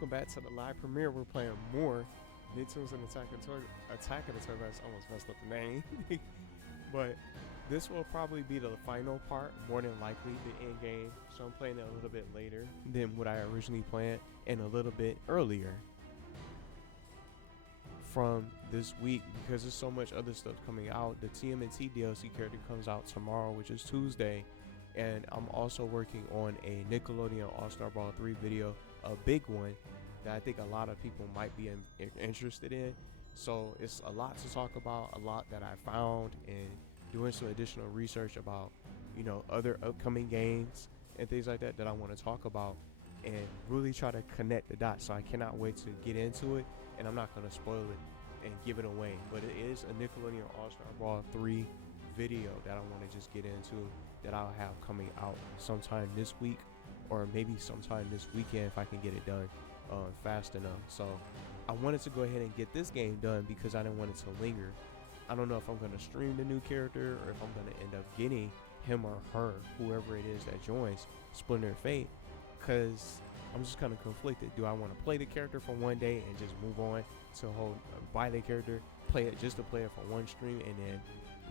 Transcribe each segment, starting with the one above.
welcome back to the live premiere. We're playing more NICKTOONS and Attack of the Toybots. Almost messed up the name. But this will probably be the final part, more than likely the end game. So I'm playing it a little bit later than what I originally planned, and a little bit earlier from this week because there's so much other stuff coming out. The TMNT DLC character comes out tomorrow, which is Tuesday, and I'm also working on a Nickelodeon All-Star Brawl 3 video, a big one that I think a lot of people might be interested in. So it's a lot to talk about, a lot that I found, and doing some additional research about, you know, other upcoming games and things like that that I want to talk about and really try to connect the dots. So I cannot wait to get into it, and I'm not going to spoil it and give it away, but it is a Nickelodeon All-Star Brawl 3 video that I want to just get into, that I'll have coming out sometime this week, or maybe sometime this weekend if I can get it done fast enough. So I wanted to go ahead and get this game done because I didn't want it to linger. I don't know if I'm going to stream the new character or if I'm going to end up getting him or her, whoever it is that joins Splinter Fate, because I'm just kind of conflicted. Do I want to play the character for one day and just move on to buy the character, play it just to play it for one stream, and then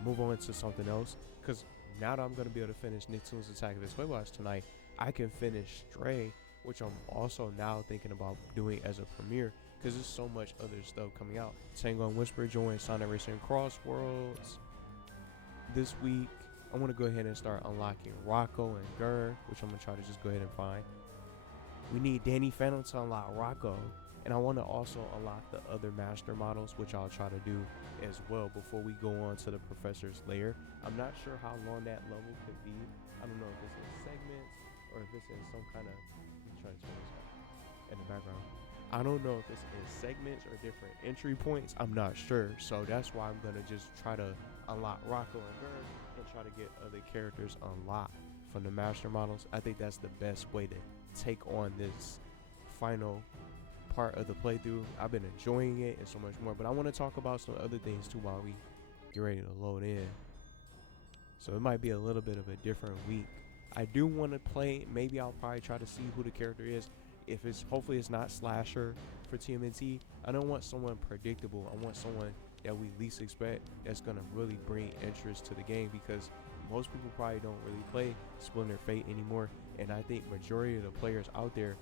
move on to something else? Because now that I'm going to be able to finish NICKTOONS Attack of the Toybots tonight, I can finish Stray, which I'm also now thinking about doing as a premiere, because there's so much other stuff coming out. Tango and Whisper join Sonic Racing Cross Worlds this week. I want to go ahead and start unlocking Rocko and Gur, which I'm going to try to just go ahead and find. We need Danny Phantom to unlock Rocko, and I want to also unlock the other master models, which I'll try to do as well before we go on to the Professor's Lair. I'm not sure how long that level could be. I don't know if it's in segments or if it's in some kind of, I'm trying to turn this off in the background. I don't know if it's in segments or different entry points. I'm not sure. So that's why I'm going to just try to unlock Rocko and Gur and try to get other characters unlocked from the master models. I think that's the best way to take on this final part of the playthrough. I've been enjoying it and so much more, but I want to talk about some other things too while we get ready to load in. So it might be a little bit of a different week. I do want to play, maybe I'll probably try to see who the character is. If it's, hopefully it's not Slasher for TMNT. I don't want someone predictable. I want someone that we least expect that's going to really bring interest to the game, because most people probably don't really play Splinter Fate anymore, and I think majority of the players out there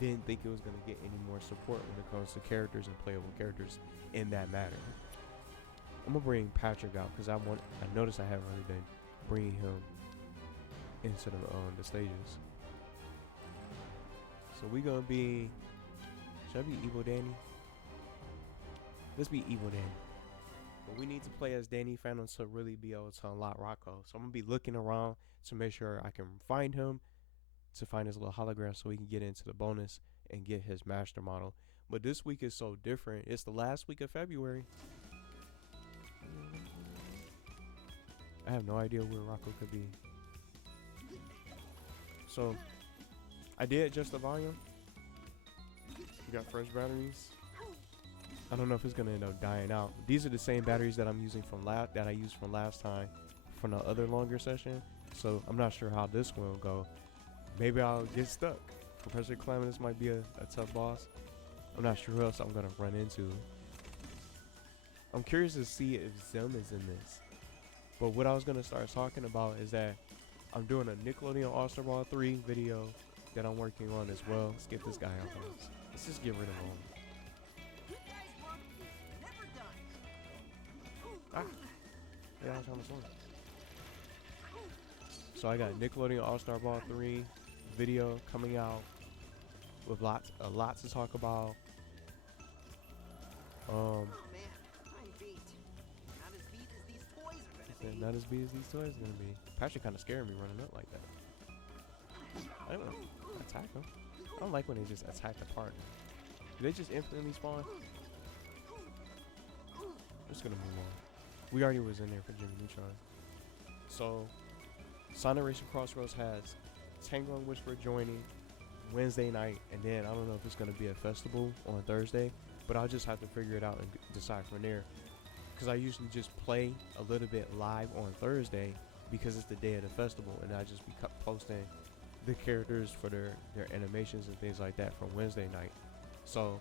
didn't think it was going to get any more support when it comes to characters and playable characters in that matter. I'm gonna bring Patrick out because I noticed I haven't really been bringing him into the stages. So we gonna be, should I be Evil Danny? Let's be Evil Danny. But we need to play as Danny Phantom to really be able to unlock Rocko. So I'm gonna be looking around to make sure I can find him, to find his little hologram so we can get into the bonus and get his master model. But this week is so different. It's the last week of February. I have no idea where Rocko could be. So I did adjust the volume. We got fresh batteries. I don't know if it's gonna end up dying out. These are the same batteries that I'm using that I used from last time from the other longer session. So I'm not sure how this one will go. Maybe I'll get stuck. Professor Calamitous might be a tough boss. I'm not sure who else I'm gonna run into. I'm curious to see if Zim is in this. But what I was gonna start talking about is that I'm doing a Nickelodeon All-Star Brawl 3 video that I'm working on as well. Let's get this guy out there. Let's just get rid of him. Ah! Yeah, I'm trying to. So I got Nickelodeon All-Star Brawl 3 video coming out with a lot to talk about. Oh man, I'm beat. Not as beat as these toys are gonna be. Not as beat as these toys are gonna be. Patrick kind of scared me running up like that. I don't know. Attack them. I don't like when they just attack the partner. Do they just infinitely spawn? I'm just gonna move on. We already was in there for Jimmy Neutron. So Sonic Racing Crossroads has Tango and Whisper joining Wednesday night, and then I don't know if it's going to be a festival on Thursday, but I'll just have to figure it out and decide from there, because I usually just play a little bit live on Thursday because it's the day of the festival, and I just be posting the characters for their animations and things like that from Wednesday night. So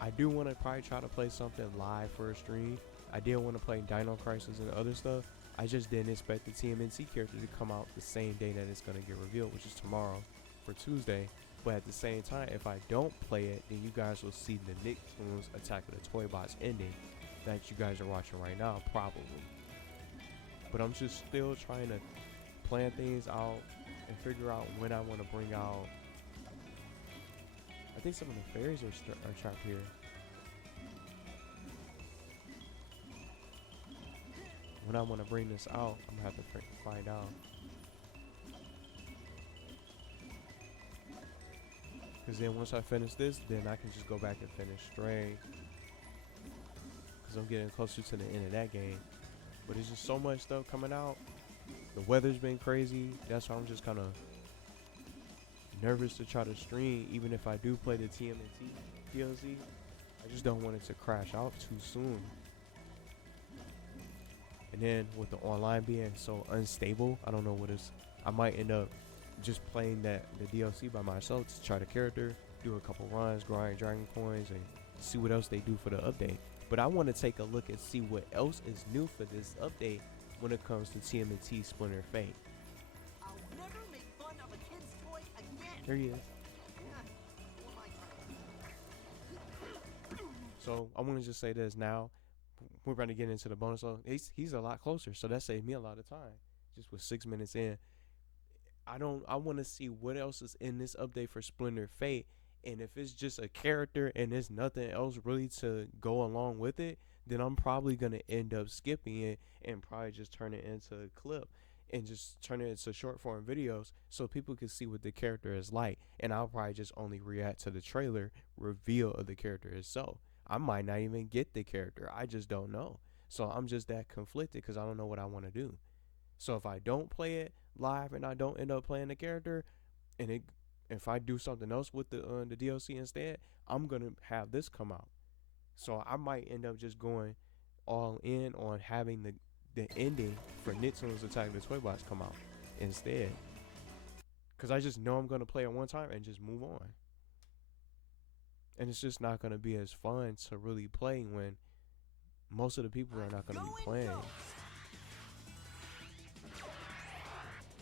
I do want to probably try to play something live for a stream. I did want to play Dino Crisis and other stuff. I just didn't expect the TMNT character to come out the same day that it's going to get revealed, which is tomorrow for Tuesday. But at the same time, if I don't play it, then you guys will see the Nicktoons Attack of the Toybots ending that you guys are watching right now, probably. But I'm just still trying to plan things out and figure out when I want to bring out. I think some of the fairies are trapped here. When I want to bring this out, I'm gonna have to find out. Because then once I finish this, then I can just go back and finish Stray. Because I'm getting closer to the end of that game. But it's just so much stuff coming out. The weather's been crazy. That's why I'm just kind of nervous to try to stream. Even if I do play the TMNT DLC, I just don't want it to crash out too soon. And then with the online being so unstable, I don't know what is. I might end up just playing the DLC by myself to try the character, do a couple runs, grind dragon coins, and see what else they do for the update. But I want to take a look and see what else is new for this update when it comes to TMNT Splinter Fate. I'll never make fun of a kid's toy again. There he is. So I want to just say this now. We're about to get into the bonus level. He's a lot closer, so that saved me a lot of time. Just with 6 minutes in. I want to see what else is in this update for Splinter Fate, and if it's just a character and there's nothing else really to go along with it, then I'm probably gonna end up skipping it and probably just turn it into a clip and just turn it into short form videos so people can see what the character is like, and I'll probably just only react to the trailer reveal of the character itself. I might not even get the character, I just don't know. So I'm just that conflicted because I don't know what I want to do. So if I don't play it live and I don't end up playing the character, and if I do something else with the DLC instead, I'm gonna have this come out. So I might end up just going all in on having the ending for Nicktoons Attack of the Toybots come out instead, because I just know I'm gonna play it one time and just move on. And it's just not gonna be as fun to really play when most of the people are not gonna be playing.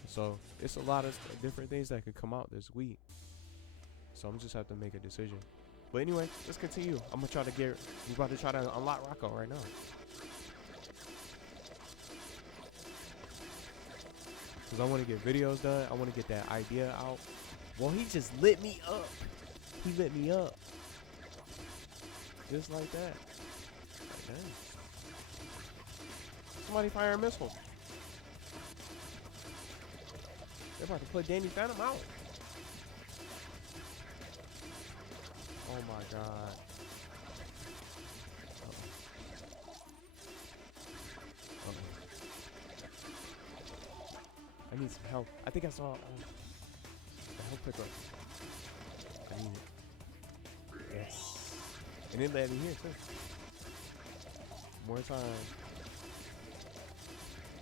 So it's a lot of different things that could come out this week. So I'm just have to make a decision. But anyway, let's continue. I'm gonna try to we're about to try to unlock Rocko right now. Cause I want to get videos done. I want to get that idea out. Well, he just lit me up. He lit me up. Just like that. Like that. Somebody fire a missile. They're about to put Danny Phantom out. Oh my god. I need some help. I think I saw the help pickup. I need it. Yes. And it landed here too. More time.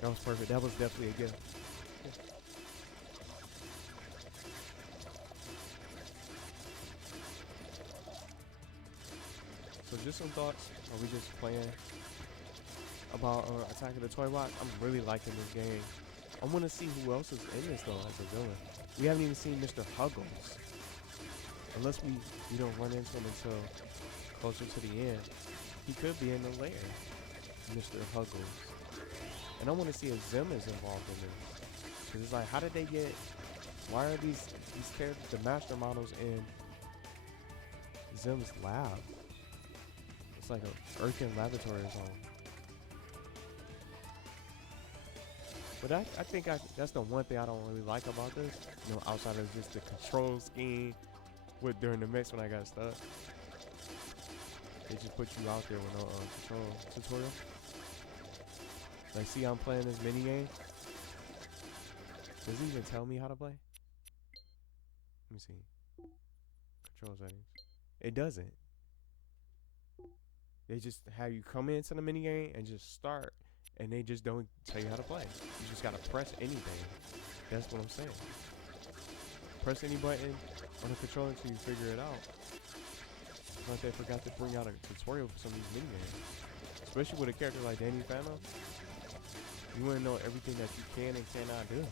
That was perfect. That was definitely a gift. So just some thoughts. Are we just playing about Attack of the Toybots? I'm really liking this game. I want to see who else is in this though as a villain. We haven't even seen Mr. Huggles. Unless we don't run into him until closer to the end. He could be in the lair, Mr. Huggles. And I want to see if Zim is involved in this. Because it's like, how did they get, why are these characters, the master models in Zim's lab? It's like a Earthen laboratory or something. But I think that's the one thing I don't really like about this. You know, outside of just the control scheme with during the mix when I got stuck. They just put you out there with no control tutorial. Like, see, I'm playing this mini game. Does it even tell me how to play? Let me see. Control settings. It doesn't. They just have you come into the mini game and just start, and they just don't tell you how to play. You just gotta press anything. That's what I'm saying. Press any button on the controller until you figure it out. Like they forgot to bring out a tutorial for some of these minigames. Especially with a character like Danny Phantom. You want to know everything that you can and cannot do.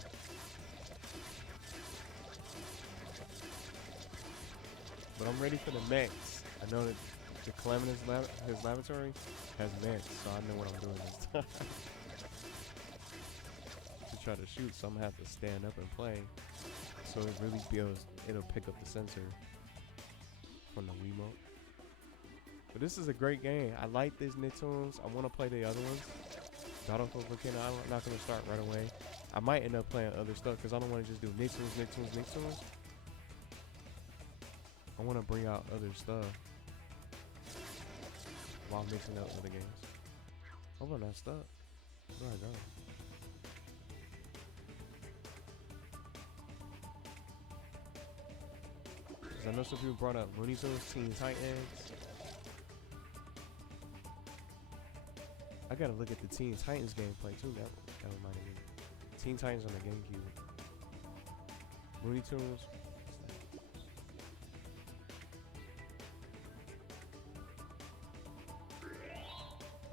But I'm ready for the mechs. I know that the Calamitous his laboratory has mechs, so I know what I'm doing this time. To try to shoot, so I'm gonna have to stand up and play. So it really feels, it'll pick up the sensor from the Wiimote. But this is a great game. I like this NICKTOONS. I want to play the other ones. Battlefield Volcano, I'm not going to start right away. I might end up playing other stuff because I don't want to just do NICKTOONS. I want to bring out other stuff while mixing up other games. Oh, I'm not stuck. Where do I go? Because I know some people brought up Looney Tunes, Teen Titans. I gotta look at the Teen Titans gameplay too. That reminded me. Teen Titans on the GameCube. Looney Tunes.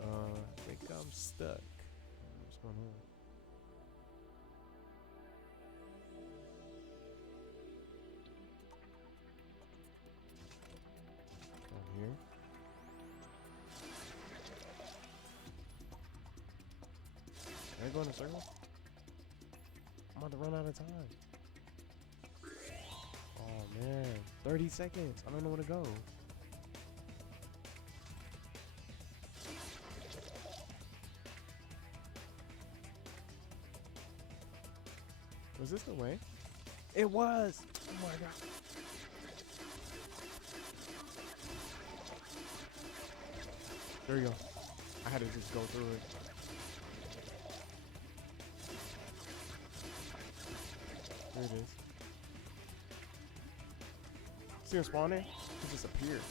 I think I'm stuck. What's going on? Down here. Can I go in a circle? I'm about to run out of time. Oh man, 30 seconds. I don't know where to go. Was this the way? It was! Oh my god. There you go. I had to just go through it. There it is. See him spawning? He just appeared.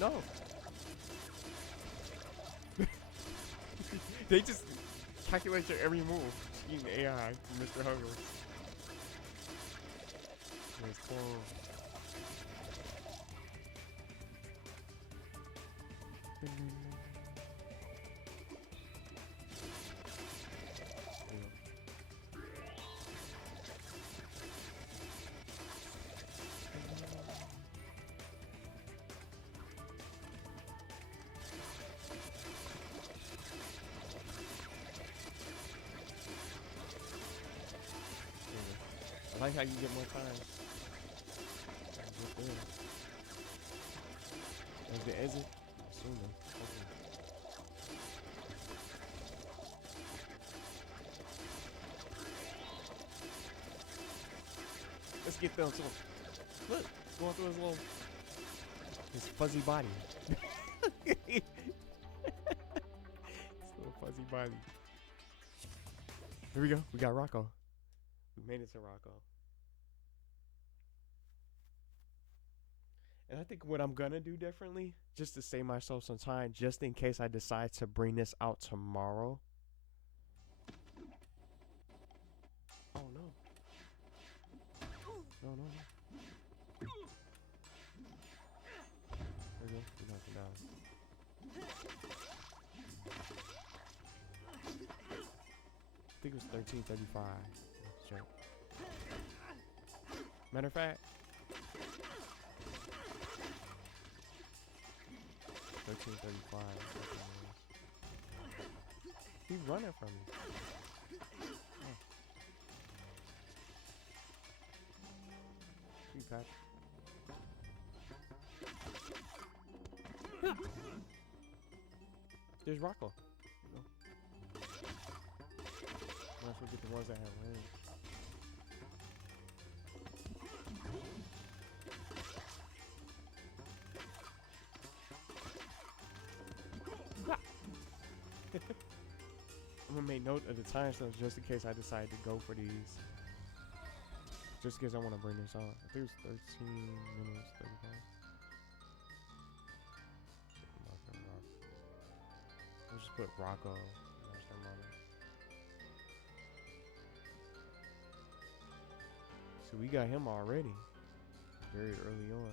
No! They just calculate your every move. Eating AI from Mr. Hunger. There's clone. I like how you get more time. There's the exit. Assuming. Okay. Let's get them. Look, going through his fuzzy body. His little fuzzy body. Here we go. We got Rocko. We made it to Rocko. And I think what I'm gonna do differently, just to save myself some time, just in case I decide to bring this out tomorrow. Oh no. No. There we go. We knocked it down. I think it was 1335. Let's check. Matter of fact, 1335. He's running from me. Oh. Sweet patch. There's Rocko. Let's forget the ones that have range. I'm gonna make note of the time stuff just in case I decide to go for these. Just in case I want to bring this out. I think it was 13 minutes 35. We'll just put Rocko. So we got him already. Very early on.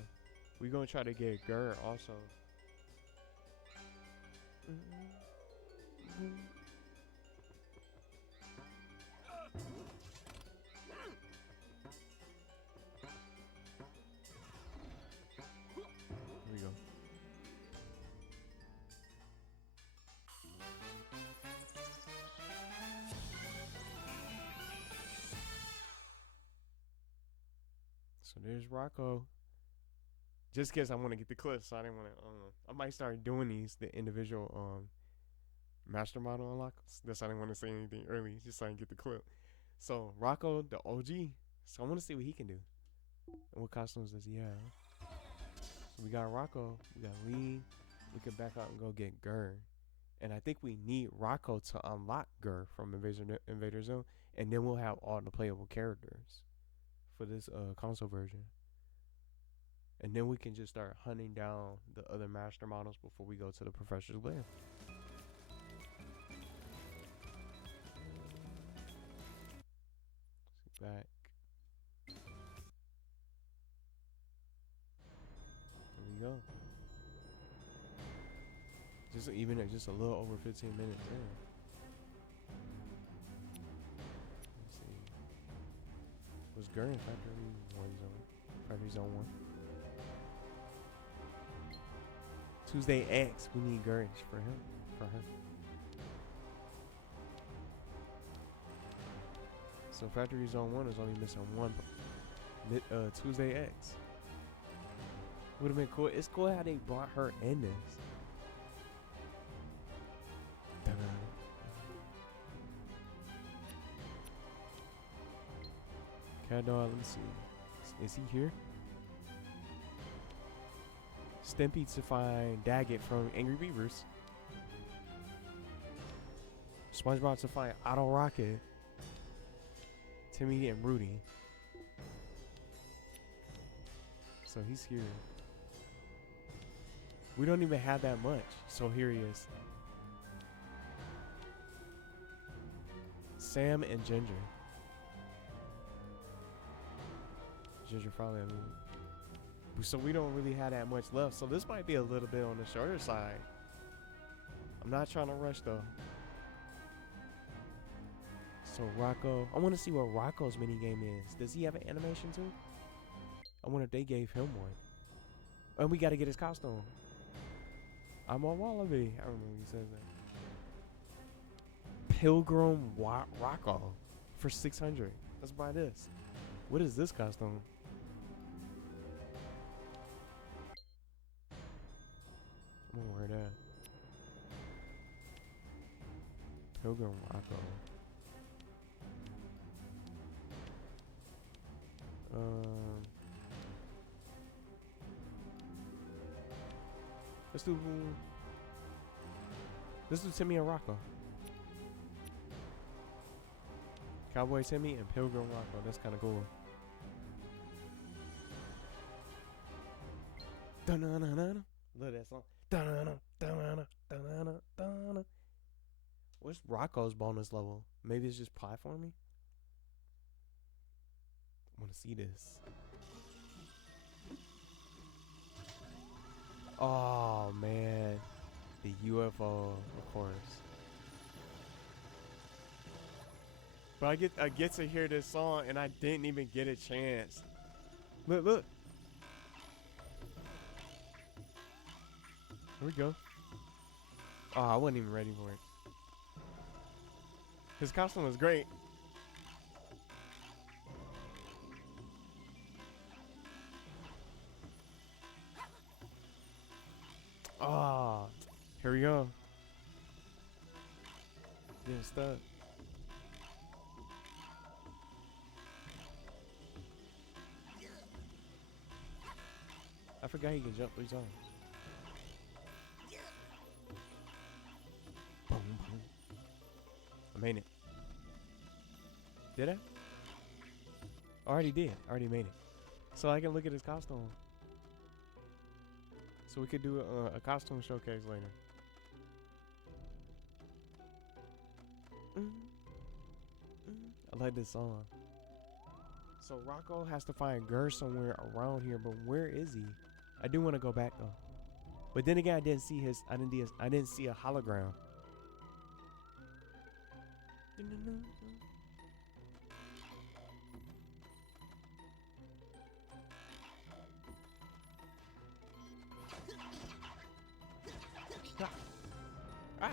We're gonna try to get Gurr also. Here we go. So there's Rocko. Just because I want to get the clips, so I didn't want to. I might start doing the individual master model unlocks. That's why I didn't want to say anything early, just so I can get the clip. So Rocko, the OG. So I want to see what he can do. And what costumes does he have? So we got Rocko, we got Lee. We can back out and go get Gurr. And I think we need Rocko to unlock Gurr from Invader Zone, and then we'll have all the playable characters for this console version. And then we can just start hunting down the other master models before we go to the Professor's Lair. Sit back. There we go. Just a little over 15 minutes in. Let's see. Was Gurr in Factory 1 Zone? Factory Zone 1? Tuesday X, we need Gurr for him. For her. So Factory Zone 1 is only missing one. Tuesday X. Would have been cool. It's cool how they brought her in this. Cat dog, let me see. Is he here? Stimpy to find Daggett from Angry Beavers. SpongeBob to find Otto Rocket. Timmy and Rudy. So he's here. We don't even have that much. So here he is. Sam and Ginger. Ginger Foutley, I mean. So we don't really have that much left. So this might be a little bit on the shorter side. I'm not trying to rush though. So Rocko, I want to see what Rocko's minigame is. Does he have an animation too? I wonder if they gave him one. And we got to get his costume. I'm a wallaby. I remember he says that. Pilgrim Rocko for 600. Let's buy this. What is this costume? I'm gonna wear that. Pilgrim Rocko. Let's do Timmy and Rocko. Cowboy Timmy and Pilgrim Rocko. That's kind of cool. Dun-dun-dun-dun. Love that song. Dun-dun-dun, dun-dun-dun, dun-dun-dun, dun-dun. What's Rocko's bonus level? Maybe it's just platforming? I want to see this. Oh, man. The UFO, of course. But I get to hear this song, and I didn't even get a chance. Look, look. Here we go. Oh, I wasn't even ready for it. His costume was great. Oh, here we go. Getting stuck. I forgot he could jump 3 times. Boom, boom. I made it. Did I? Already did. Already made it. So I can look at his costume. So we could do a costume showcase later. I like this song. So Rocko has to find Gur somewhere around here, but where is he? I do want to go back though. But then again, I didn't see a hologram. Ah.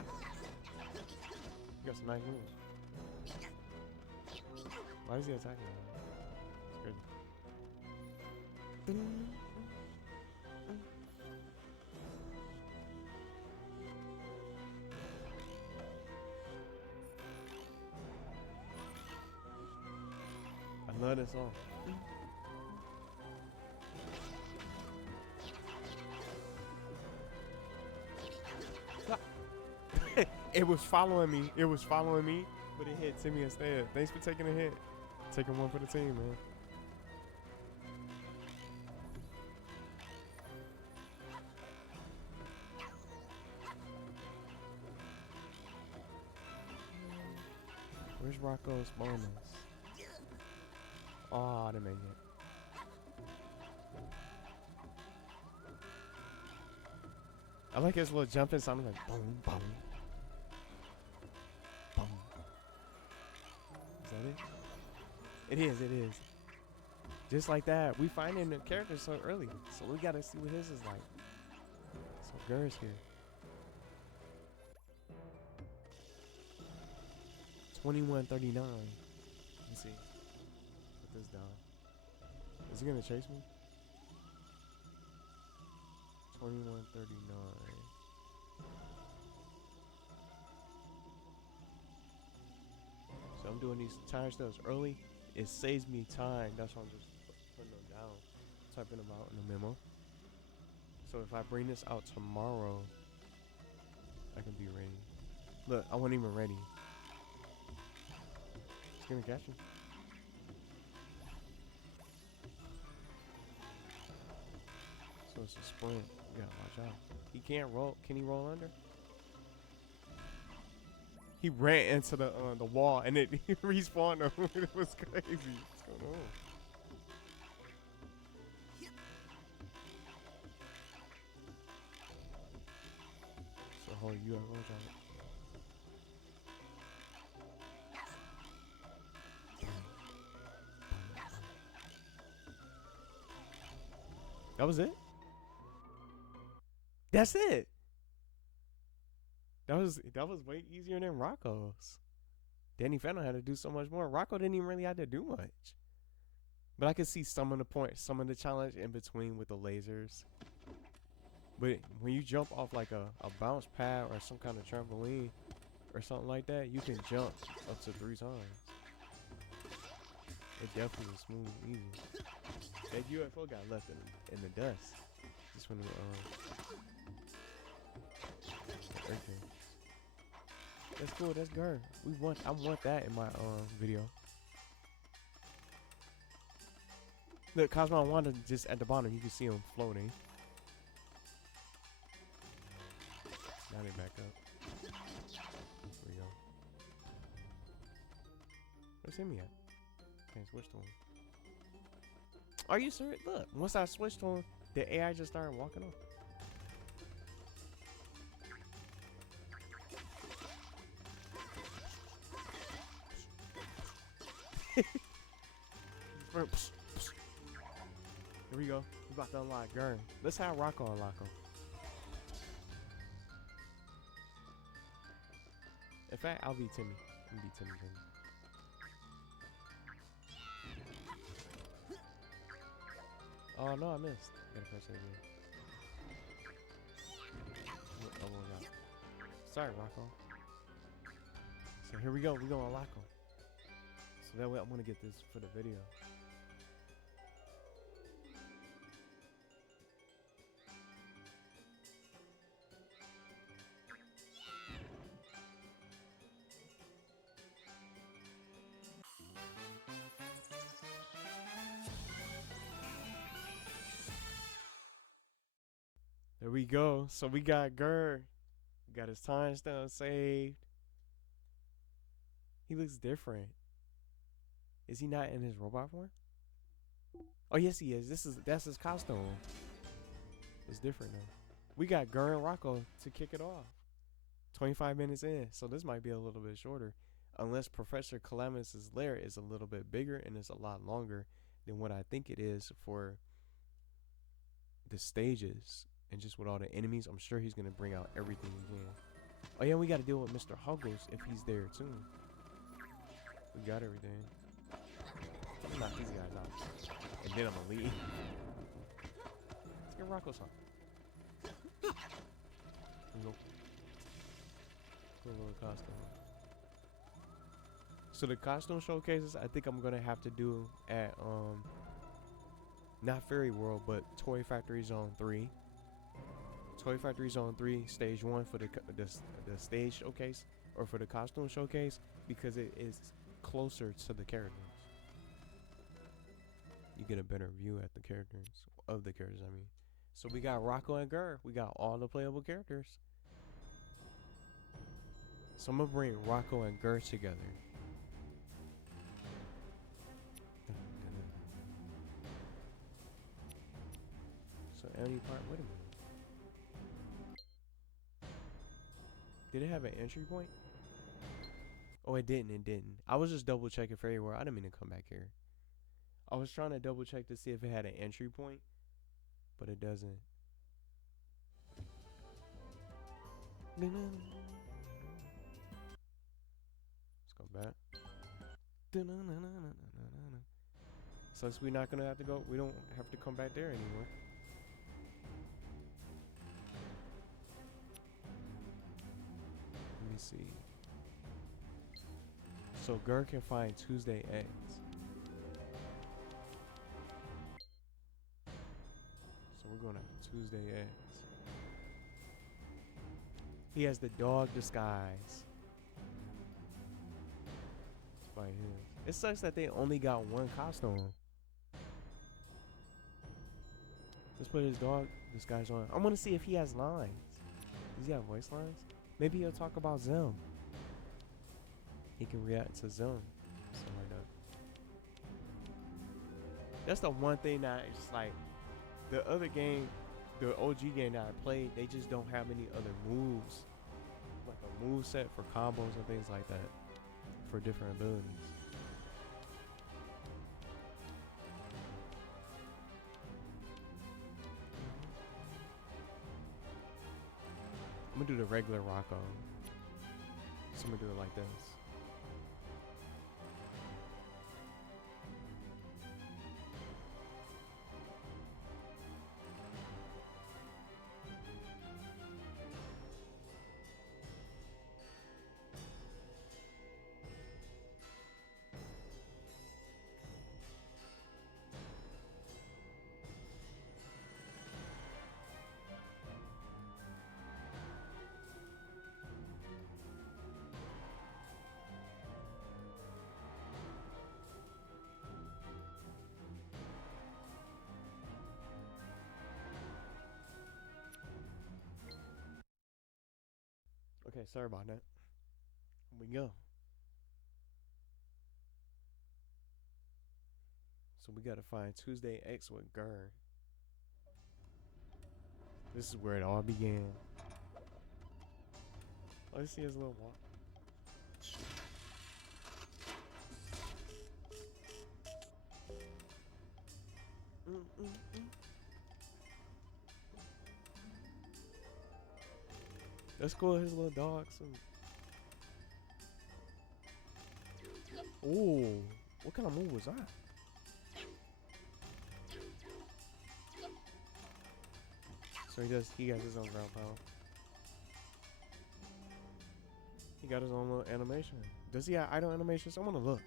You got some nice moves. Why is he attacking me? It's crazy. I love this song. It was following me. It was following me, but it hit Timmy instead. Thanks for taking a hit. Taking one for the team, man. Where's Rocko's bonus? Oh, I didn't make it. I like his little jumping sound, like boom, boom, boom. Is that it? It is, it is. Just like that. We finding the characters so early, so we gotta see what his is like. So Gur's here. 2139. Let's see. Put this down. Is he gonna chase me? 2139. So I'm doing these time steps early. It saves me time. That's why I'm just putting them down, typing them out in the memo. So if I bring this out tomorrow, I can be ready. Look, I wasn't even ready. It's gonna catch me. So it's a sprint. You gotta watch out. He can't roll. Can he roll under? He ran into the wall and it respawned him. It was crazy. What's going on? So hold you gotta roll jump. That was it? That's it. That was way easier than Rocko's. Danny Fennel had to do so much more. Rocko didn't even really have to do much. But I could see some of the points, some of the challenge in between with the lasers. But when you jump off like a bounce pad or some kind of trampoline or something like that, you can jump up to 3 times. It definitely was smooth, easy. That UFO got left in the dust. Just when everything. That's cool. That's good. I want that in my video. Look, Cosmo and Wanda just at the bottom. You can see them floating. Now they back up. There we go. Where's Timmy at? Can't switch to him. Are you serious? Look, once I switched to him, the AI just started walking off. Here we go. We're about to unlock Gurn. Let's have Rocko unlock him. In fact, I'll be Timmy. I'm gonna be Timmy. Oh no, I missed. Gotta press it again. Oh, yeah. Sorry, Rocko. So here we go. We're gonna unlock him. So that way I'm gonna get this for the video. There we go. So we got Gur. Got his time stamp saved. He looks different. Is he not in his robot form? Oh yes, he is. That's his costume. It's different though. We got Gur and Rocko to kick it off. 25 minutes in, so this might be a little bit shorter, unless Professor Calamitous' lair is a little bit bigger and it's a lot longer than what I think it is for the stages and just with all the enemies. I'm sure he's gonna bring out everything he can. Oh yeah, we got to deal with Mr. Huggles if he's there too. We got everything. I'm not these guys out, and then I'm gonna leave. Let's get Rocko some. Nope. Cool little costume. So the costume showcases, I think I'm gonna have to do at not Fairy World, but Toy Factory Zone 3. Toy Factory Zone 3, Stage 1 for the stage showcase, or for the costume showcase, because it is closer to the characters. You get a better view at the characters, I mean. So we got Rocko and Gur. We got all the playable characters. So I'm gonna bring Rocko and Gur together. So any part, wait a minute. Did it have an entry point? Oh, it didn't. I was just double checking Fairy World. I didn't mean to come back here. I was trying to double check to see if it had an entry point, but it doesn't. Let's go back. So we're not gonna have to go. We don't have to come back there anymore. Let me see. So Gur can find Tuesday eggs. So we're going to Tuesday eggs. He has the dog disguise. Let's find him. It sucks that they only got one costume. Let's put his dog disguise on. I want to see if he has lines. Does he have voice lines? Maybe he'll talk about Zim. He can react to Zim. Something like that. That's the one thing that is just like the other game, the OG game that I played, they just don't have any other moves. Like a move set for combos and things like that. For different abilities. I'm gonna do the regular Rocko. So I'm gonna do it like this. Okay, sorry about that. Here we go. So we gotta find Tuesday X with Gur. This is where it all began. Let's see his little walk. That's cool, his little dogs. Ooh, what kind of move was that? So he got his own ground power. He got his own little animation. Does he have idle animations? I wanna look.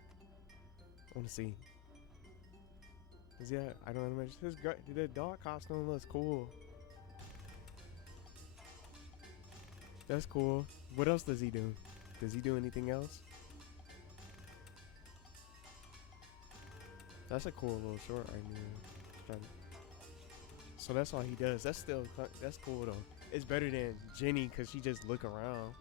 I wanna see. Does he have idle animations? The dog costume looks cool. That's cool. What else does he do? Does he do anything else? That's a cool little short idea. So that's all he does. That's cool though. It's better than Jenny because she just look around.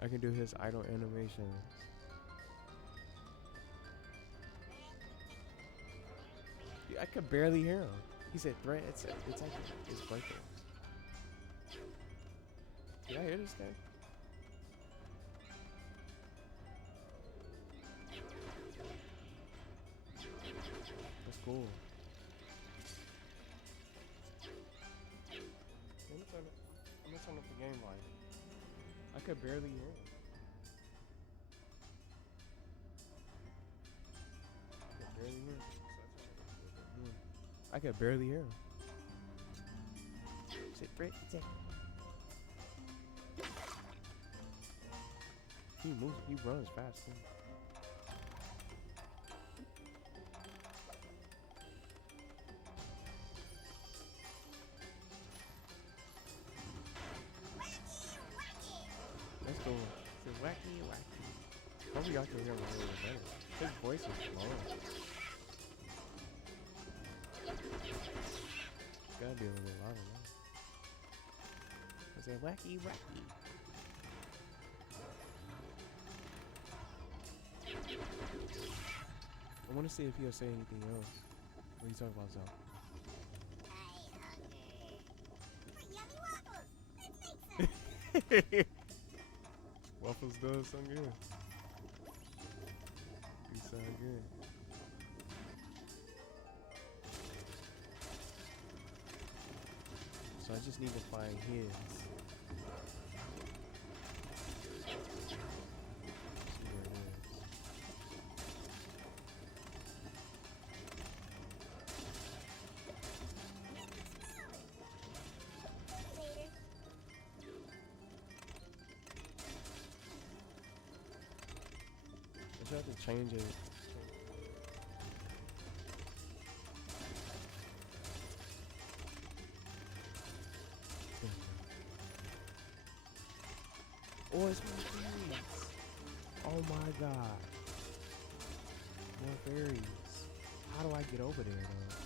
I can do his idle animations. I could barely hear him. He said threat. It's like it's right there. Did I hear this thing? That's cool. I'm gonna turn up the game volume. I could barely hear him. I could barely hear him. Sit right there. He moves. He runs fast too. Let's go. It's wacky, wacky. Hopefully y'all can hear him a little bit better. His voice is low. It's gotta be a little bit louder now. I said wacky, wacky. I want to see if he'll say anything else. What are you talking about, Zal? Waffles does sound good. You sound good. So I just need to find his. See where it is. I should have to change it. Oh, it's more fairies. Oh my god. More fairies. How do I get over there though?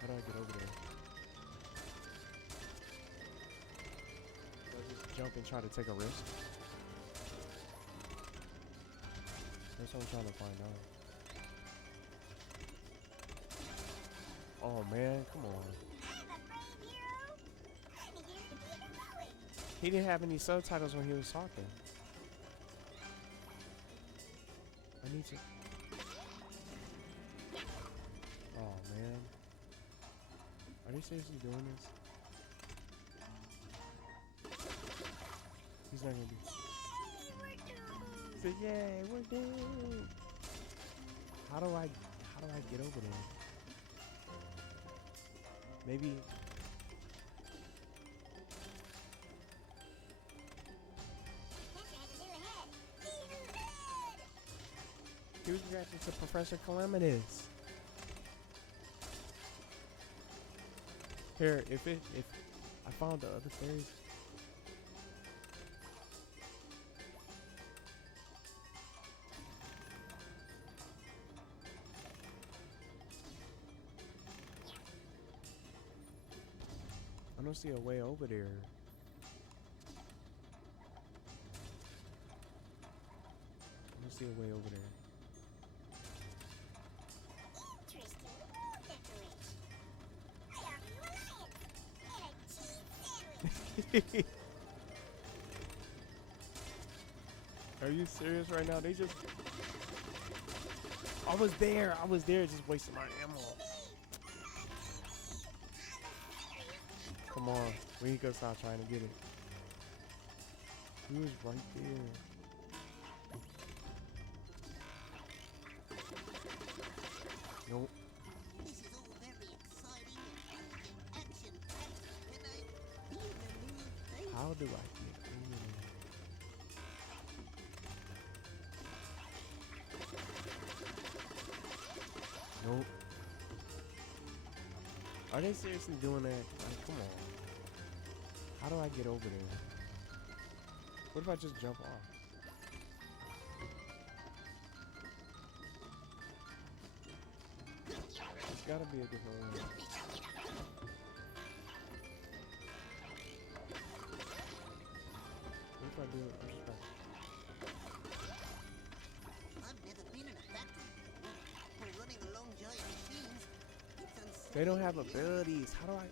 How do I get over there? Do I just jump and try to take a risk? That's what I'm trying to find out. Oh man, come on. He didn't have any subtitles when he was talking. I need to. Oh man. Are they seriously doing this? He's not gonna do. He said, "Yay, we're doomed." How do I get over there? Maybe. He was reacting to Professor Calamitous. Here, if I found the other fairies. I don't see a way over there. I don't see a way over there. Interesting wall decoration. I offer you a lion and a cheese sandwich. Are you serious right now? They just. I was there, just wasting my ammo. Come on, we need to stop trying to get it. He was right there. Nope. This is all very exciting and action-packed. Can I be in the mood, please? How do I get in there? Nope. Are they seriously doing that? Like, come on. How do I get over there? What if I just jump off? There's gotta be a different way. What if I They don't have abilities. How do I?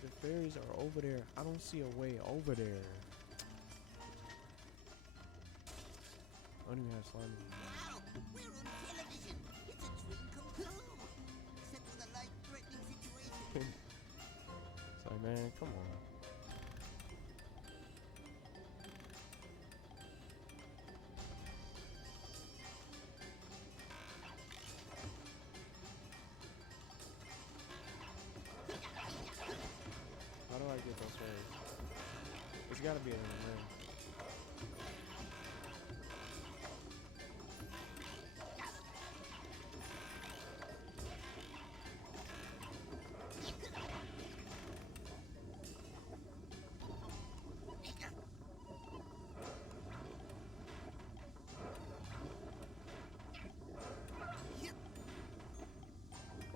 The fairies are over there. I don't see a way over there. I don't even have slime. Wow, we're on television. It's a dream come true. Except for the life-threatening situation. It's like, man, come on. How do I get those fairies? It's gotta be in the room.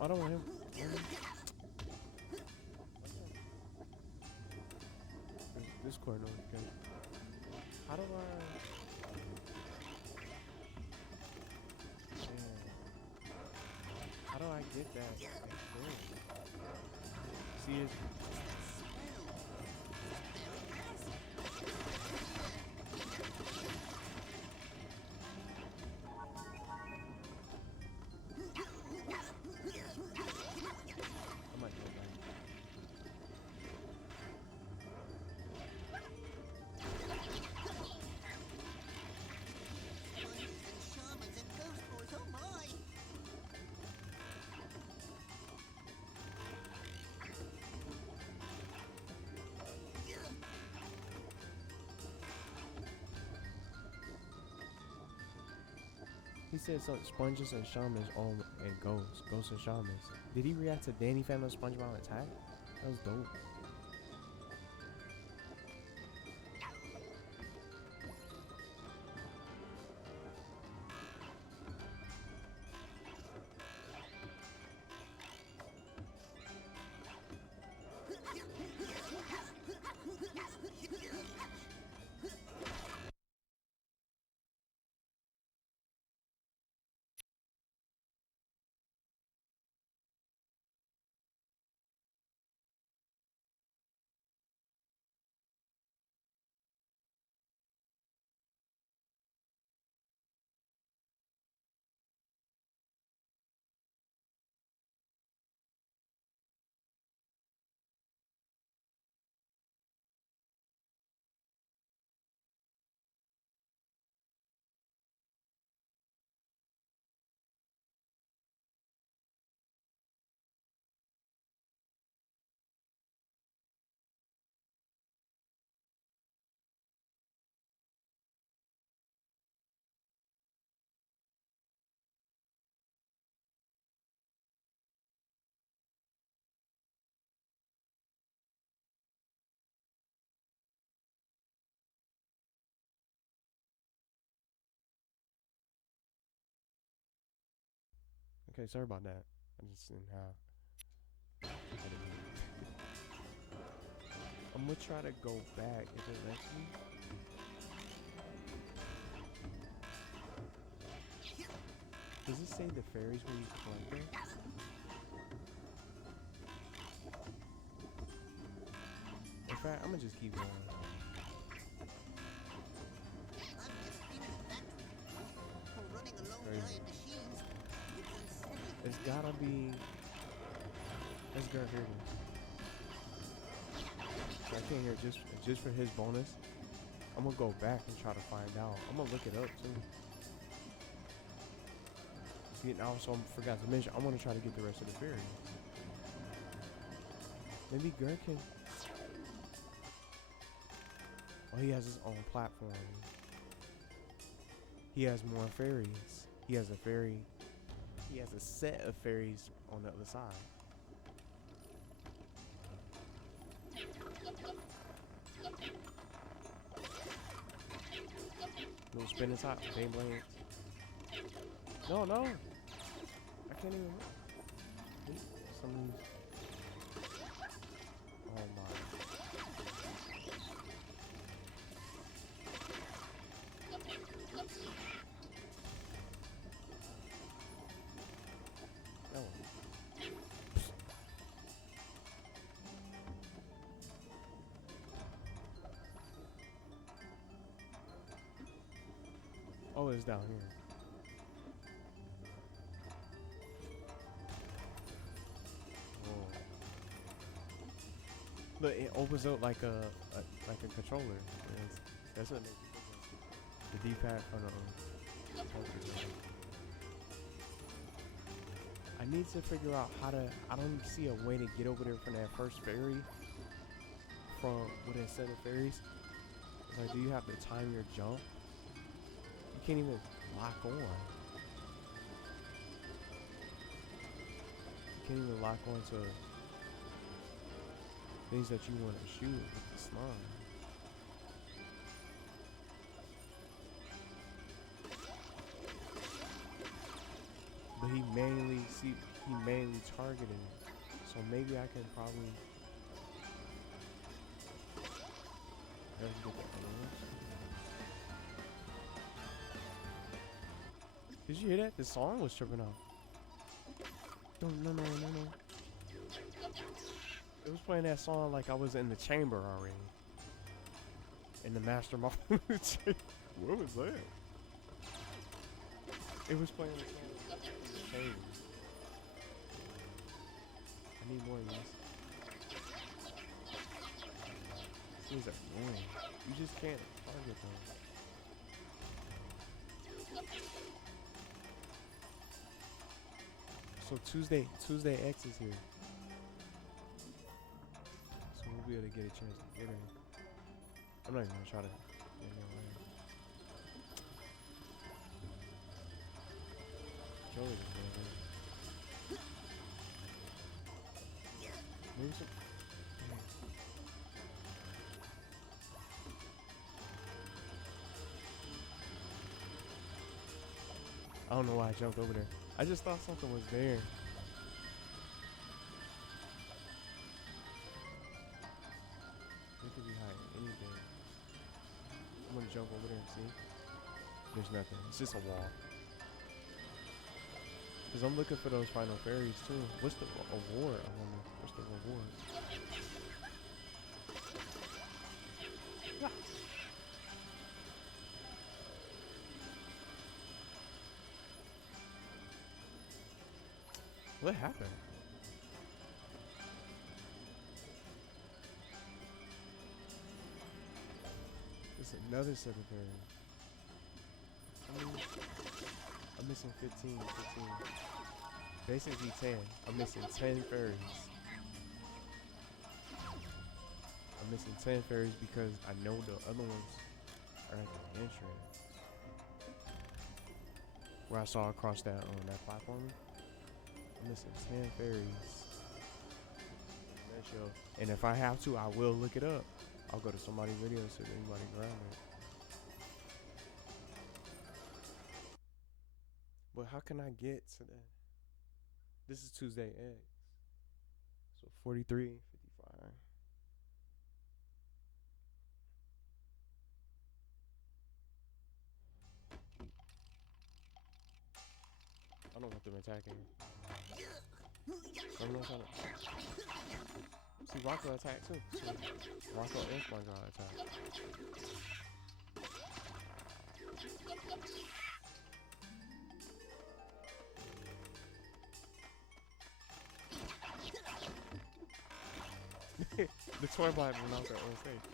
I don't want him. This corner, okay. How do I? Man. How do I get that? See, it's I might go back. Shamans and ghost boys, oh my! He said some sponges and shamans and ghosts and shamans. Did he react to Danny Phantom SpongeBob attack? That was dope. Okay, sorry about that. I just didn't have. I'm gonna try to go back if it lets me. Does it say the fairies when you collect them? In fact, I'm gonna just keep going. I'm just feeling that for running along Crazy. giant machines. It's unsettling. It's gotta be. Let's go here. So I can't hear just for his bonus. I'm gonna go back and try to find out. I'm gonna look it up too. See, and also I forgot to mention, I'm gonna try to get the rest of the fairies. Maybe Gert can. Oh, he has his own platform. He has more fairies. He has a fairy. He has a set of fairies on the other side. Little spinning top, Beyblade. No, no. I can't even. Some. Oh my Oh, it's down here. Whoa. Look, it opens up like a controller. That's what makes it the D-pad from the I need to figure out how to. I don't see a way to get over there from that first fairy. From with that set of fairies. It's like, do you have to time your jump? You can't even lock on. You can't even lock on to things that you want to shoot with the slime. But he mainly targeted me. So maybe I can probably get the Did you hear that? The song was tripping out. No. It was playing that song like I was in the chamber already. In the mastermind. What was that? It was playing the song in the chamber. I need more of this. These are annoying. You just can't target them. So Tuesday X is here. So we'll be able to get a chance to get her. I'm not even gonna try to get her away. Joey is there. Maybe some. I don't know why I jumped over there. I just thought something was there. They could be hiding anything. I'm gonna jump over there and see. There's nothing. It's just a wall. Cause I'm looking for those final fairies too. What's the award? I wonder. What's the reward? What happened? It's another set of fairies. I'm missing 15. Basically 10. I'm missing 10 fairies. I'm missing 10 fairies because I know the other ones are at the entrance. Where I saw across that platform. I'm missing 10 fairies. That show. And if I have to, I will look it up. I'll go to somebody's video and see if anybody grab it. But how can I get to that? This is Tuesday X. So 43, 55. I don't want them attacking. I'm not trying to. See, Rocko attack too. Rocko and SpongeBob attack. The Toybot went out there on stage.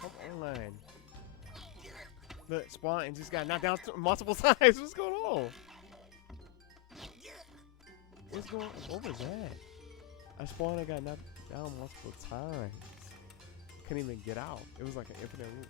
Come on. Look, Spawn and just got knocked down multiple times. What's going on? What's going on? What was that? I spawned and got knocked down multiple times. Couldn't even get out. It was like an infinite loop.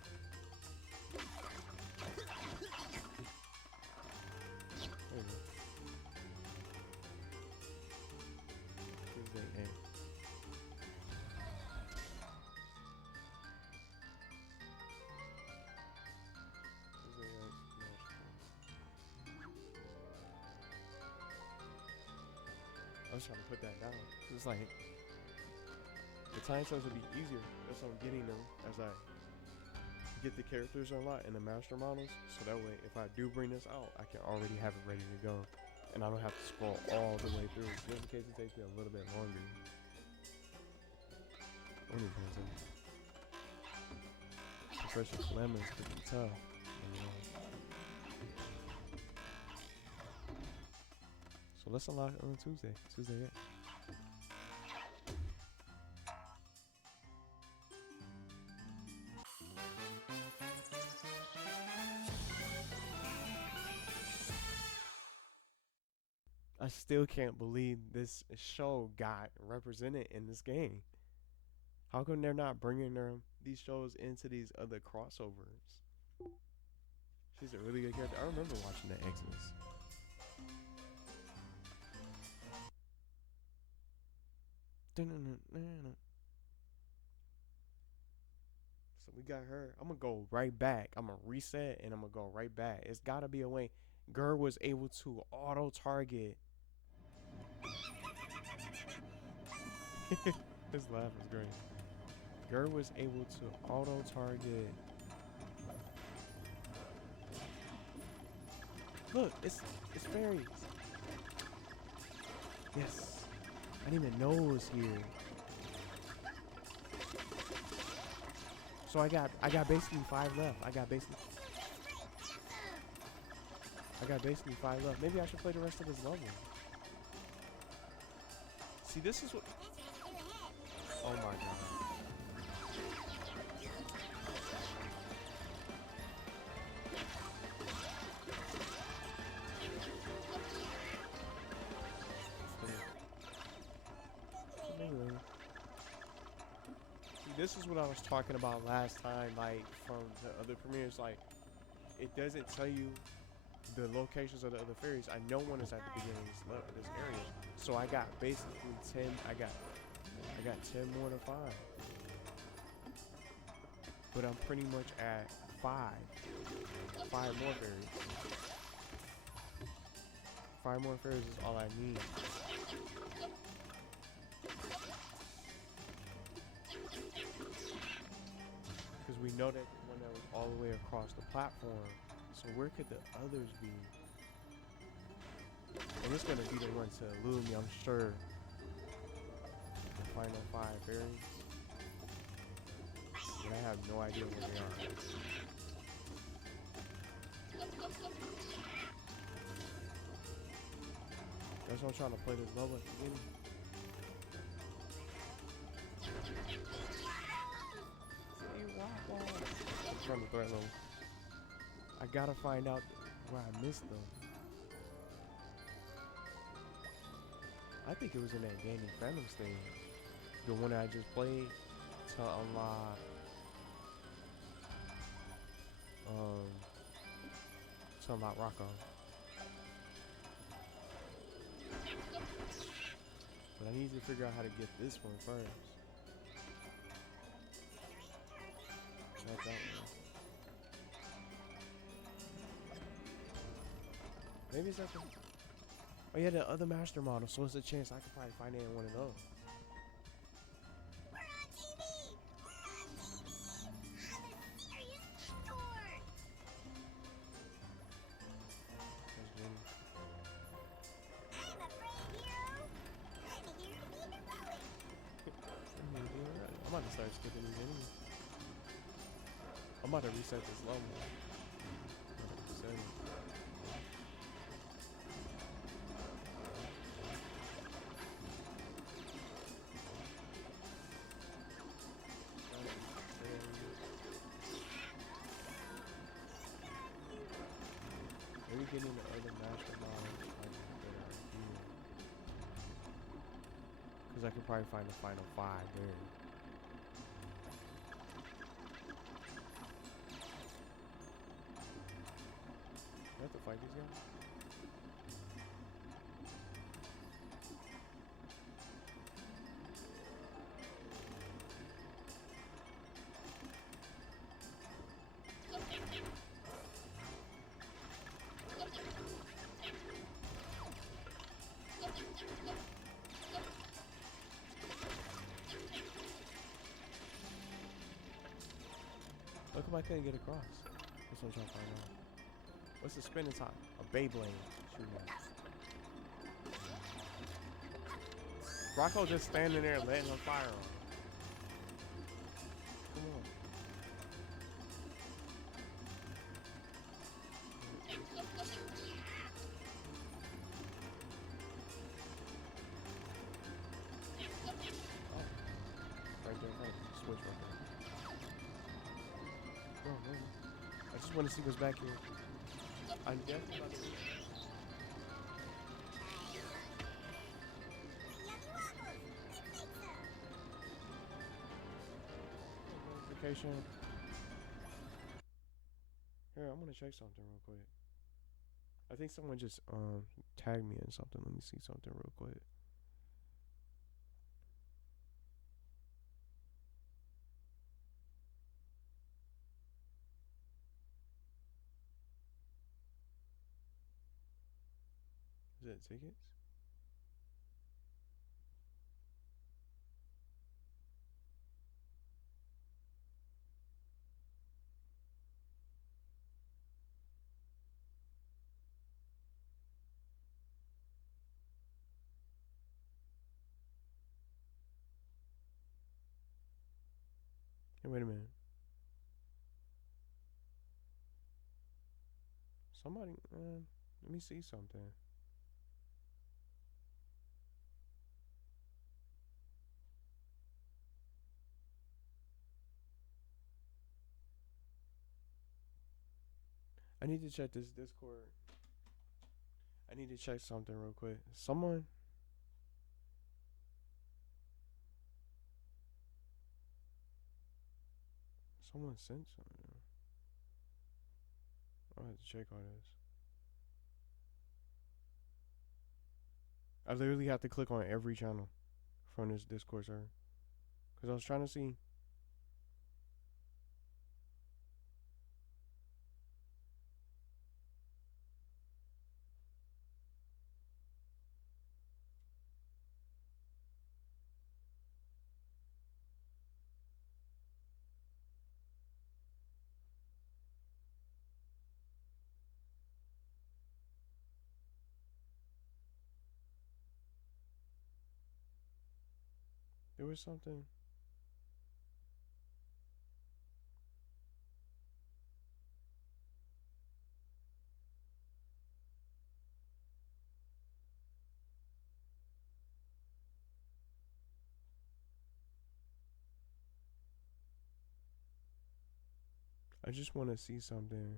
I was trying to put that down. It's like the time starts to be easier as I'm getting them as I get the characters unlocked and the master models. So that way, if I do bring this out, I can already have it ready to go. And I don't have to scroll all the way through, just in case it takes me a little bit longer. Only Professional Calamitous is pretty tough. So let's unlock it on Tuesday. Yeah. I still can't believe this show got represented in this game. How come they're not bringing these shows into these other crossovers? She's a really good character. I remember watching the Exodus. So we got her. I'm gonna go right back. I'm gonna reset and I'm gonna go right back. It's gotta be a way. Gur was able to auto target. His laugh is great. Gur was able to auto target. Look, it's fairies. Yes. I didn't even know it was here. So I got basically 5 left. I got basically 5 left. Maybe I should play the rest of this level. See, this is what. Oh my god. This is what I was talking about last time, like from the other premieres. Like, it doesn't tell you the locations of the other fairies. I know one is at the beginning of this area, so I got basically 10. I got 10 more to find, but I'm pretty much at 5 more fairies. 5 more fairies is all I need. Because we know that one that was all the way across the platform. So where could the others be? And it's gonna be the one to elude me, I'm sure. The final 5 fairies. And I have no idea where they are. That's why I'm trying to play this level at the beginning. I'm trying to threat level. I gotta find out where I missed them. I think it was in that Gaining Phantom stage. The one that I just played to unlock Rocko. But I need to figure out how to get this one first. Not that one. Maybe it's that one. Oh yeah, the other master model, so it's a chance I could probably find it in one of those. We're on TV! We're on TV! I'm a serious actor! That's Jenny. I'm a brave hero! I'm a hero to be heroic! I'm about to start skipping these enemies. I'm about to reset this level. Reset it. Maybe getting the other master model is probably a better idea. Because I could probably find the final 5 there. I have to fight these guys? How come I couldn't get across? That's what I'm trying to find out. What's the spinning time? A Beyblade. Shooting at. Rocko just standing there letting him fire on. Come on. Right there, right. Switch right there. Bro, man. I just want to see what's back here. I'm definitely about to see. Notification. Here, I'm gonna check something real quick. I think someone just tagged me in something. Let me see something real quick. Is it tickets? Hey, wait a minute. Somebody, let me see something. I need to check this Discord. I need to check something real quick. Someone sent something. I have to check all this. I literally have to click on every channel from this Discord server. Because I was trying to see. There was something. I just want to see something.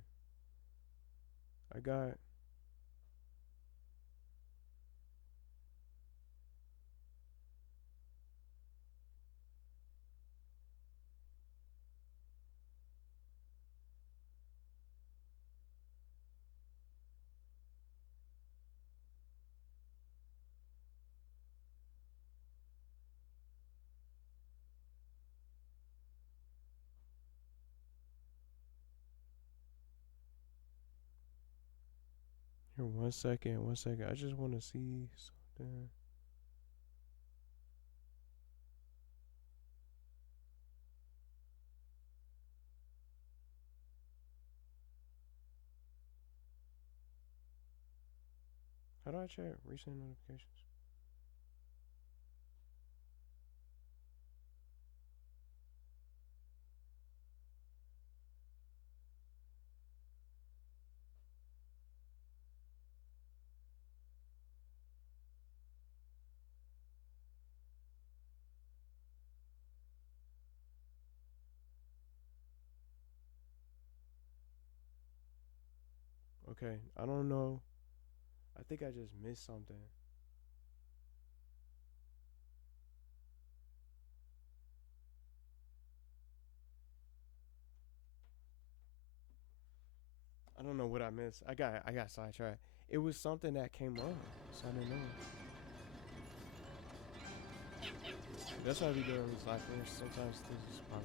I got. Here, 1 second, 1 second. I just want to see something. How do I check recent notifications? Okay, I don't know. I think I just missed something. I don't know what I missed. I got sidetracked. It was something that came on, so I didn't know. That's why we do it with cyphers. Sometimes things just pop up.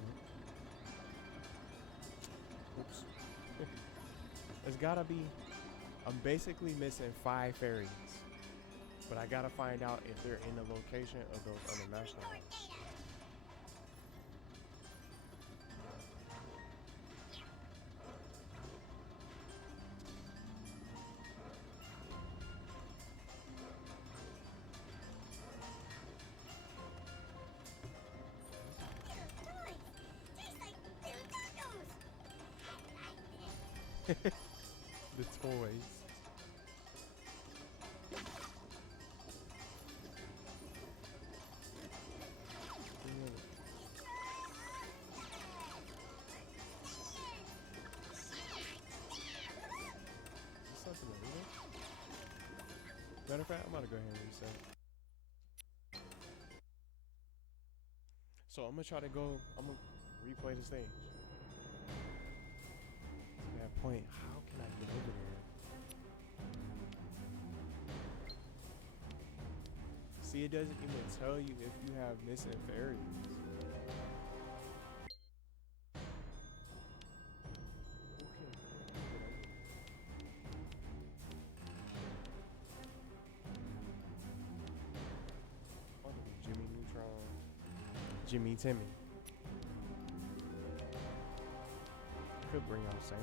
Oops. It's gotta be. I'm basically missing 5 fairies, but I gotta find out if they're in the location of those other national ones. The toys. Something to eat. Matter of fact, I'm about to go ahead and reset. So I'm gonna try to go. I'm gonna replay the stage. To that point, how can I get over there? See, it doesn't even tell you if you have missing fairies. Jimmy Neutron, Jimmy Timmy. Could bring out Sam.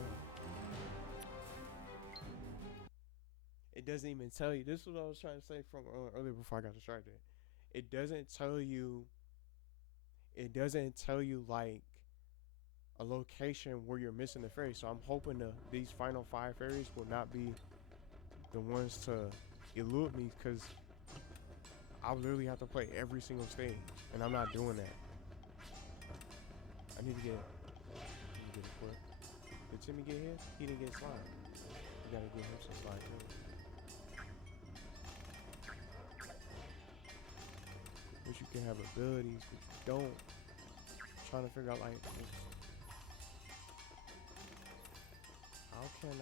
It doesn't even tell you. This is what I was trying to say from earlier before I got distracted. It doesn't tell you. It doesn't tell you like a location where you're missing the fairies. So I'm hoping these final 5 fairies will not be the ones to elude me, because I literally have to play every single stage, and I'm not doing that. I need to get a clip. Did Timmy get his? He didn't get slime. You gotta give him some slime too. Wish you can have abilities, but you don't. I'm trying to figure out like, how can I?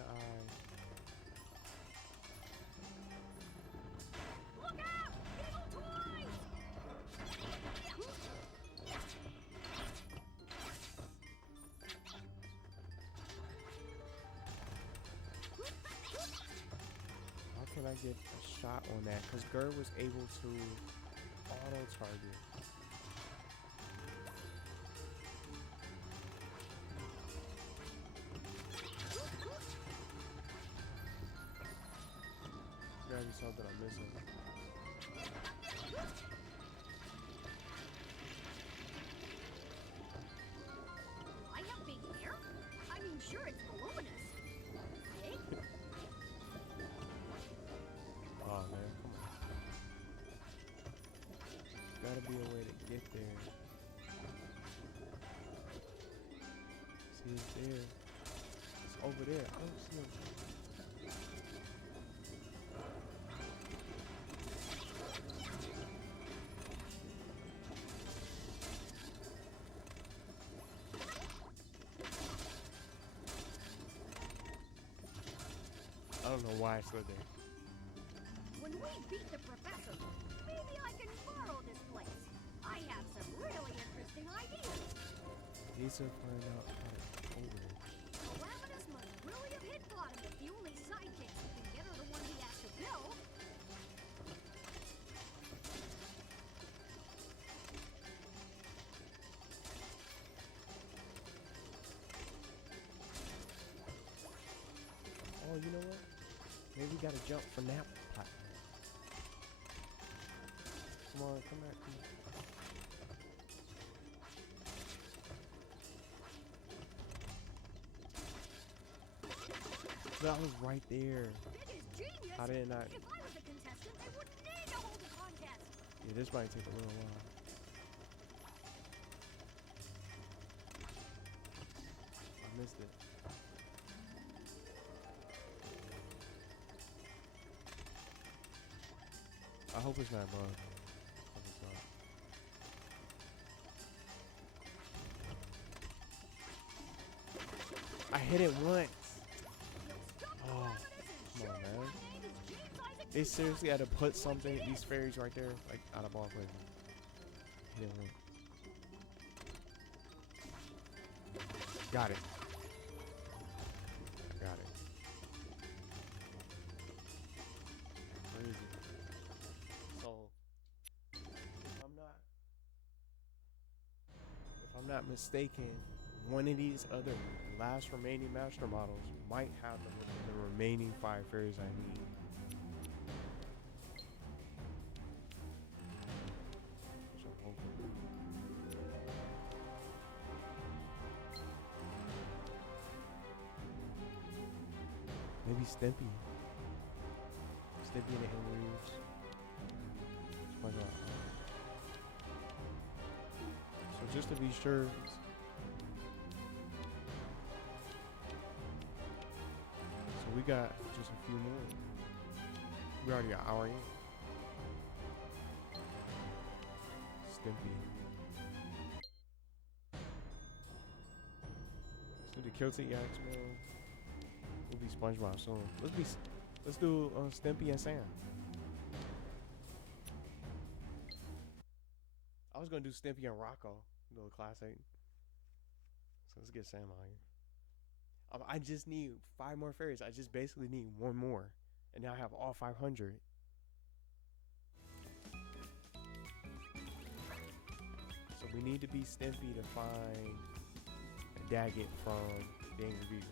Look out! Evil toys! How can I get a shot on that? Because Gerd was able to auto target. Gotta be something I'm missing. I have big hair? I mean, sure, it's voluminous. Big? Oh man, come on. Gotta be a way to get there. See, it's there. It's over there. I don't see him. I don't know why I stood there. When we beat the professor, maybe I can borrow this place. I have some really interesting ideas. Need to find out how to get over there. Calamitous must really have hit bottom if the only sidekicks who can get are the one he has to build. Oh, you know what? Maybe we gotta jump for nap platform. Come on, come back. That was right there. It is genius. How did it not? If I was a contestant, they wouldn't need to hold a contest. Yeah, this might take a little while. I missed it. I hope it's not bug. Hope it's not. I hit it once. Oh, come on, man. They seriously had to put something, these fairies right there, like out of ball play. Hit it once. Got it. Got it. Crazy. So, if I'm not mistaken, one of these other last remaining master models might have the remaining 5 fairies I need. So hopefully. Maybe Stimpy. Stimpy and the Emeralds. SpongeBob. So just to be sure. So we got just a few more. We already got an hour in. Stimpy. Let's do the Guilty Yaks mode. We'll be SpongeBob soon. Let's do Stimpy and Sam. I was gonna do Stimpy and Rocko, little classic. So let's get Sam out here. I just need 5 more fairies. I just basically need 1 more, and now I have all 500. So we need to be Stimpy to find Daggett from the Angry Beavers.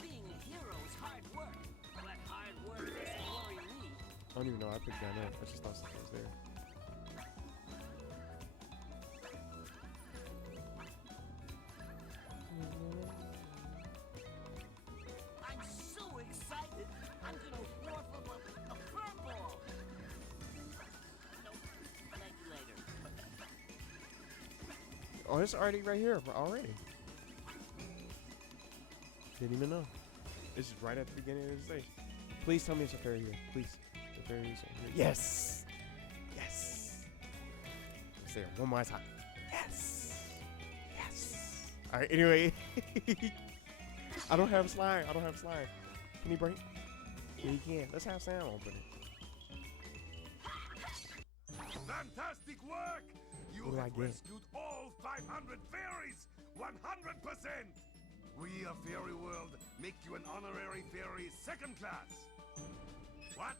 Being a hero is hard work. But hard work doesn't worry me. I don't even know I picked that up. I just thought something was there. I'm so excited. I'm gonna warp up a fur ball. Nope. Maybe later. Oh, it's already right here. Already. Didn't even know. This is right at the beginning of the stage. Please tell me it's a fairy here. Please. The fairy is here. Yes. Yes. Let's say it one more time. Yes. Yes. All right. Anyway. I don't have slime. Can you break? Yeah, you can. Let's have Sam open it. Fantastic work! You What do I have get? rescued all 500 fairies! 100%! We of Fairy World make you an honorary fairy 2nd class. What?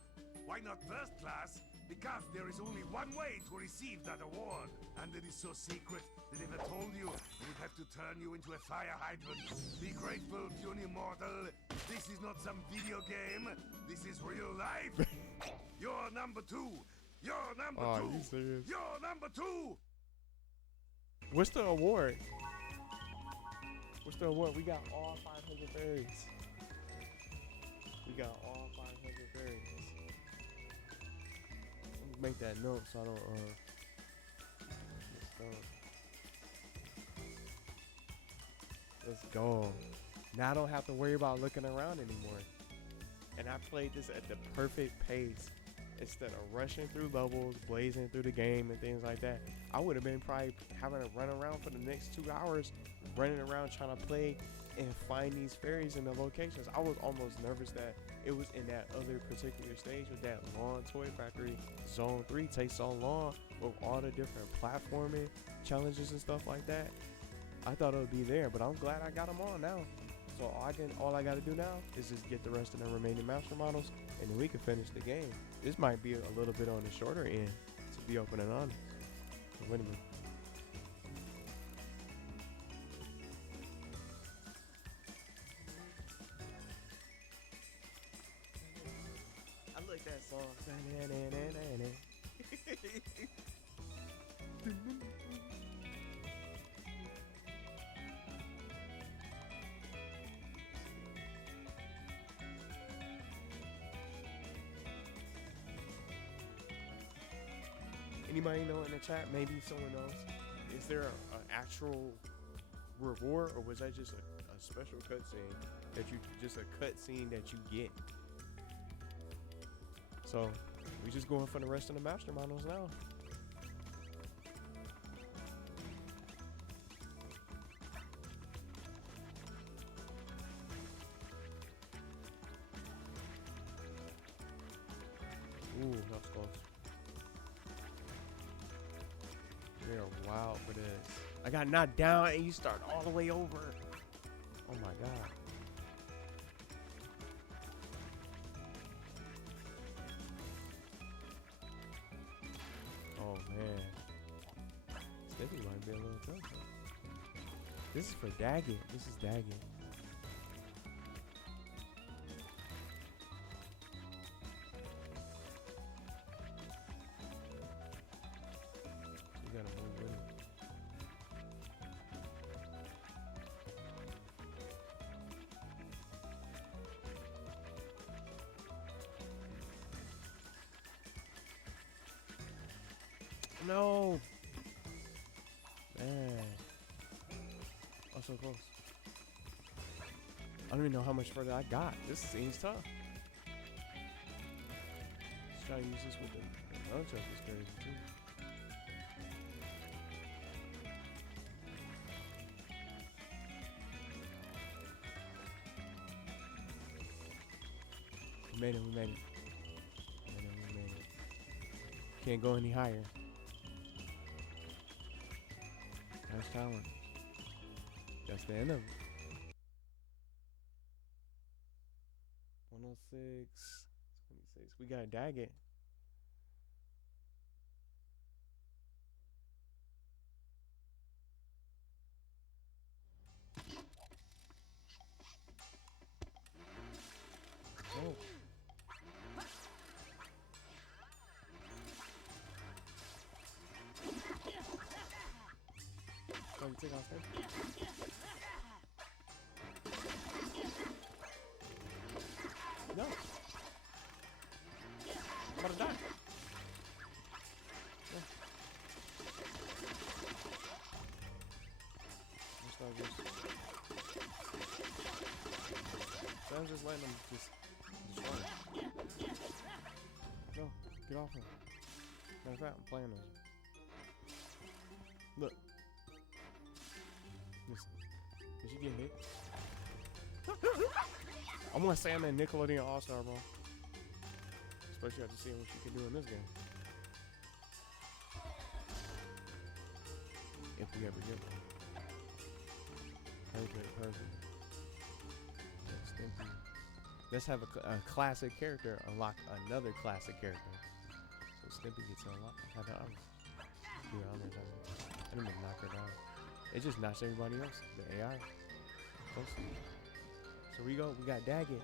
Why not 1st class? Because there is only one way to receive that award. And it is so secret that if I told you, we'd have to turn you into a fire hydrant. Be grateful, puny mortal. This is not some video game. This is real life. You're number 2. You're number Oh, 2. you serious? You're number 2. What's the award? What's the award? We got all 500 fairies. We got all 500 fairies. Let me make that note so I don't let's go. Now I don't have to worry about looking around anymore. And I played this at the perfect pace. Instead of rushing through levels, blazing through the game and things like that, I would have been probably having to run around for the next 2 hours, running around trying to play and find these fairies in the locations. I was almost nervous that it was in that other particular stage with that long toy factory. Zone 3 takes so long with all the different platforming challenges and stuff like that. I thought it would be there, but I'm glad I got them all now. So all I got to do now is just get the rest of the remaining master models, and then we can finish the game. This might be a little bit on the shorter end, to be open and honest. Wait a minute. I like that song. Anybody know in the chat? Maybe someone else. Is there an actual reward, or was that just a special cutscene that you that you get? So we just going for the rest of the master models now. Ooh, that was close. They're wild for this. I got knocked down and you start all the way over. Oh my god. Oh man. Stimpy might be a little tough. This is for Daggett. This is Daggett. You gotta move with it. no. Man. Oh, so close. I don't even know how much further I got. This seems tough. Let's try to use this with the nunchuck is crazy too. We made it, we made it. We made it. Can't go any higher. Nice talent. That's the end of it. 106, 26. We got Daggett. Oh. Oh, you take off there? No. I'm about to die. No. I'm just letting them just destroy it. No, get off him. Matter of fact, I'm playing this. Look. Listen. Did you get hit? I want to say I'm in Nickelodeon All-Star, bro. Especially after seeing what you can do in this game. If we ever get one. Perfect. Stimpy. Let's have a classic character unlock another classic character. So Stimpy gets unlocked. I didn't even knock her down. It just knocks everybody else. The AI. Close. So we go. We got Daggett.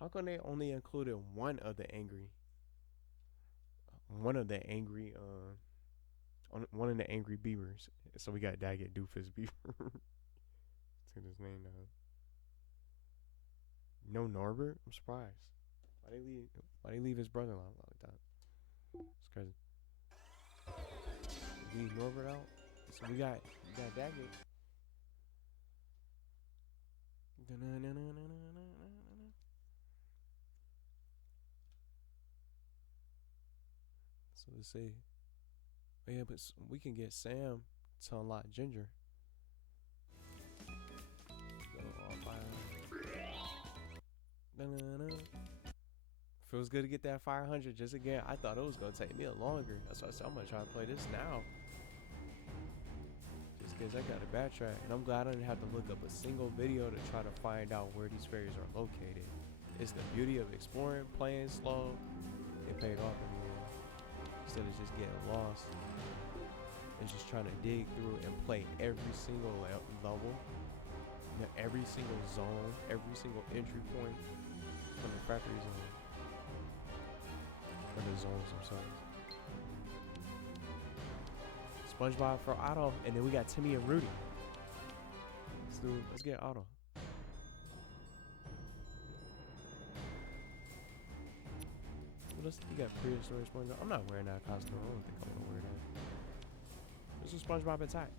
How come they only included one of the angry Beavers? So we got Daggett, Doofus, Beaver. Take his name down. No Norbert? I'm surprised. Why they leave his brother like that? It's crazy. Leave Norbert out. So we got Daggett. So let's see. Oh yeah, but we can get Sam to unlock Ginger. Go all fire. Feels good to get that 500 just again. I thought it was gonna take me a longer. That's why I said I'm gonna try to play this now. Just because I got to backtrack, and I'm glad I didn't have to look up a single video to try to find out where these fairies are located. It's the beauty of exploring, playing slow. It paid off in the end. Instead of just getting lost and just trying to dig through and play every single level, every single zone, every single entry point from the factory zone, or the zones themselves. SpongeBob for Otto, and then we got Timmy and Rudy. Let's get Otto. You got prehistoric SpongeBob. I'm not wearing that costume. I don't think I'm gonna wear that. This is SpongeBob attack.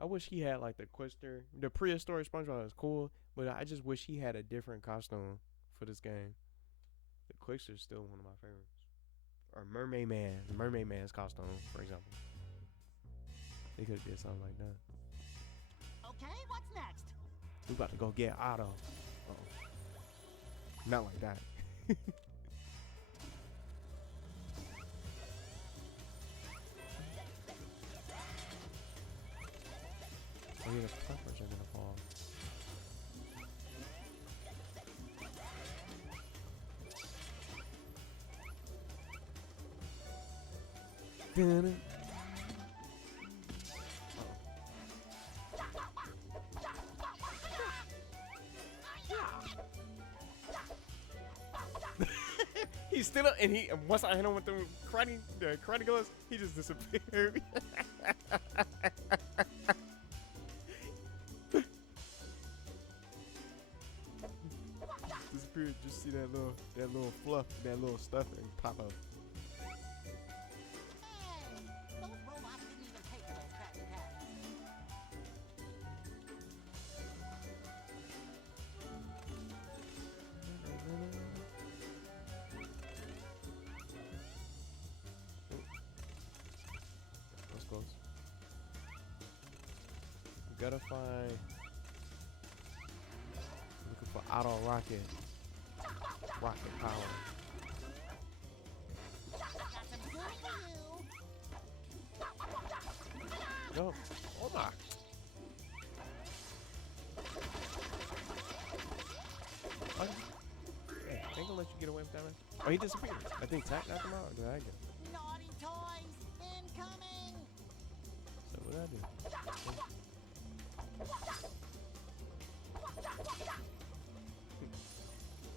I wish he had like the prehistoric SpongeBob is cool, but I just wish he had a different costume for this game. The Quixter's still one of my favorites. Or Mermaid Man's costume, for example. They could have did something like that. Okay, what's next? We about to go get Otto. Not like that. Oh yeah, the peppers are gonna fall. Dun-dun. stood up, and once I hit him with the karate gloves, he just disappeared. Disappeared. Just see that little fluff, that little stuff, and pop up. Hey, those robots didn't even pay for those crappy patties. That's close. We gotta find. Looking for Otto Rocket Power. Got some good for you. No, hold on. Hey, I ain't gonna let you get away with that. Oh, he disappeared. I think Tack knocked him out. Or did I get? Naughty toys incoming. So what did I do?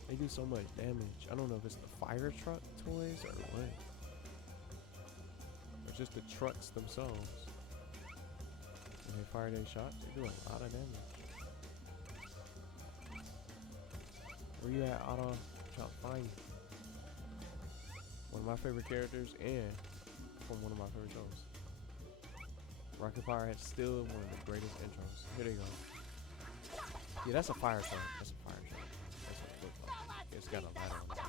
They do so much damage. I don't know if it's the fire truck toys or what. Or just the trucks themselves. When they fire their shots, they do a lot of damage. Where you at, Otto? I'm trying to find you. One of my favorite characters and from one of my favorite shows. Rocket Power is still one of the greatest intros. Here they go. Yeah, that's a fire truck. That's a fire truck. That's a football. It's got a ladder on it.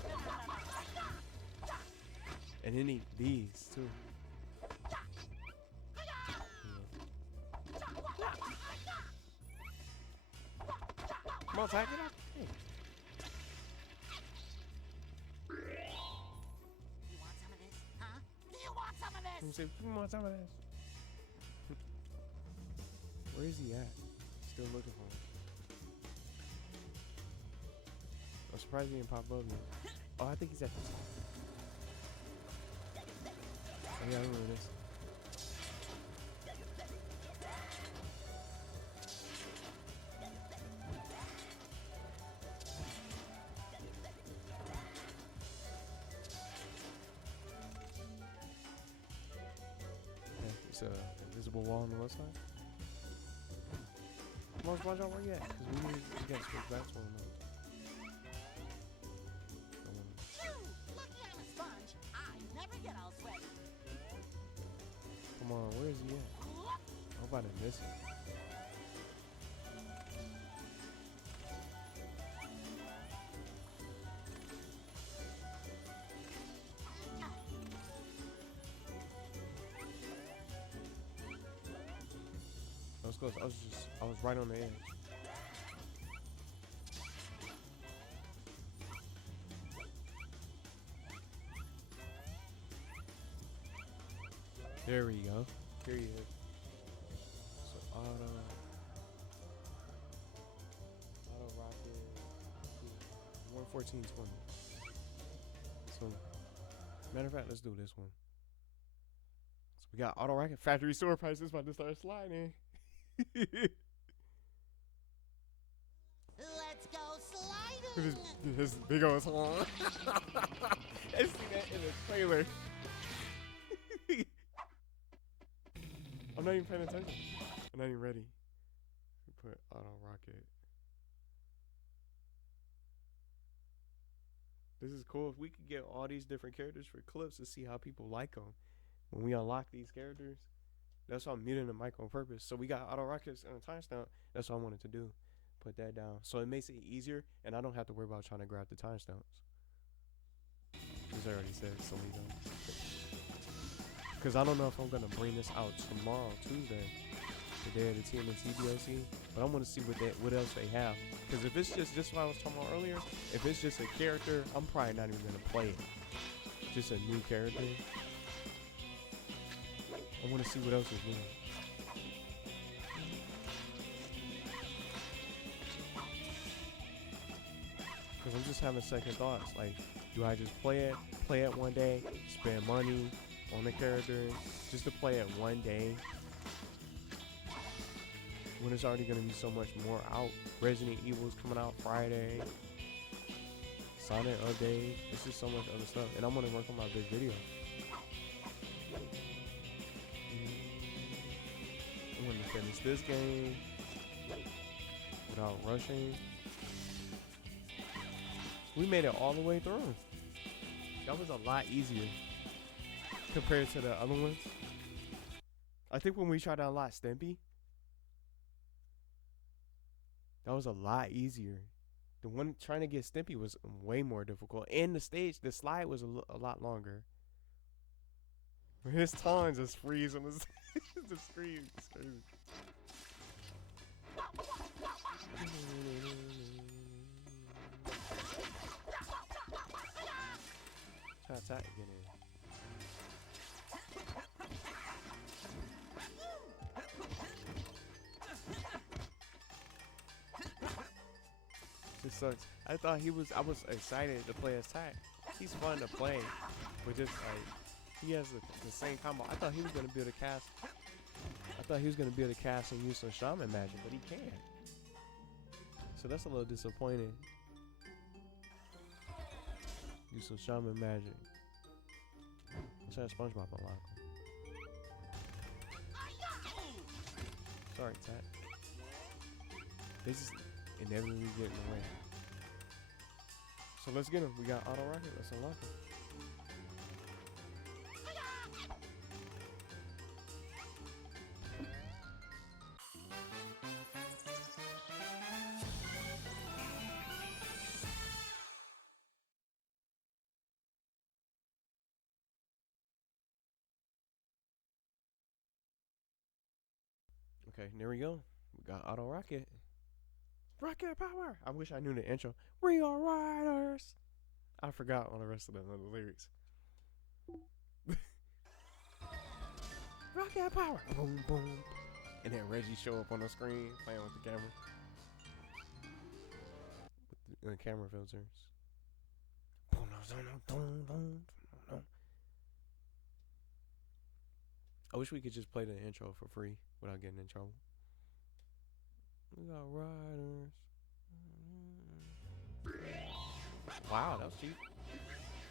And then these too. Come on, Tack, get up. Hey. You want some of this, huh? Do you want some of Let me this? see. You want some of this? Where is he at? Still looking for him. I'm surprised he didn't pop up yet. Oh, I think he's at the top. Oh yeah, I remember this. Okay, it's a invisible wall on the left side. Come on, SpongeBob, where you at? Because we got to switch back to one another. You! Lucky I'm a sponge. I never get all sweaty. Come on, where is he at? I'm about to miss him. That was close. I was right on the edge. There we go. Here he is. So Otto Rocket 114.20. So matter of fact, let's do this one. So we got Otto Rocket factory store prices about to start sliding. Let's go sliding. his big old song. I see that in the trailer. I'm not even paying attention. I'm not even ready. We put Otto Rocket. This is cool. If we could get all these different characters for clips to see how people like them when we unlock these characters, that's why I'm muting the mic on purpose. So we got Otto Rockets and a timestamp. That's what I wanted to do. Put that down. So it makes it easier, and I don't have to worry about trying to grab the timestamps. As I already said, so we don't. Because I don't know if I'm going to bring this out tomorrow, Tuesday, the day of the TMNT DLC. But I want to see what else they have. Because if it's just what I was talking about earlier, if it's just a character, I'm probably not even going to play it. Just a new character. I want to see what else is new. Because I'm just having second thoughts. Like, do I just play it one day, spend money on the character just to play it one day when it's already going to be so much more out? Resident Evil's coming out Friday. Sonic update. This is so much other stuff, and I'm gonna work on my big video. I'm gonna finish this game without rushing. We made it all the way through. That was a lot easier compared to the other ones. I think when we tried to unlock Stimpy, that was a lot easier. The one trying to get Stimpy was way more difficult. And the slide was a lot longer. His tongue just freeze on the screen. It's crazy. Try to attack again. This sucks. I was excited to play as Tack. He's fun to play, but just like he has the same combo. I thought he was gonna be able to cast. I thought he was gonna be able to cast and use some shaman magic, but he can't. So that's a little disappointing. Use some shaman magic. Let's have SpongeBob unlock him. Sorry, Tack. They just inevitably get in the way. So let's get him. We got Auto Rocket. Let's unlock him. Okay, there we go. We got Auto Rocket. Rocket power! I wish I knew the intro. We are riders! I forgot all the rest of the other lyrics. Rocket power! Boom, boom. And then Reggie show up on the screen playing with the camera. With the camera filters. I wish we could just play the intro for free without getting in trouble. We got riders. Wow, that was cheap.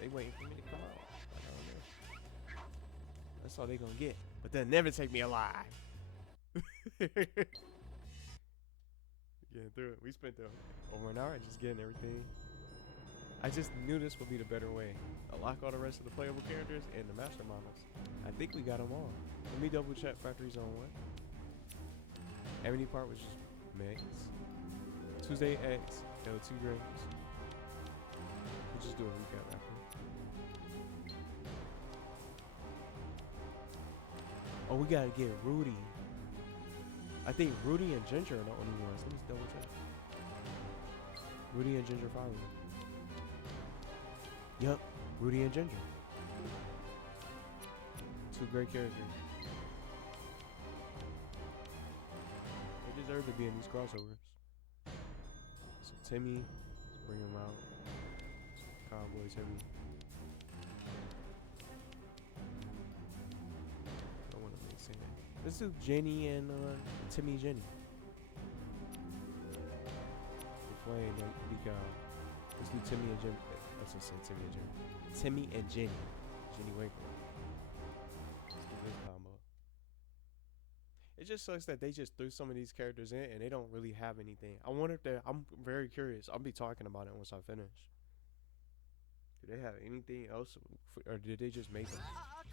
They waiting for me to come out. I don't know. That's all they gonna get. But they'll never take me alive. Getting through it. We spent over an hour just getting everything. I just knew this would be the better way. Unlock all the rest of the playable characters and the master models. I think we got them all. Let me double check Factory Zone 1. Amity part was just Megs. Tuesday X, L2 Graves. We'll just do a recap after. Oh, we gotta get Rudy. I think Rudy and Ginger are the only ones. Let me double check. Rudy and Ginger finally. Yup, Rudy and Ginger. Two great characters. They deserve to be in these crossovers. So Timmy, let's bring him out. Cowboy Timmy. I don't want to make sense. Let's do Jenny and Timmy Jenny. We're playing let's do Timmy and Jenny. Let's just say Timmy and Jenny. Timmy and Jenny. Jenny Winkler. Let's do this combo. It just sucks that they just threw some of these characters in and they don't really have anything. I wonder if I'm very curious. I'll be talking about it once I finish. Do they have anything else? Or did they just make them?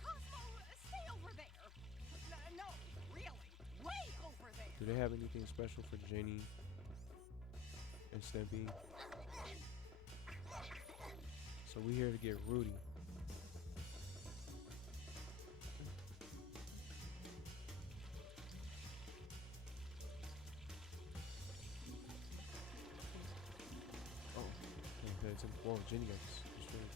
Cosmo, stay over there. No, really, way over there. Do they have anything special for Jenny and Stimpy? So we're here to get Rudy. Oh, can't pay attention. Whoa, Jenny got destroyed.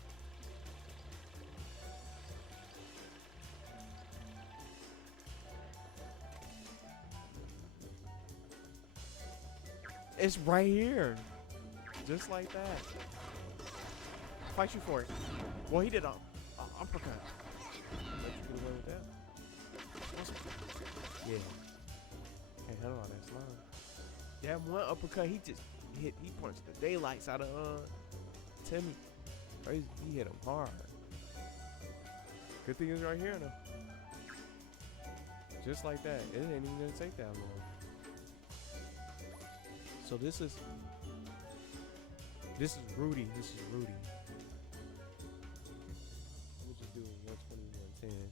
It's right here. Just like that. Fight you for it. Well, he did a uppercut. Let you get away with that. Yeah. Can't handle all that slime. That one uppercut, he punched the daylights out of Timmy. Crazy, he hit him hard. Good thing it's right here though. Just like that. It ain't even gonna take that long. So this is Rudy. This is Rudy. We'll just do 120, 110.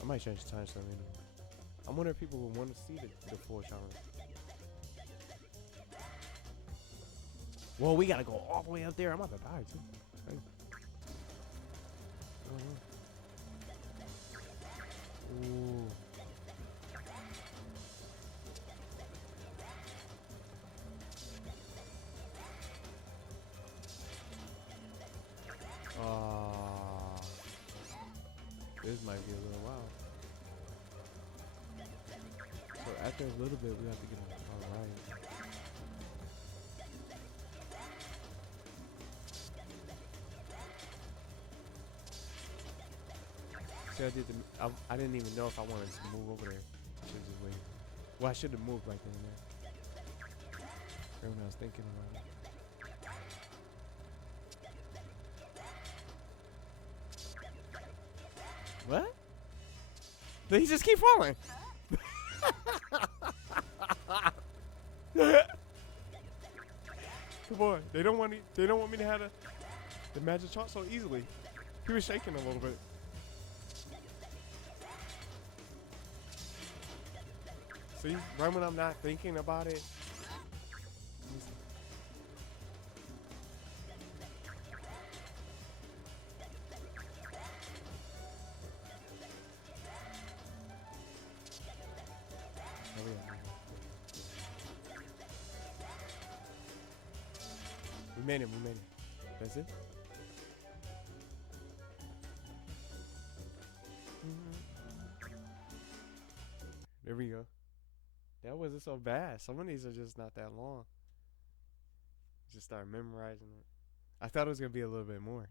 I might change the time so anyway. I wonder if people would want to see the full challenge. Well, we gotta go all the way up there. I'm about to die too. Hey. Ooh. This might be a little wild. So after a little bit, we have to get him all right. See, I didn't even know if I wanted to move over there. I should just wait. Well, I should have moved right then and there. When I was thinking about it. What? Did he just keep falling? Come on, they don't want me to have the magic chart so easily. He was shaking a little bit. See, right when I'm not thinking about it. We made it. That's it. There we go. That wasn't so bad. Some of these are just not that long. Just start memorizing it. I thought it was gonna be a little bit more.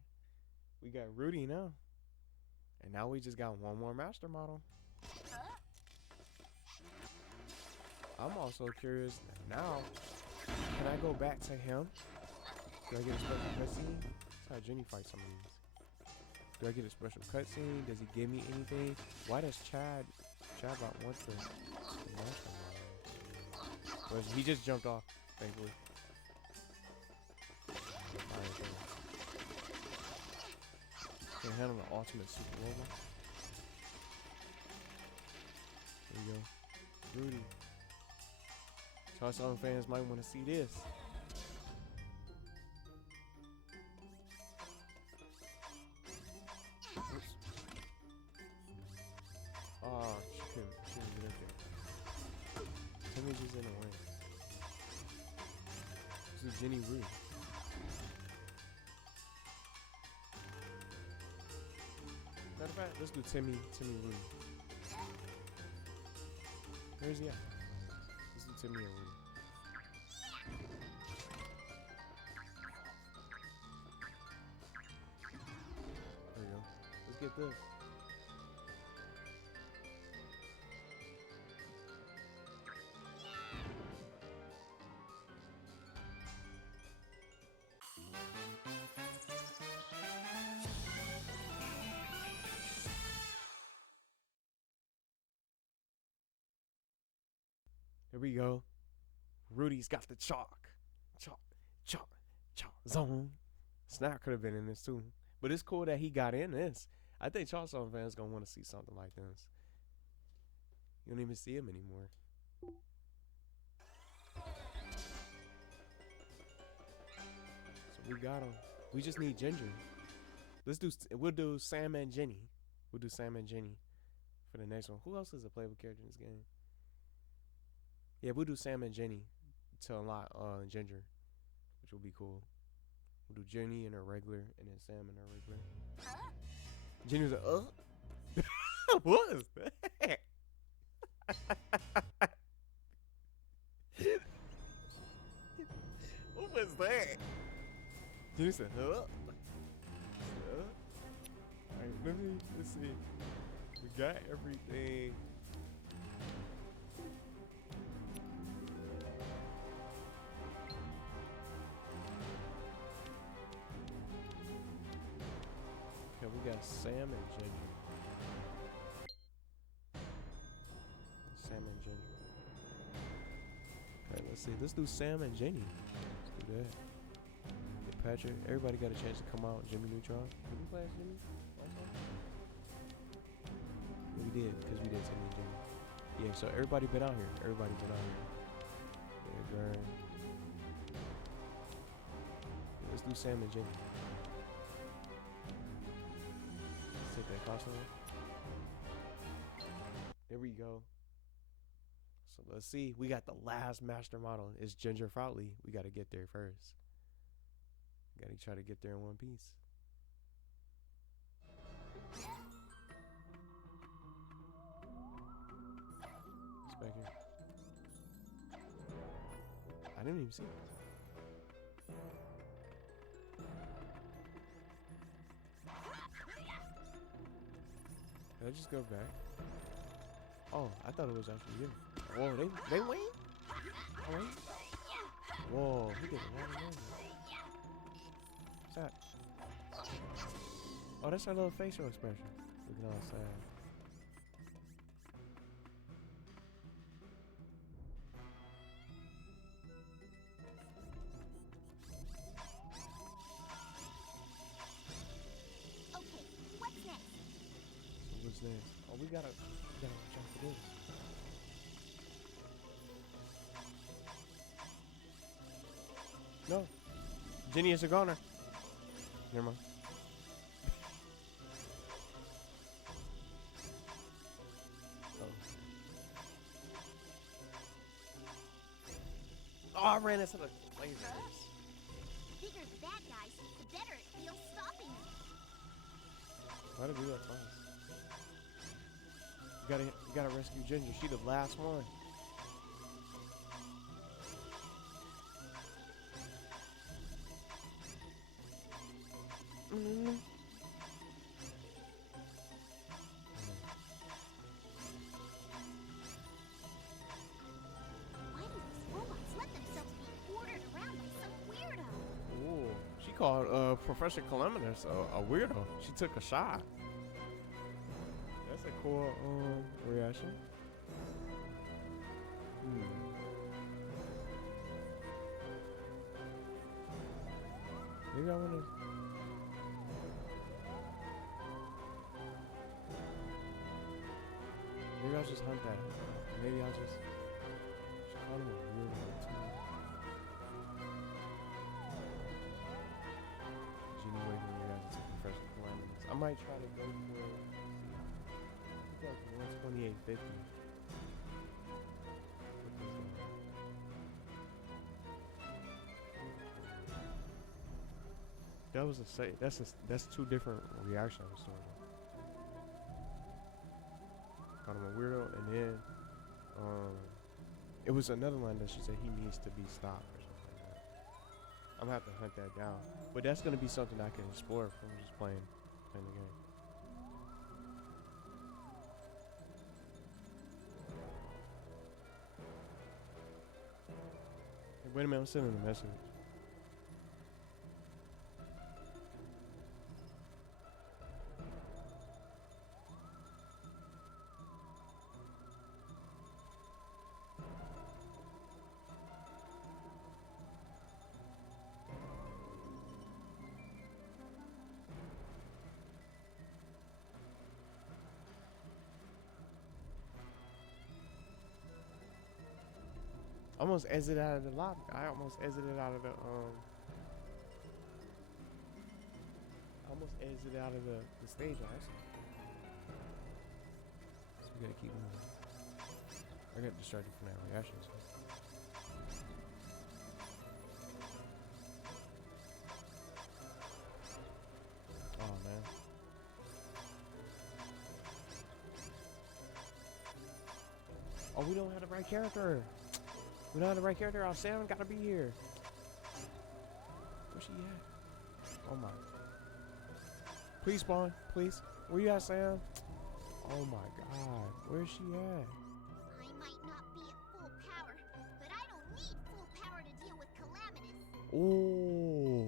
We got Rudy now. And now we just got one more master model. I'm also curious now. Can I go back to him? Do I get a special cutscene? That's how Jenny fights some of these. Do I get a special cutscene? Does he give me anything? Why does Chatbot want the master model? Well, he just jumped off, thankfully. Can handle the ultimate super rover. There you go. Rudy. Charles fans might want to see this. Oops. Oh, she couldn't get up there. Timmy's just in the way. This is Jenny Rudy. Matter of fact, let's do Timmy Rudy. Where's he at? Let's do Timmy and Rudy. There we go. Let's get this. There we go. Rudy's got the chalk zone. Snap could have been in this too. But it's cool that he got in this. I think Charleston fans gonna want to see something like this. You don't even see him anymore. So we got him. We just need Ginger. We'll do Sam and Jenny. We'll do Sam and Jenny for the next one. Who else is a playable character in this game? Yeah, we'll do Sam and Jenny to unlock Ginger, which will be cool. We'll do Jenny and her regular, and then Sam and her regular. Jenny was like, what is that? He said, huh? Alright, let's see. We got everything. Okay, we got Sam and Ginger. Sam and Ginger. Okay, let's see. Let's do Sam and Jenny. Let's do that. Get Patrick. Everybody got a chance to come out. Jimmy Neutron. Did we play as Jimmy? Also? Yeah, we did, because we did Timmy and Jimmy. Yeah, so everybody been out here. Everybody been out here. Yeah, girl. Yeah, let's do Sam and Jenny. Let's take that costume. There we go. So let's see. We got the last master model. It's Ginger Foutley. We got to get there first. Got to try to get there in one piece. It's back here. I didn't even see it. Did I just go back? Oh, I thought it was actually him. Whoa, they win? Oh, wait. Whoa, he did a lot of damage. What's that? Oh, that's our little facial expression. Looking all sad. Okay, what's next? So what's next? Oh, we gotta watch out for this. No. Jenny is a goner. Never mind. Oh, I ran into the lasers. The bigger the bad guys, the better it feels stopping them. Why did we do that twice? You gotta rescue Ginger. She the last one. Why do these robots let themselves be ordered around by some weirdo? Ooh, she called Professor Calamitous a weirdo. She took a shot. That's a cool reaction. Maybe I wanna. Maybe I'll just hunt that. Maybe I'll just call him a weirdo too. Genie waiting for you guys to take Professor Calamitous. I might try to go for 128.50. That was that's two different reactions I was doing. Called him a weirdo, and then it was another line that she said he needs to be stopped or something like that. I'm gonna have to hunt that down, but that's gonna be something I can explore from just playing the game. Hey, wait a minute, I'm sending a message. Almost exited out of the lobby. I almost exited out of the stage actually. So we gotta keep moving. I got distracted from that reaction. Oh man. Oh, we don't have the right character. We don't have the right character. Our Sam gotta be here. Where's she at? Please spawn, please. Where you at, Sam? Oh my God, where's she at? I might not be at full power, but I don't need full power to deal with Calamitous. Oh,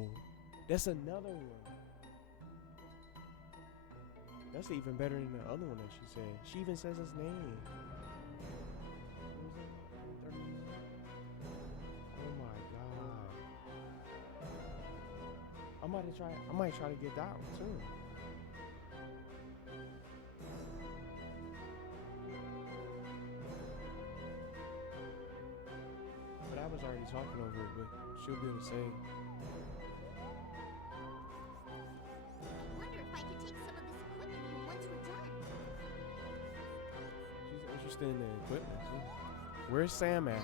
that's another one. That's even better than the other one that she said. She even says his name. Oh my God. I might try to get that one too. But I was already talking over it, but she'll be able to say. I wonder if I can take some of this equipment here once we're done. She's interested in the equipment too. Where's Sam at?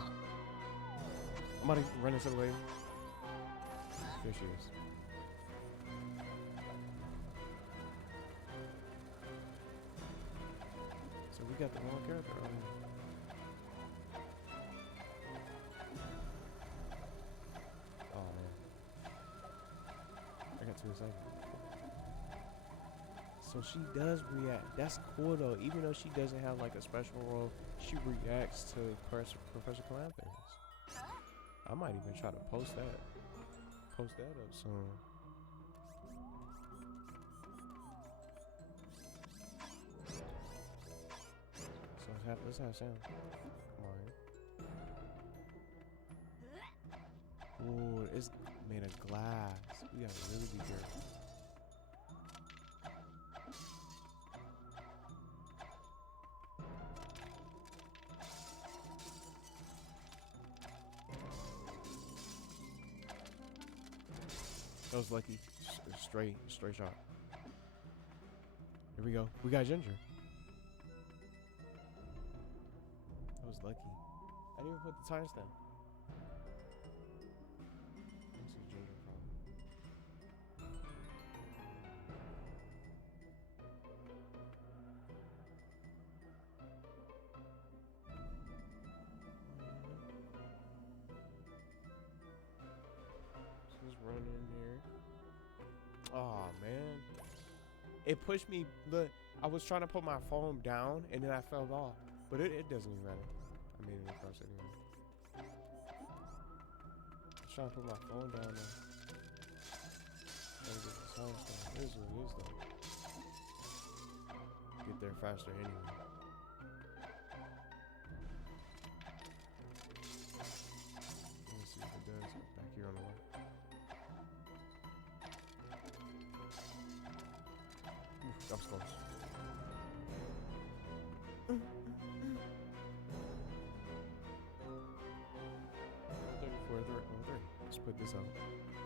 I'm about to run into the lady. There she is. So we got the wrong character on. Oh man. I got too excited. So she does react. That's cool though. Even though she doesn't have like a special role, she reacts to Professor Calamitous. I might even try to post that up soon. So let's have Sam. Come on. Ooh, it's made of glass. We gotta really be careful. That was lucky. Straight shot. Here we go. We got Ginger. That was lucky. I didn't even put the tires down. What's the Ginger from? She's running here. Oh man, it pushed me. Look, I was trying to put my phone down and then I fell off, but it doesn't even matter. I made it across anyway. I was trying to put my phone down now. Gotta get the sound stuff. It is what it is though. Get there faster anyway. Let me see if it does. Back here on the left. That was close. Let's put this up.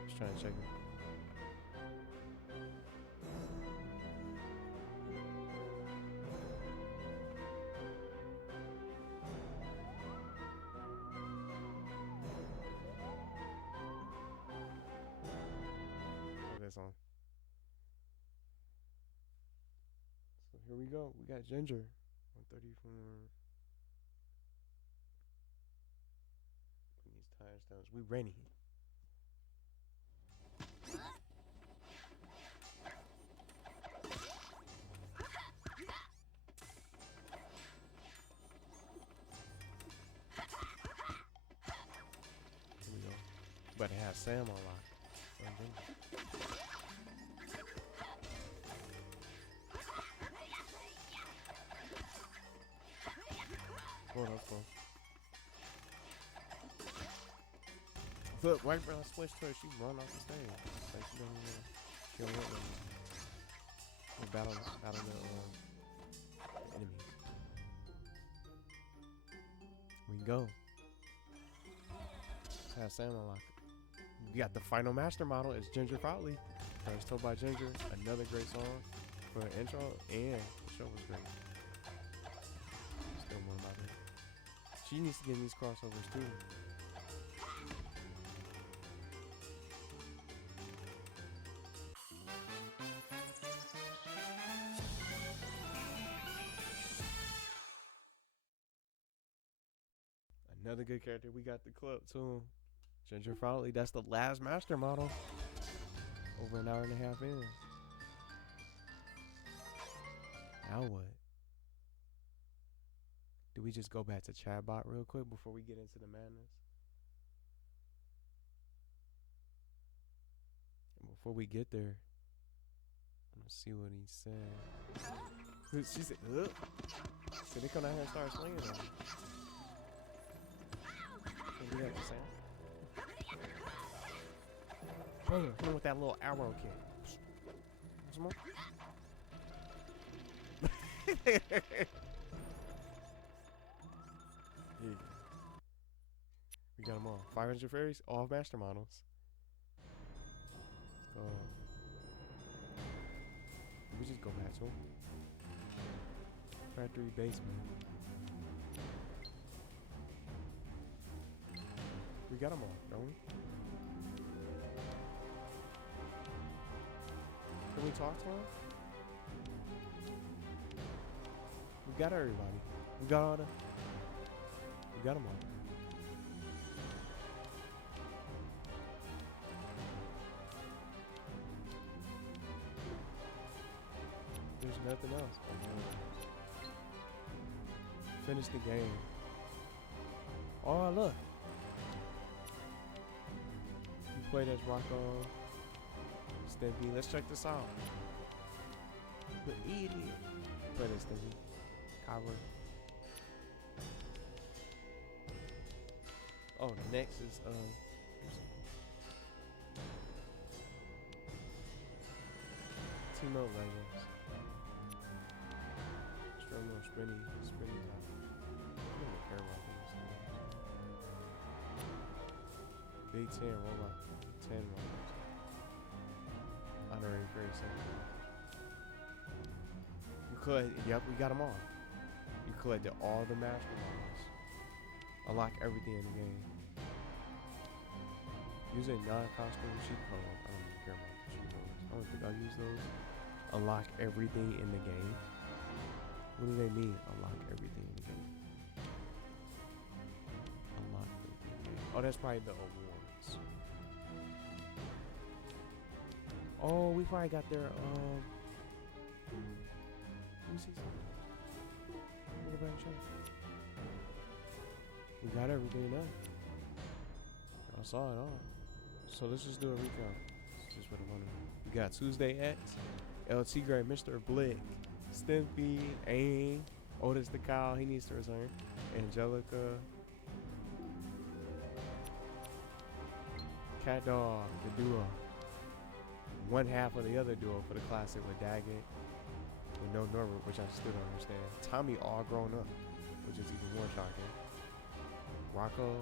Just trying to check it. Put this on. So here we go. We got Ginger. 134. Putting these tires down. We ready. Here we go. Better have Sam on lock. That's cool. Look, right when I switched to her, she run off the stage. Like she don't even, she don't want them. We'll battle the enemies. We go. Let's have Sam unlock it. We got the final master model. It's Ginger Foutley. First told by Ginger. Another great song for an intro, and the show was great. Still more about it. She needs to get in these crossovers too. Another good character. We got the clip too. Ginger Foutley. That's the last master model. Over an hour and a half in. Now what? Do we just go back to Chatbot real quick before we get into the madness? And before we get there, let's see what he said. She said, ugh. So they come out here and start swinging on me. Can't do that, Sam. Bam, hit him with that little arrow kick. Some more. Here you go. We got them all. 500 fairies, all master models. Let's go. We just go back to them. Factory basement. We got them all, don't we? Can we talk to him? We got everybody. We got all the. We got them all. There's nothing else. Finish the game. Oh, look. You played as Rocko. Stimpy. Let's check this out. The idiot. Play as Stimpy. Coward. Oh, next is Team Up Legends. Struggle spinny top. I don't care about these things. Big 10 robot. 10 robots. Honorary very simple. You could, yep, we got them all. You collected all the master models. Unlock everything in the game. Use a non-costume cheat code. I don't even care about the cheat codes. I don't think I'll use those. Unlock everything in the game. What do they mean? Unlock everything in the game. Unlock everything in the game. Oh, that's probably the awards. Oh, we probably got their let me see something. Go back and check. We got everything done. I saw it all. So let's just do a recap. That's just what I wanted. We got Tuesday X, LT Gray, Mr. Blick, Stimpy, Aang, Otis the Cow, he needs to return, Angelica, Cat Dog, the duo. One half of the other duo for the classic with Daggett, with no Norbert, which I still don't understand. Tommy all grown up, which is even more shocking. Rocko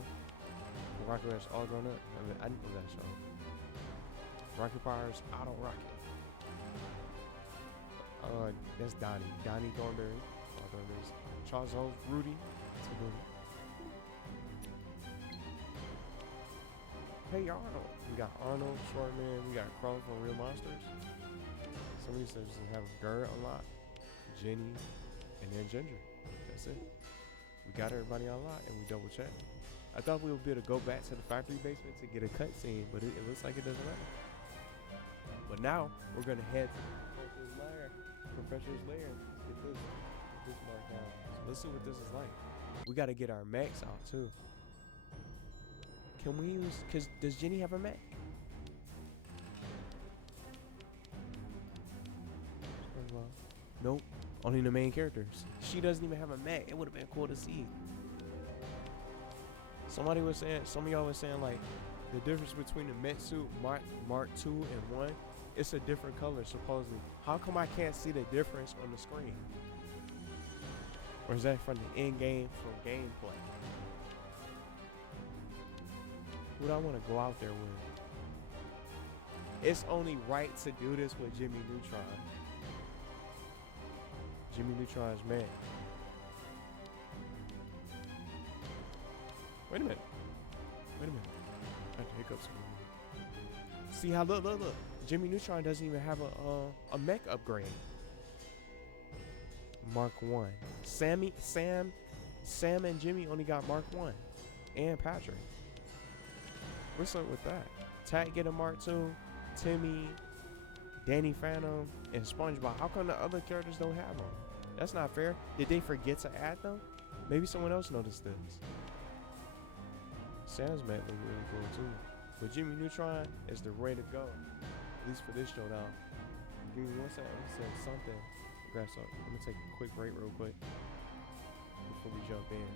is all grown up. I didn't know that show. Rocket Powers, Otto Rocket. That's Donnie. Donnie Thornberry. Charles Holmes, Rudy. Tabootie. Hey Arnold. We got Arnold, Shortman. We got Chrome from Real Monsters. Somebody says we have Gert unlocked, Jenny, and then Ginger. That's it. We got everybody unlocked and we double checked. I thought we would be able to go back to the factory basement to get a cutscene, but it looks like it doesn't matter. But now we're gonna head to Professor's Lair. Let's get this marked out. So let's see what this is like. We gotta get our mechs out too. Can we use? Does Jenny have a mech? Nope. Only the main characters. She doesn't even have a mech. It would have been cool to see. Somebody was saying, some of y'all was saying like the difference between the mech suit Mark 2 and 1, it's a different color supposedly. How come I can't see the difference on the screen? Or is that from the in-game, from gameplay? Who do I want to go out there with? It's only right to do this with Jimmy Neutron. Jimmy Neutron's man. Wait a minute. I have to hiccups. See how look. Jimmy Neutron doesn't even have a mech upgrade. Mark 1. Sam and Jimmy only got Mark 1. And Patrick. What's up with that? Tat get a Mark 2. Timmy, Danny Phantom, and SpongeBob. How come the other characters don't have them? That's not fair. Did they forget to add them? Maybe someone else noticed this. Sam's map look really cool too. But Jimmy Neutron is the way to go. At least for this showdown. Give me 1 second. I'm gonna say something. Grab some. I'm gonna take a quick break real quick before we jump in.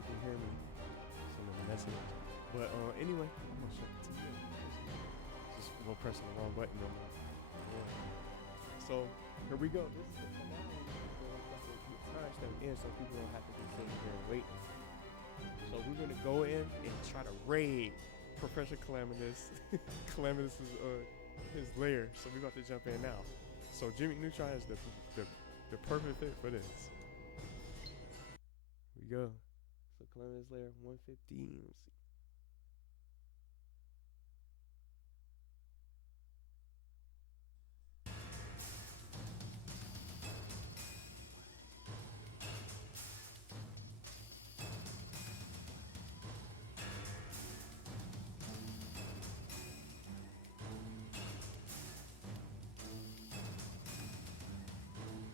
nobody can hear me. Sending a message. But anyway, I'm gonna shut the TV off. Just we're pressing the wrong button though. So here we go. This is the finale. Timestamp in so people don't have to be sitting here and waiting. So we're gonna go in and try to raid Professor Calamitous. Calamitous is his lair. So we're about to jump in now. So Jimmy Neutron is the perfect fit for this. Here we go. So Calamitous lair 115. Let's see.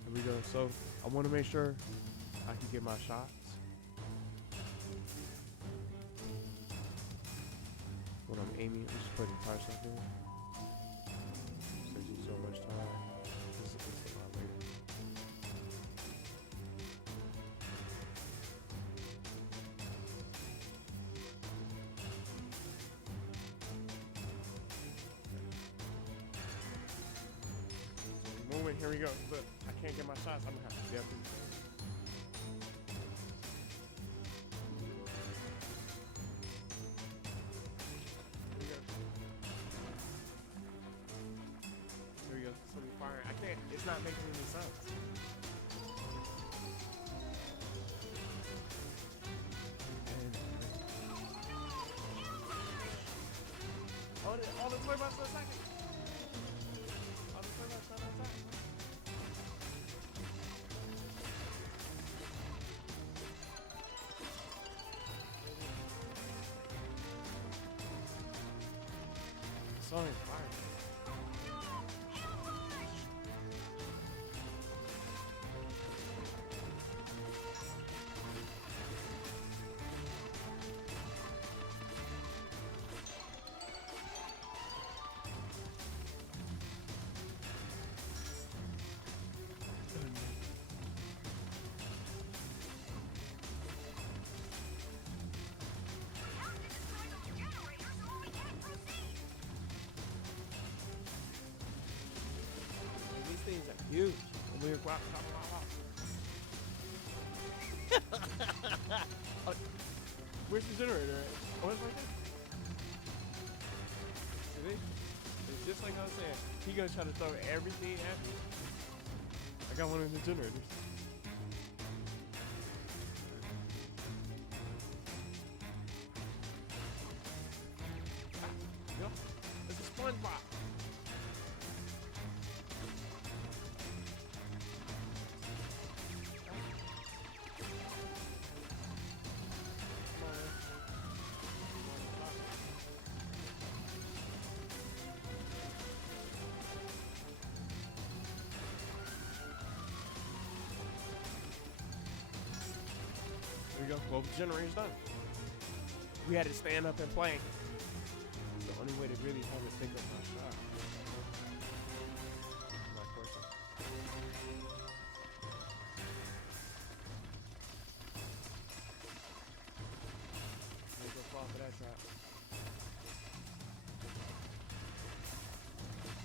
Here we go. So I want to make sure I can get my shots. When I'm aiming, I'm just putting time stuff in. Saves you so much time. This is a lot later. Moving, here we go. Look, I can't get my shots. I'm gonna have to definitely. Here we go. Somebody firing. I can't. It's not making any sense. All the Toybots are attacking. All the Toybots are attacking. Sorry, fire. Things are huge. And we're where's the generator at? Oh, it's right there. See? It's just like I was saying. He gonna try to throw everything at me. I got one of the generators. Yo, it's a SpongeBob. There we go. Well, the generator's done. We had to stand up and play. It's the only way to really have it pick up my shot. My question. Let me go fall for that trap.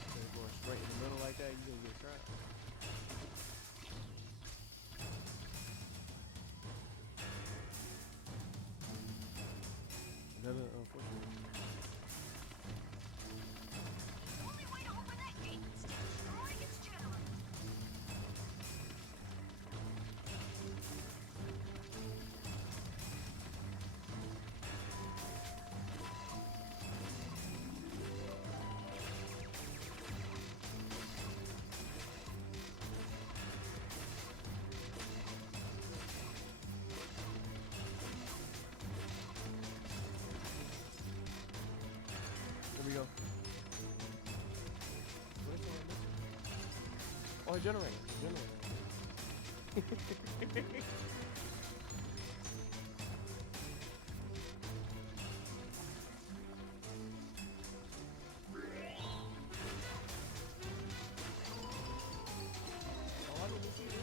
Instead of going straight in the middle like that, you're gonna get trapped. Another unfortunate. The only way to open that gate is to destroy its generator. Here we go. What is it? Oh, a generator. Generator. Oh, I didn't see this.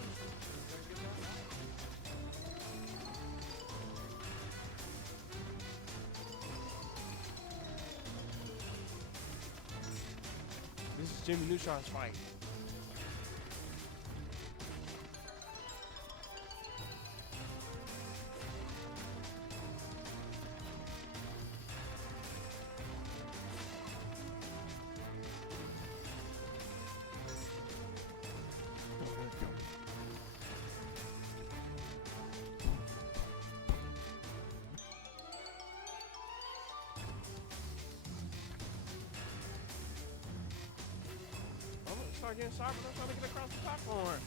Jimmy Neutron's fight. Start getting sharp, but I'm trying to get across the platform.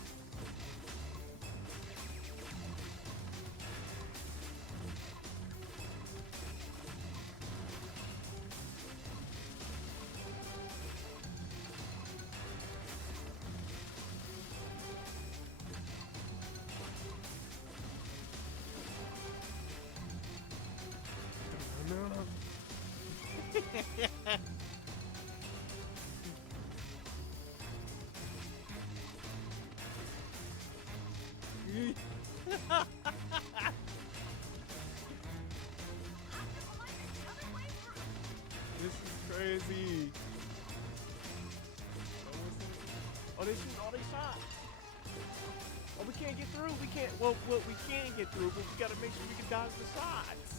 This is crazy. Oh, they shooting all these shots. Oh, we can't get through. We can't. Well, we can get through, but we gotta make sure we can dodge the shots.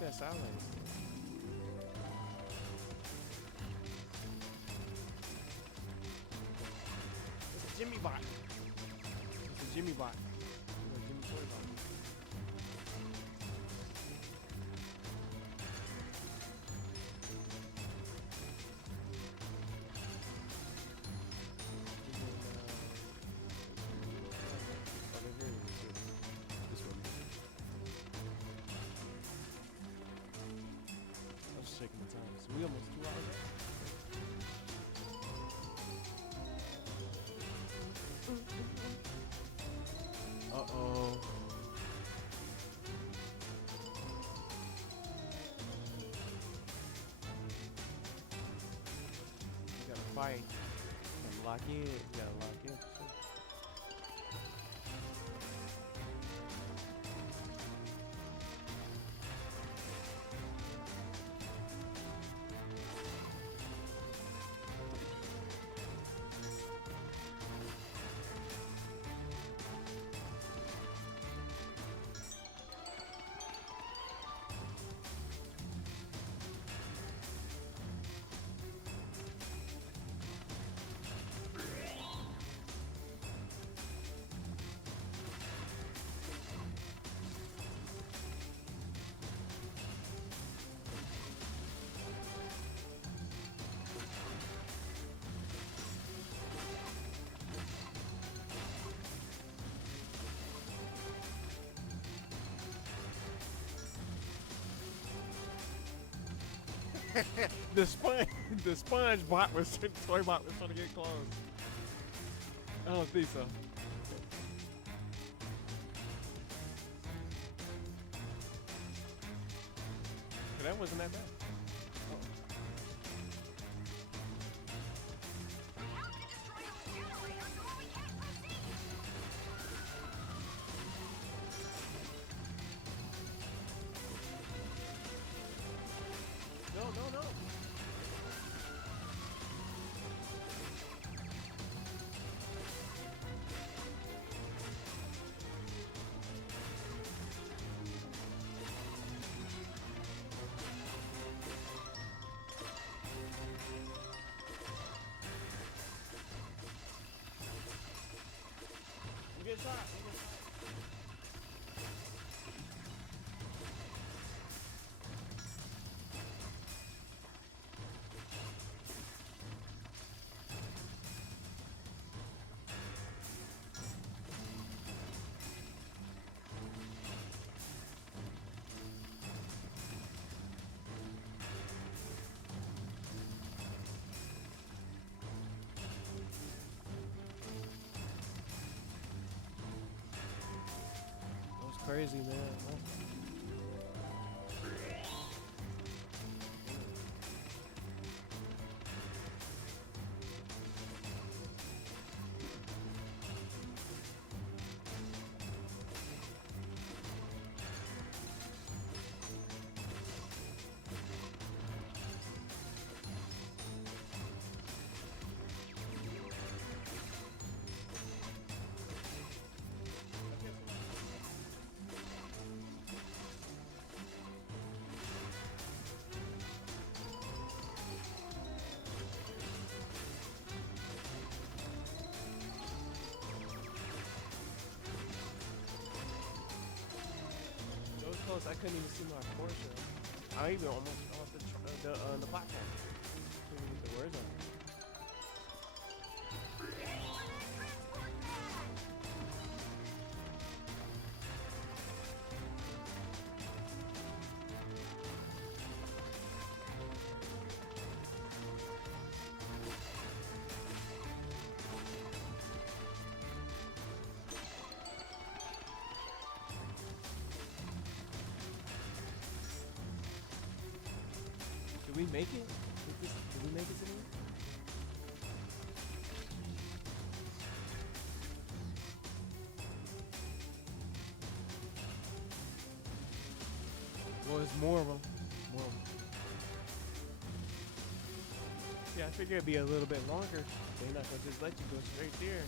That sound like? It's a Jimmy bot. It's a Jimmy bot. Jimmy Toybot. Checking the time. So we almost 2 hours out. Uh-oh. You gotta fight. You gotta lock in. You gotta lock in. the sponge bot was Toybot was trying to get close. I don't think so. But that wasn't that bad. No. get shot. Crazy, man. I couldn't even see my portion. I even almost off the platform. Couldn't get the words out. Did we make it? Did we make it to the end? Well, it's more of them. More of them. Yeah, I figured it'd be a little bit longer. They're not gonna just let you go straight there.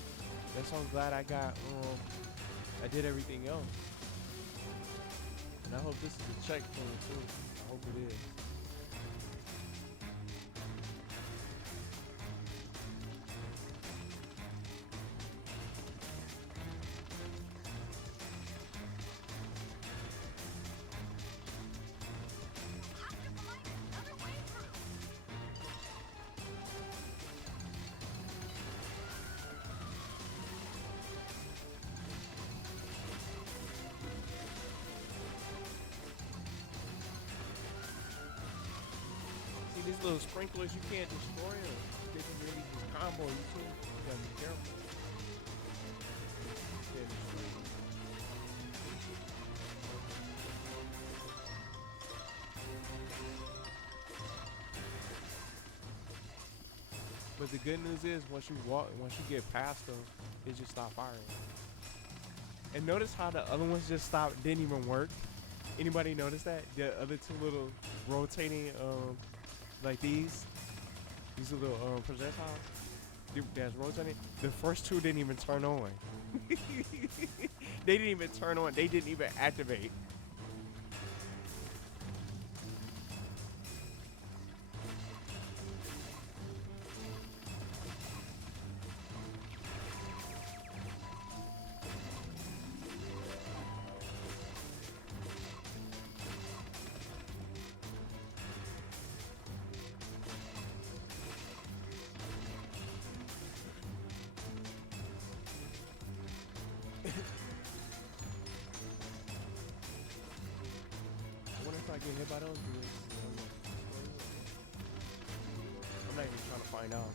That's why I'm glad I got. I did everything else. And I hope this is a checkpoint too. I hope it is. These little sprinklers, you can't destroy them. They can really just combo you too. You gotta be careful. You can't destroy them. But the good news is, once you get past them, they just stop firing. And notice how the other ones just stopped, didn't even work. Anybody notice that? The other two little rotating, like these little projectiles that's rotating. The first two didn't even turn on. They didn't even turn on. They didn't even activate. I get hit by those dudes. I'm not even trying to find out.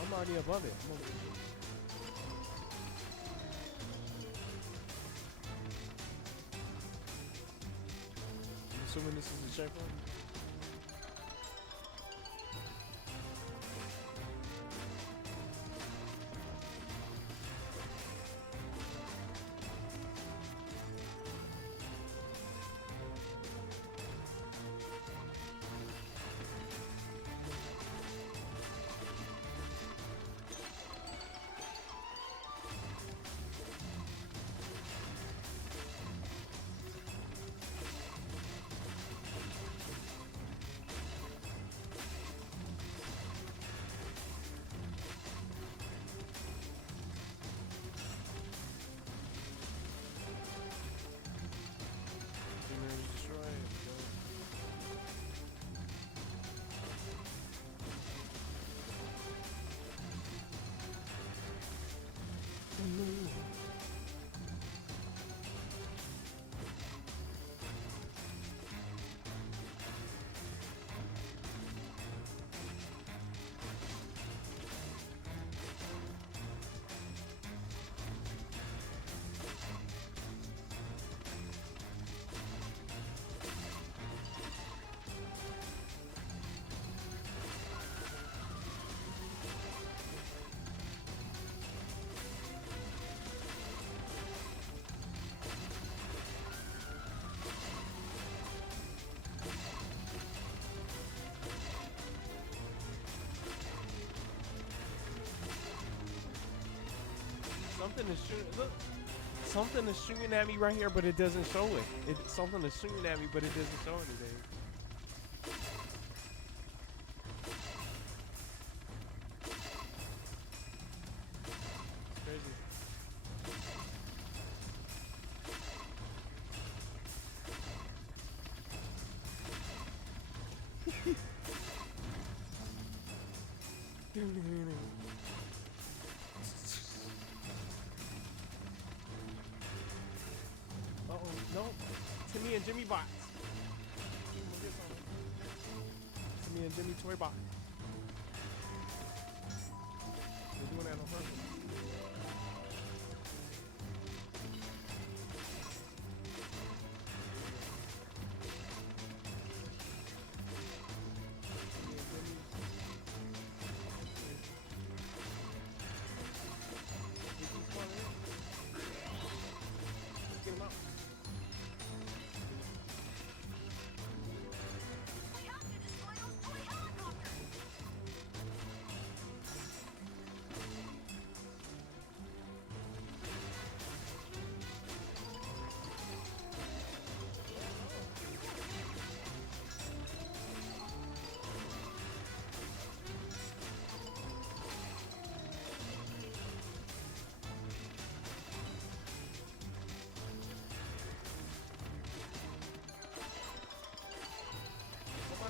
I'm already above it. Assuming this is a checkpoint. Something is shooting. Look, something is shooting at me right here, but it doesn't show it. Something is shooting at me, but it doesn't show anything. Crazy. Uh-oh, no. Timmy and Jimmy bots. Timmy and Jimmy toy bot. They're doing that on purpose.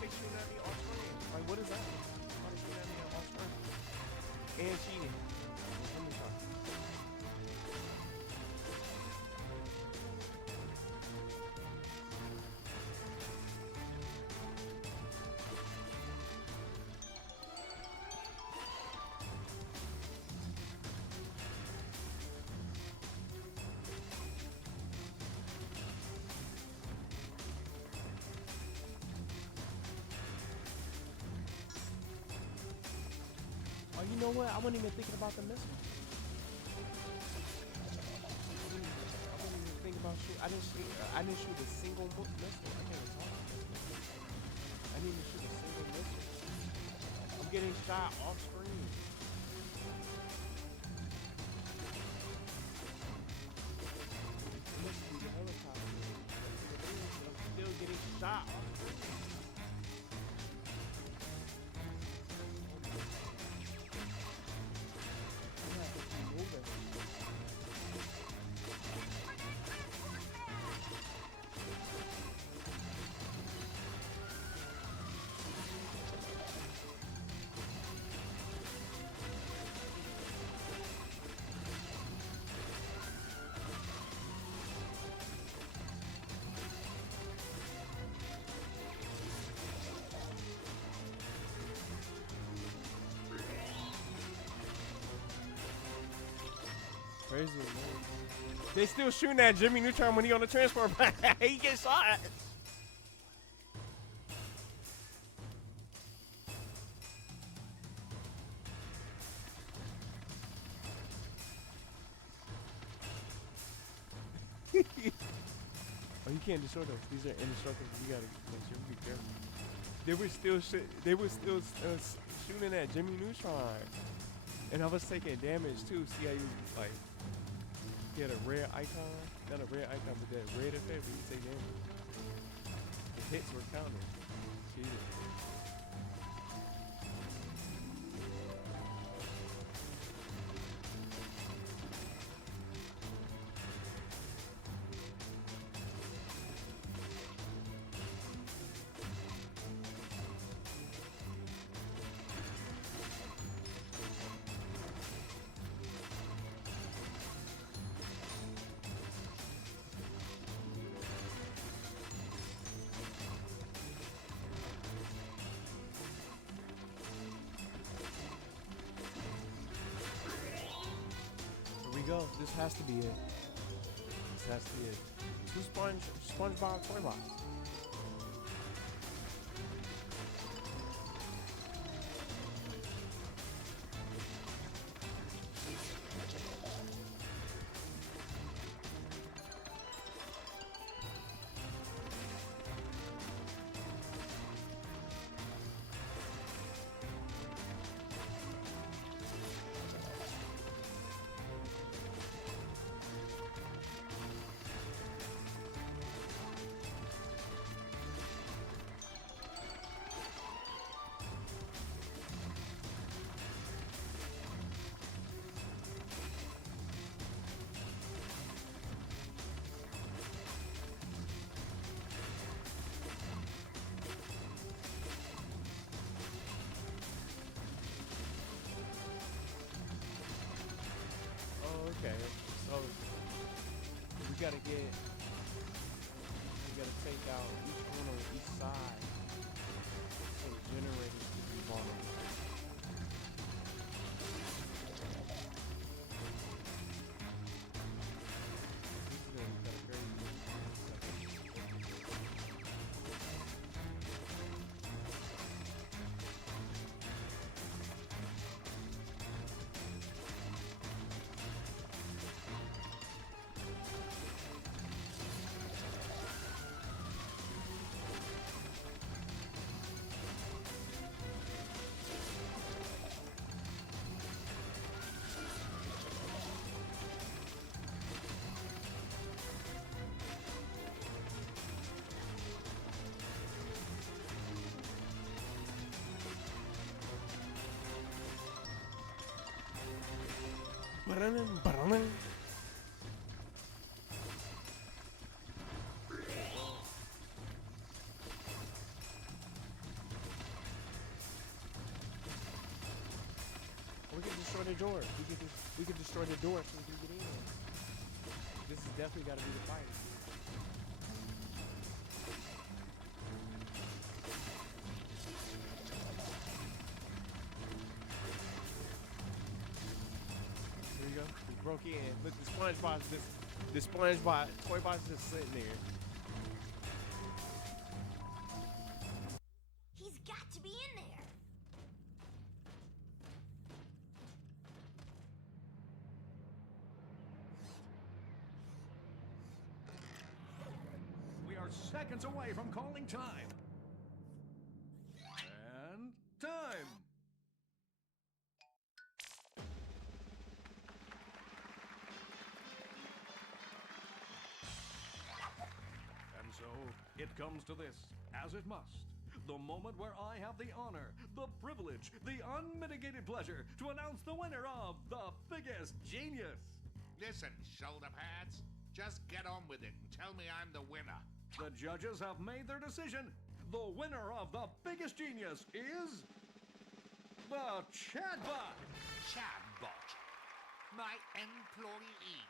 Shooting at me off screen. Like, what is that? Somebody shooting at me off screen. And cheating. Let me try. Oh, you know what? I wasn't even thinking about the missile. I wasn't even thinking about shoot. I didn't shoot a single missile. I can't even talk. I didn't even shoot a single missile. I'm getting shot off screen. It must be the helicopter. I'm still getting shot off screen. Crazy, man. They still shooting at Jimmy Neutron when he on the transport. He gets shot. Oh, you can't destroy those. These are indestructible. You gotta make sure you be careful. They were still shooting at Jimmy Neutron, and I was taking damage too. See how you like? He had a red icon, not a red icon, but that red effect when you take damage. The hits were counted. Cheated. we go. This has to be it. This has to be it. 2 SpongeBob Toybots. Okay, so we gotta take out each one on each side for the generators to be vulnerable. This is gonna be crazy. Ba-dum-bum-bum. We can destroy the door. We can destroy the door so we can get in. This has definitely got to be the fight. There you go. We broke in. Look, the SpongeBob's just, the SpongeBob Toybot's just sitting there. He's got to be in there. We are seconds away from calling time. And time. And so it comes to this, as it must. The moment where I have the honor, the privilege, the unmitigated pleasure to announce the winner of the biggest genius. Listen, shoulder pads. Just get on with it and tell me I'm the winner. The judges have made their decision. The winner of the biggest genius is the Chatbot. Chatbot. My employee?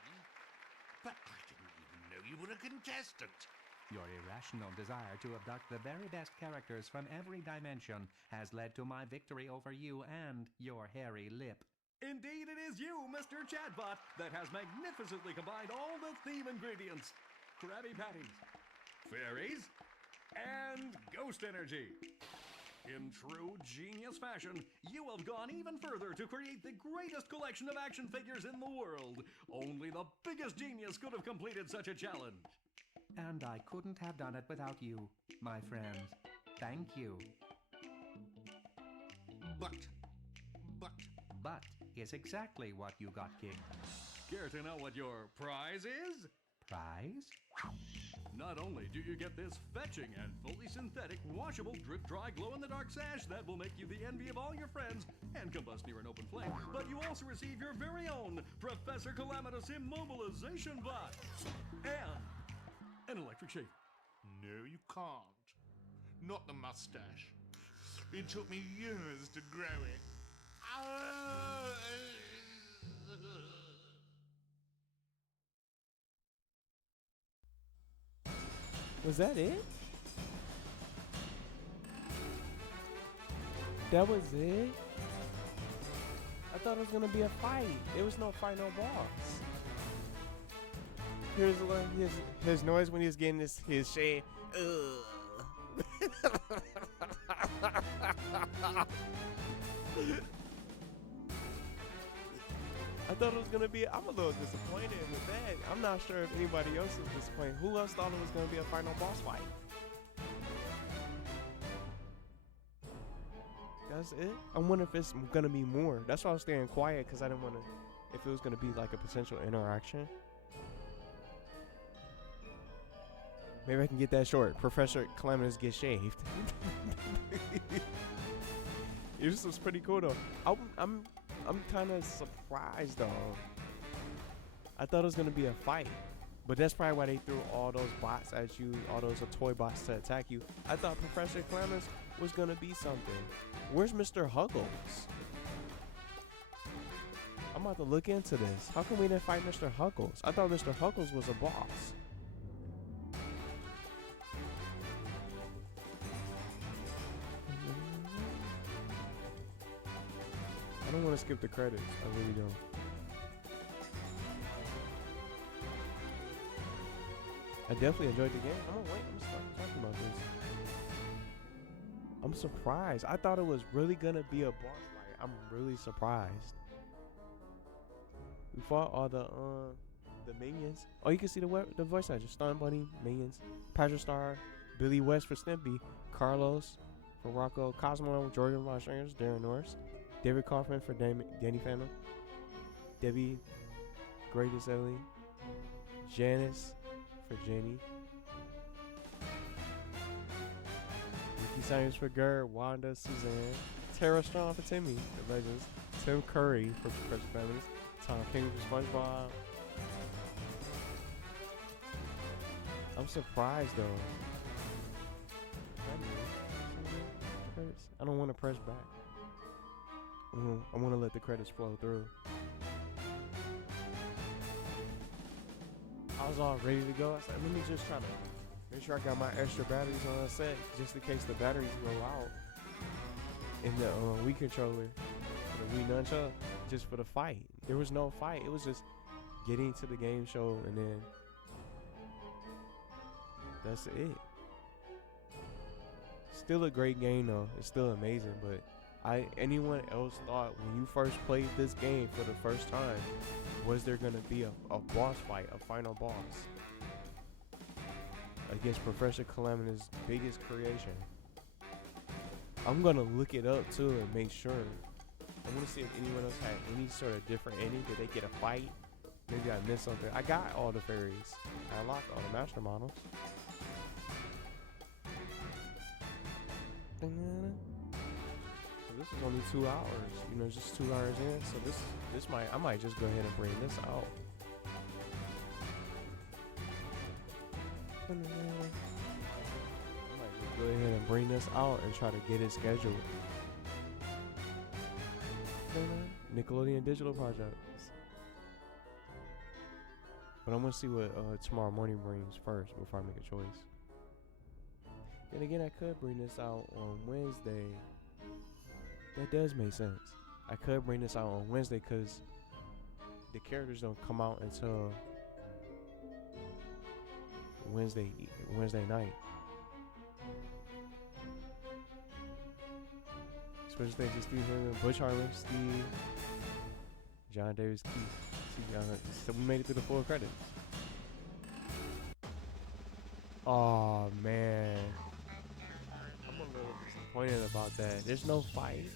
But I didn't even know you were a contestant. Your irrational desire to abduct the very best characters from every dimension has led to my victory over you and your hairy lip. Indeed, it is you, Mr. Chatbot, that has magnificently combined all the theme ingredients. Krabby Patties, fairies, and ghost energy. In true genius fashion, you have gone even further to create the greatest collection of action figures in the world. Only the biggest genius could have completed such a challenge. And I couldn't have done it without you, my friends. Thank you. But is exactly what you got, King. Care to know what your prize is? Prize? Not only do you get this fetching and fully synthetic, washable, drip-dry, glow-in-the-dark sash that will make you the envy of all your friends and combust near an open flame, but you also receive your very own Professor Calamitous Immobilization Bot and an electric shaver. no, you can't. Not the mustache. It took me years to grow it. Was that it? That was it? I thought it was gonna be a fight. There was no final boss. Here's his noise when he was getting his shade. I thought it was gonna be. I'm a little disappointed with that. I'm not sure if anybody else is disappointed. Who else thought it was gonna be a final boss fight? That's it. I wonder if it's gonna be more. That's why I was staying quiet, because I didn't want to. If it was gonna be like a potential interaction. Maybe I can get that short. Professor Calamitous gets shaved. This was pretty cool though. I'm kind of surprised though. I thought it was gonna be a fight, but that's probably why they threw all those bots at you, all those Toybots to attack you. I thought Professor Calamitous was gonna be something. Where's Mr. Huggles? I'm about to look into this. How come we didn't fight Mr. Huggles? I thought Mr. Huggles was a boss. I don't want to skip the credits. I really don't. I definitely enjoyed the game. I'm gonna wait. I'm gonna start talking about this. I'm surprised. I thought it was really gonna be a boss fight. I'm really surprised. We fought all the minions. Oh, you can see the voice actors: Stun Bunny, minions, Patrick Star, Billy West for Snippy, Carlos for Rocko, Cosmo, Jordan Von Strangers, Darren Norris, David Kaufman for Danny Phantom, Debbie Greatest Ellie, Janice for Jenny, Ricky Science for Gerd, Wanda, Suzanne, Tara Strong for Timmy, the Legends, Tim Curry for Professor Calamitous, Tom King for SpongeBob. I'm surprised though. I don't want to press back. I want to let the credits flow through. I was all ready to go. I said, let me just try to make sure I got my extra batteries on set, just in case the batteries go out in the Wii controller for the Wii Nunchuck, just for the fight. There was no fight. It was just getting to the game show, and then that's it. Still a great game though. It's still amazing, but anyone else thought when you first played this game for the first time, was there gonna be a boss fight, a final boss against Professor Calamitous' biggest creation? I'm gonna look it up too and make sure. I want to see if anyone else had any sort of different ending. Did they get a fight? Maybe I missed something. I got all the fairies. I unlocked all the master models. So this is only 2 hours, you know, just 2 hours in. So this I might just go ahead and bring this out. I might just go ahead and bring this out and try to get it scheduled. Nickelodeon digital projects. But I'm gonna see what tomorrow morning brings first before I make a choice. Then again, I could bring this out on Wednesday. That does make sense. I could bring this out on Wednesday because the characters don't come out until Wednesday night. Special thanks to Steve Herman, Butch Harmon, Steve, John Davis, Keith. So we made it through the full credits. Oh man, I'm a little disappointed about that. There's no fight.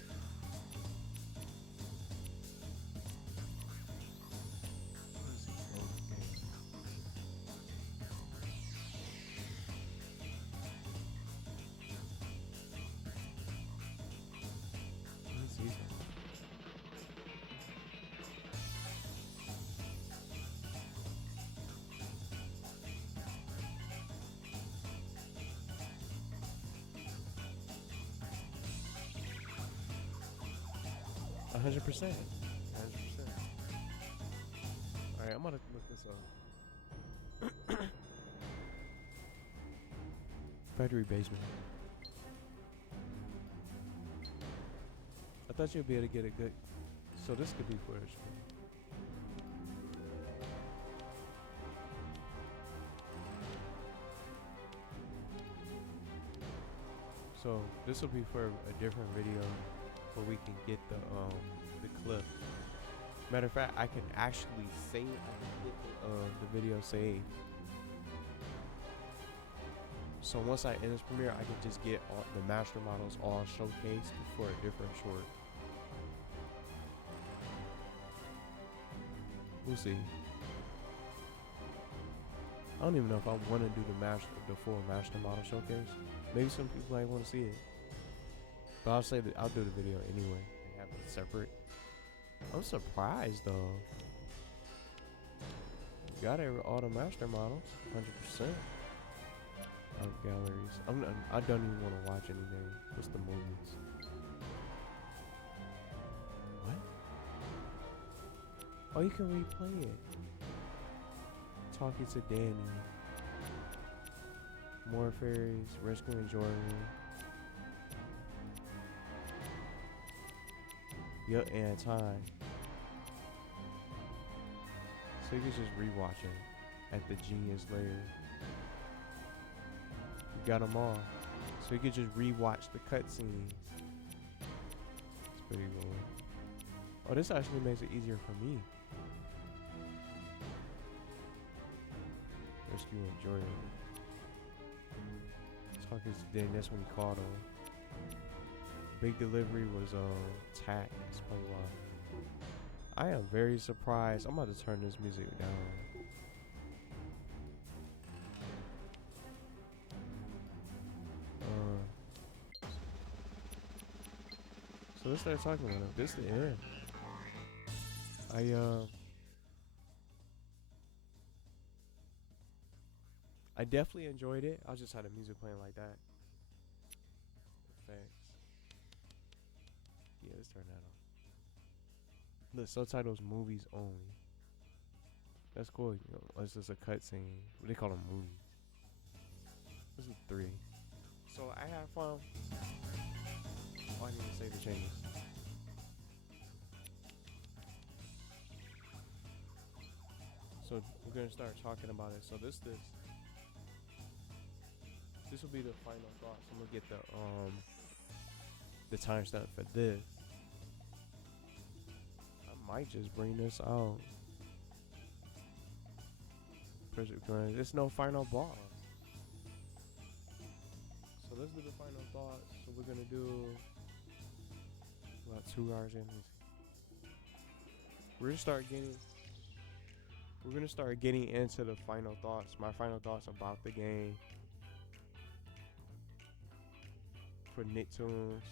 Hundred percent. All right, I'm gonna look this up. Factory basement. I thought you'd be able to get a good So this could be footage. So this will be for a different video where we can get the clip. Matter of fact, I can actually save. I can get the video saved. So once I end this premiere, I can just get all the master models all showcased for a different short. We'll see. I don't even know if I want to do the full master model showcase. Maybe some people might want to see it, but I'll say that I'll do the video anyway and have it separate. I'm surprised though. Got all the master models, 100%. Art galleries. I don't even want to watch anything. What's the movies? What? Oh, you can replay it. Talking to Danny. More Fairies Rescuing Jordan. Yup, and time. So you can just rewatch it at the Genius Lair. You got them all. So you can just rewatch the cutscenes. It's pretty cool. Oh, this actually makes it easier for me. Rescuing Jordan. Talking to Dan, that's when he called him. Big delivery was Tack. Explain why. I am very surprised. I'm about to turn this music down. So let's start talking about it. This is the end. I definitely enjoyed it. I just had the music playing like that. Effects. Yeah, let's turn that on. The subtitles movies only. That's cool. You know, it's just a cutscene. They call them movies. This is 3. So I had fun. Oh, I need to save the changes. So we're gonna start talking about it. So this will be the final thoughts. I'm gonna get the timestamp for this. I might just bring this out. There's no final boss. So let's do the final thoughts. So we're gonna do about 2 hours in. We're gonna start getting into the final thoughts. My final thoughts about the game for NICKTOONS.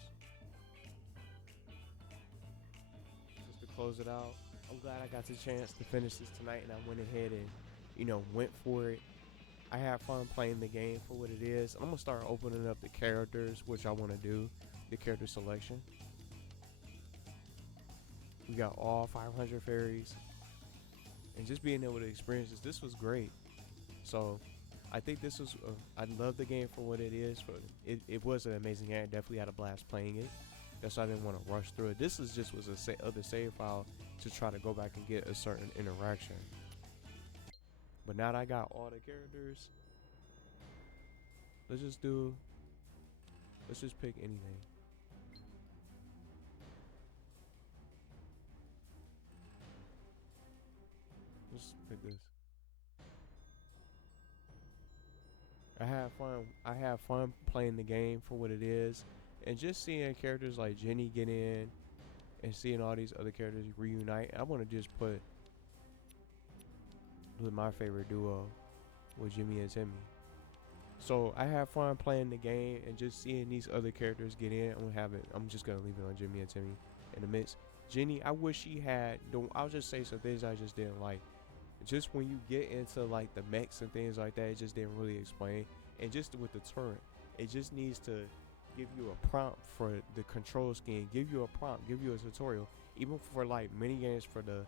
Just to close it out. I'm glad I got the chance to finish this tonight, and I went ahead and, went for it. I had fun playing the game for what it is. I'm gonna start opening up the characters, which I want to do, the character selection. We got all 500 fairies, and just being able to experience this was great. So I think this was I love the game for what it is. But it was an amazing game. I definitely had a blast playing it. That's why I didn't want to rush through it. This was a other save file to try to go back and get a certain interaction. But now that I got all the characters, let's just pick anything. Let's pick this. I have fun playing the game for what it is, and just seeing characters like Jenny get in, and seeing all these other characters reunite. I want to just put with my favorite duo with Jimmy and Timmy. So I have fun playing the game and just seeing these other characters get in. I'm just gonna leave it on Jimmy and Timmy in the midst. Jenny, I wish she had. I'll just say some things I just didn't like. Just when you get into like the mechs and things like that, it just didn't really explain. And just with the turret, it just needs to give you a prompt for the control scheme, give you a prompt, give you a tutorial. Even for like mini games for the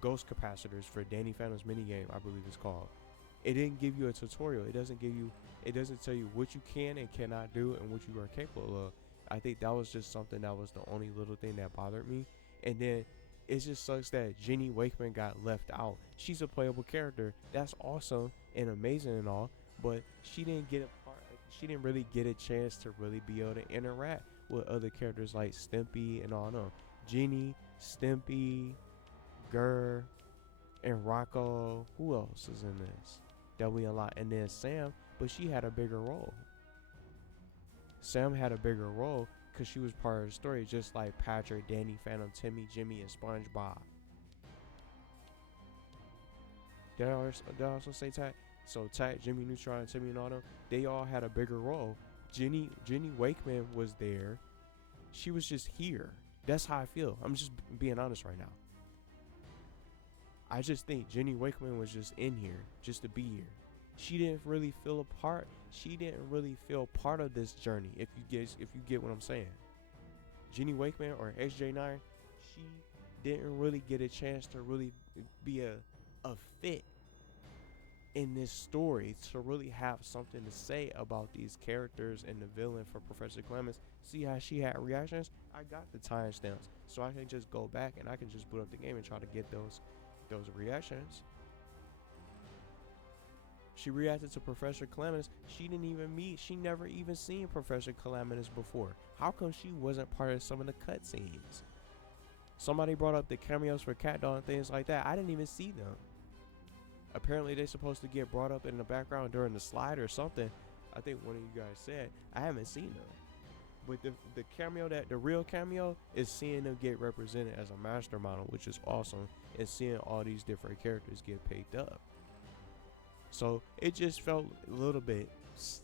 ghost capacitors for Danny Phantom's mini game, I believe it's called. It didn't give you a tutorial. It doesn't tell you what you can and cannot do and what you are capable of. I think that was just something that was the only little thing that bothered me. And then it just sucks that Jenny Wakeman got left out. She's a playable character. That's awesome and amazing and all, but she didn't get a part. She didn't really get a chance to really be able to interact with other characters like Stimpy and all. No, Jenny, Stimpy, Gurr, and Rocko. Who else is in this that we unlocked? And then Sam, but she had a bigger role. Sam had a bigger role because she was part of the story, just like Patrick, Danny, Phantom, Timmy, Jimmy, and SpongeBob. Did I also say Tat? So Tat, Jimmy Neutron, Timmy, and Otto, they all had a bigger role. Jenny Wakeman was there. She was just here. That's how I feel. I'm just being honest right now. I just think Jenny Wakeman was just in here, just to be here. She didn't really feel a part. She didn't really feel part of this journey. If you get what I'm saying. Jenny Wakeman or XJ9, she didn't really get a chance to really be a fit in this story, to really have something to say about these characters and the villain for Professor Calamitous. See how she had reactions? I got the timestamps, so I can just go back and I can just boot up the game and try to get those reactions. She reacted to Professor Calamitous. She never even seen Professor Calamitous before. How come she wasn't part of some of the cutscenes? Somebody brought up the cameos for Cat Dog and things like that. I didn't even see them. Apparently they're supposed to get brought up in the background during the slide or something. I think one of you guys said. I haven't seen them. But the cameo, the real cameo, is seeing them get represented as a master model, which is awesome, and seeing all these different characters get picked up. So it just felt a little bit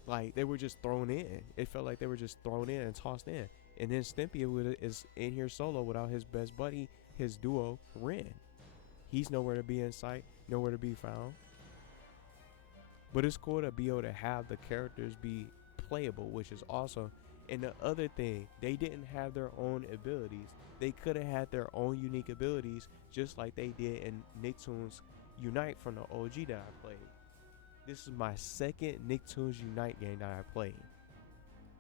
like they were just thrown in. It felt like they were just thrown in and tossed in. And then Stimpy is in here solo without his best buddy, his duo, Ren. He's nowhere to be in sight, nowhere to be found. But it's cool to be able to have the characters be playable, which is awesome. And the other thing, they didn't have their own abilities. They could have had their own unique abilities, just like they did in Nicktoons Unite from the OG that I played. This is my second Nicktoons Unite game that I played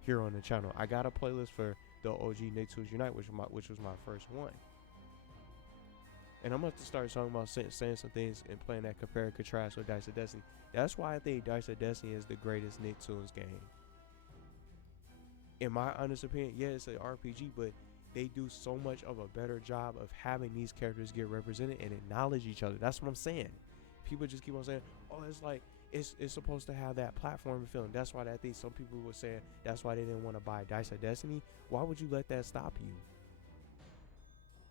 here on the channel. I got a playlist for the OG Nicktoons Unite, which was my first one. And I'm going to have to start talking about saying some things and playing that compare and contrast with Dice of Destiny. That's why I think Dice of Destiny is the greatest Nicktoons game. In my honest opinion, yeah, it's an RPG, but they do so much of a better job of having these characters get represented and acknowledge each other. That's what I'm saying. People just keep on saying, oh, it's like, it's supposed to have that platform feeling. That's why I think some people were saying that's why they didn't want to buy Dice of Destiny. Why would you let that stop you?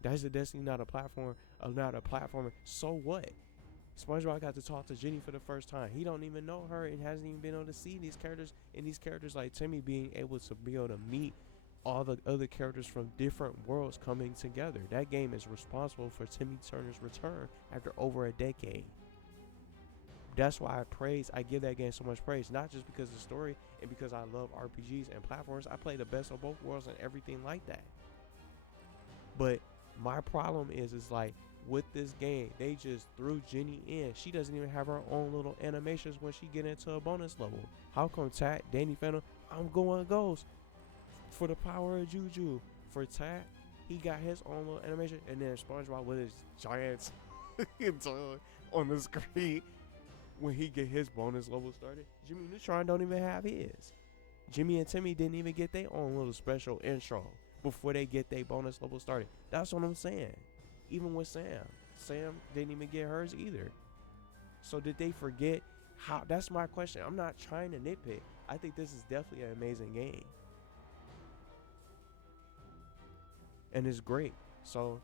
Dice of Destiny not a platformer. So what? SpongeBob got to talk to Jenny for the first time. He don't even know her and hasn't even been able to see these characters. And these characters like Timmy being able to meet all the other characters from different worlds coming together. That game is responsible for Timmy Turner's return after over a decade. That's why I give that game so much praise. Not just because of the story and because I love RPGs and platforms. I play the best of both worlds and everything like that. But my problem is like, with this game, they just threw Jenny in. She doesn't even have her own little animations when she get into a bonus level. How come Tat, Danny Phantom, I'm going Ghost for the Power of Juju. For Tat, he got his own little animation, and then SpongeBob with his giant on the screen when he get his bonus level started. Jimmy Neutron don't even have his. Jimmy and Timmy didn't even get their own little special intro before they get their bonus level started. That's what I'm saying. Even with Sam didn't even get hers either. So did they forget how? That's my question. I'm not trying to nitpick. I think this is definitely an amazing game, and it's great. So,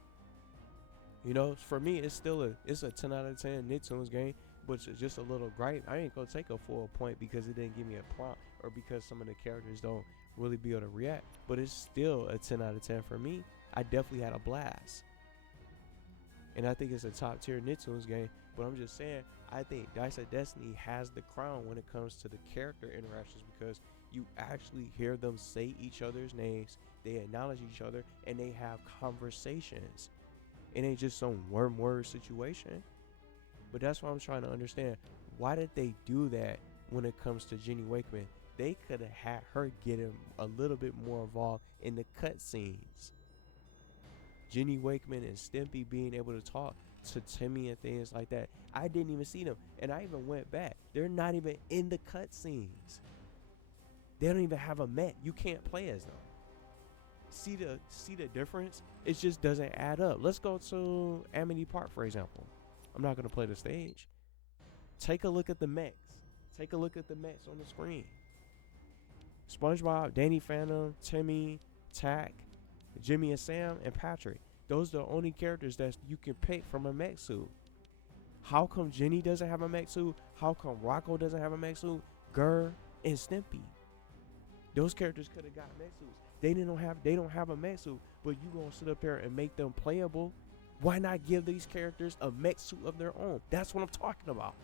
you know, for me, it's a 10 out of 10 Nicktoons game, but it's just a little gripe. I ain't gonna take a full point because it didn't give me a prompt or because some of the characters don't really be able to react. But it's still a 10 out of 10 for me. I definitely had a blast. And I think it's a top tier Nicktoons game. But I'm just saying, I think Dice of Destiny has the crown when it comes to the character interactions, because you actually hear them say each other's names, they acknowledge each other, and they have conversations. It ain't just some word situation. But that's what I'm trying to understand. Why did they do that when it comes to Jenny Wakeman? They could have had her get him a little bit more involved in the cutscenes. Jenny Wakeman and Stimpy being able to talk to Timmy and things like that. I didn't even see them, and I even went back. They're not even in the cutscenes. They don't even have a mech. You can't play as them. See the difference? It just doesn't add up. Let's go to Amity Park, for example. I'm not gonna play the stage. Take a look at the mechs. Take a look at the mechs on the screen. SpongeBob, Danny Phantom, Timmy, Tack, Jimmy and Sam, and Patrick. Those are the only characters that you can pick from a mech suit. How come Jenny doesn't have a mech suit? How come Rocko doesn't have a mech suit? Gurr and Stimpy. Those characters could have got mech suits. They don't have a mech suit, but you gonna sit up there and make them playable? Why not give these characters a mech suit of their own? That's what I'm talking about.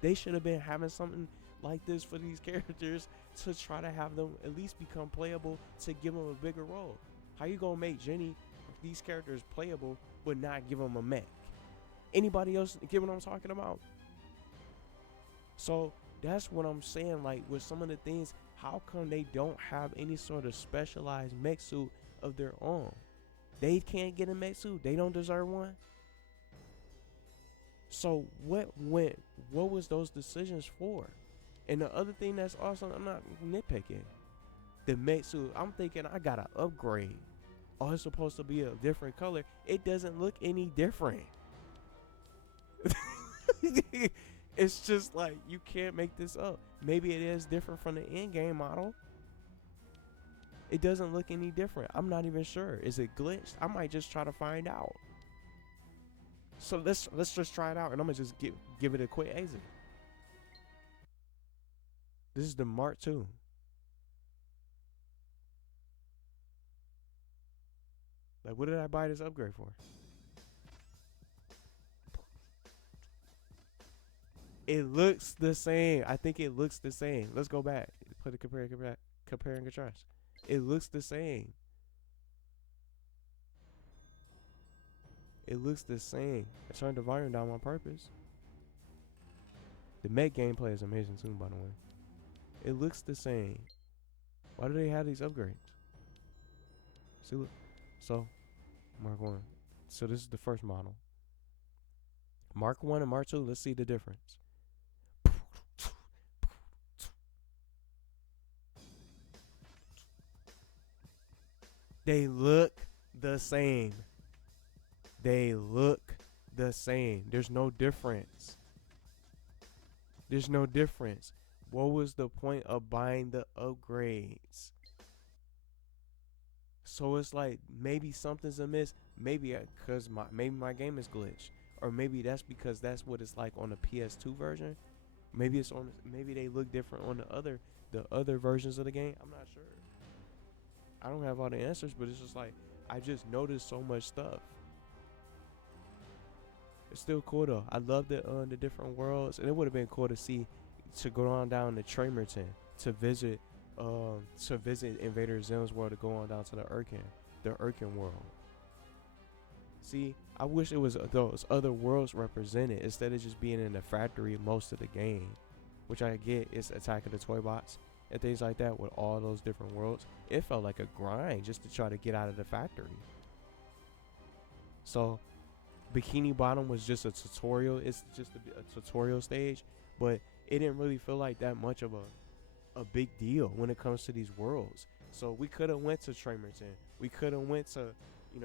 They should have been having something like this for these characters to try to have them at least become playable, to give them a bigger role. How you gonna make these characters playable but not give them a mech? Anybody else get what I'm talking about? So that's what I'm saying. Like with some of the things, how come they don't have any sort of specialized mech suit of their own? They can't get a mech suit. They don't deserve one. So what was those decisions for? And the other thing that's awesome, I'm not nitpicking, the mech suit. I'm thinking I gotta upgrade. Oh, it's supposed to be a different color. It doesn't look any different. It's just like, you can't make this up. Maybe it is different from the in-game model. It doesn't look any different. I'm not even sure. Is it glitched? I might just try to find out. So let's just try it out, and I'm gonna just give it a quick exit. This is the Mark II. Like, what did I buy this upgrade for? It looks the same. I think it looks the same. Let's go back. Put a compare and contrast. It looks the same. It looks the same. I turned the volume down on purpose. The mech gameplay is amazing too, by the way. It looks the same. Why do they have these upgrades? See, look. So, Mark 1. So this is the first model. Mark 1 and Mark 2, let's see the difference. They look the same. They look the same. There's no difference. There's no difference. What was the point of buying the upgrades? So it's like, maybe something's amiss. Maybe because maybe my game is glitched, or maybe that's because that's what it's like on the PS2 version. Maybe it's on. Maybe they look different on the other versions of the game. I'm not sure. I don't have all the answers, but it's just like, I just noticed so much stuff. It's still cool though. I love the different worlds, and it would have been cool to go on down to Tramerton to visit Invader Zim's world, to go on down to the Urkin world. See, I wish it was those other worlds represented instead of just being in the factory most of the game, which I get is Attack of the Toybots and things like that with all those different worlds. It felt like a grind just to try to get out of the factory. So Bikini Bottom was just a tutorial. It's just a tutorial stage, but it didn't really feel like that much of a big deal when it comes to these worlds. So we could have went to Tramerton. We could have went to,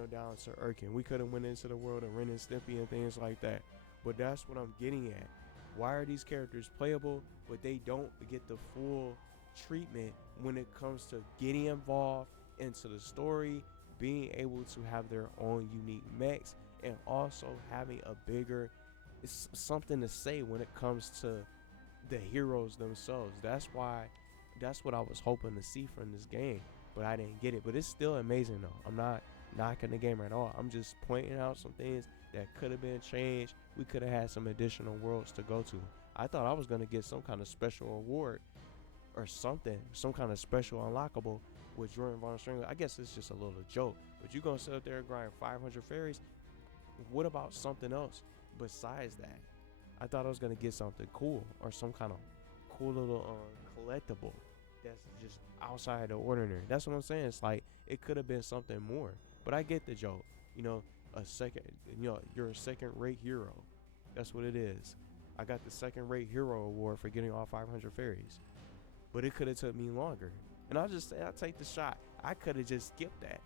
down to Urkin. We could have went into the world of Ren and Stimpy and things like that. But that's what I'm getting at. Why are these characters playable, but they don't get the full treatment when it comes to getting involved into the story, being able to have their own unique mechs, and also having a bigger something to say when it comes to the heroes themselves. That's what I was hoping to see from this game, but I didn't get it. But it's still amazing though. I'm not knocking the game at all. I'm just pointing out some things that could have been changed. We could have had some additional worlds to go to. I thought I was going to get some kind of special award or something, some kind of special unlockable with Jordan Von Stringer. I guess it's just a little joke, but you're going to sit up there and grind 500 fairies. What about something else besides that? I thought I was going to get something cool or some kind of cool little collectible that's just outside the ordinary. That's what I'm saying. It's like, it could have been something more, but I get the joke. a second, you're a second-rate hero. That's what it is. I got the second-rate hero award for getting all 500 fairies, but it could have took me longer. And I'll just say, I'll take the shot. I could have just skipped that,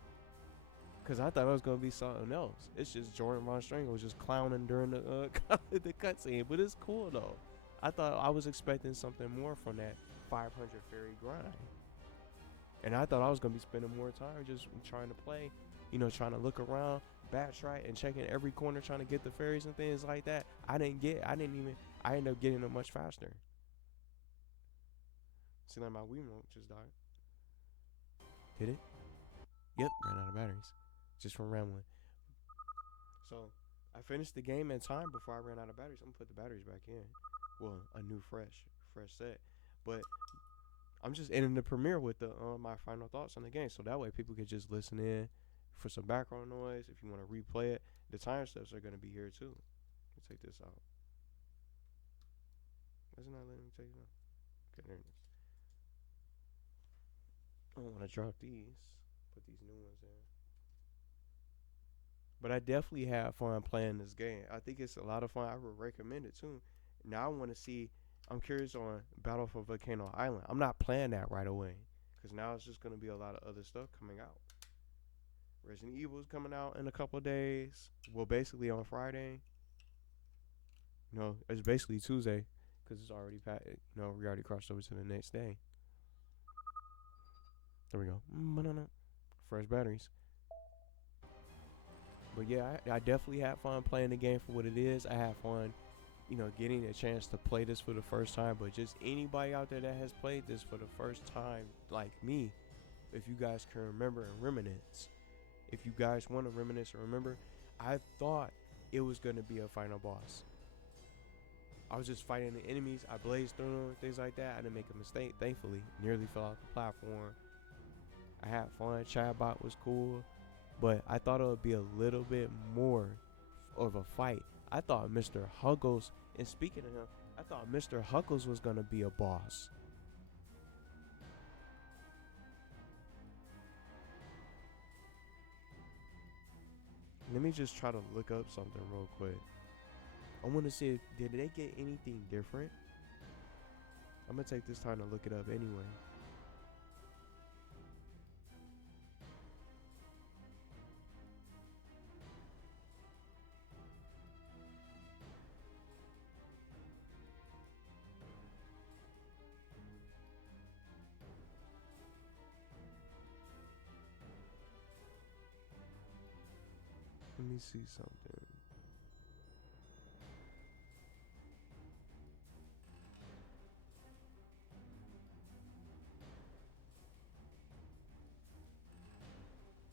cause I thought it was gonna be something else. It's just Jordan Von Stringer was just clowning during the the cutscene, but it's cool though. I was expecting something more from that 500 fairy grind, and I thought I was gonna be spending more time just trying to play, trying to look around, backtrack, and checking every corner, trying to get the fairies and things like that. I ended up getting them much faster. See, like my Wii remote just died. Did it? Yep, ran out of batteries. Just from rambling. So, I finished the game in time before I ran out of batteries. I'm gonna put the batteries back in. Well, a new fresh set. But I'm just ending the premiere with my final thoughts on the game, so that way people can just listen in for some background noise. If you want to replay it, the time steps are gonna be here too. Let's take this out. Why is it not letting me take it out? Okay, there it is. I don't want to drop these. Put these new ones in. But I definitely have fun playing this game. I think it's a lot of fun. I would recommend it too. Now I want to see. I'm curious on Battle for Volcano Island. I'm not playing that right away, because now it's just going to be a lot of other stuff coming out. Resident Evil is coming out in a couple of days. Well, basically on Friday. It's basically Tuesday, because it's already we already crossed over to the next day. There we go. Fresh batteries. But yeah, I definitely had fun playing the game for what it is. I had fun, getting a chance to play this for the first time. But just anybody out there that has played this for the first time, like me, if you guys can remember and reminisce, if you guys want to reminisce or remember, I thought it was going to be a final boss. I was just fighting the enemies. I blazed through them, things like that. I didn't make a mistake, thankfully. Nearly fell off the platform. I had fun. Chatbot was cool. But I thought it would be a little bit more of a fight. I thought Mr. Huggles, and speaking of him, I thought Mr. Huggles was going to be a boss. Let me just try to look up something real quick. I want to see, did they get anything different? I'm going to take this time to look it up anyway. Let me see something.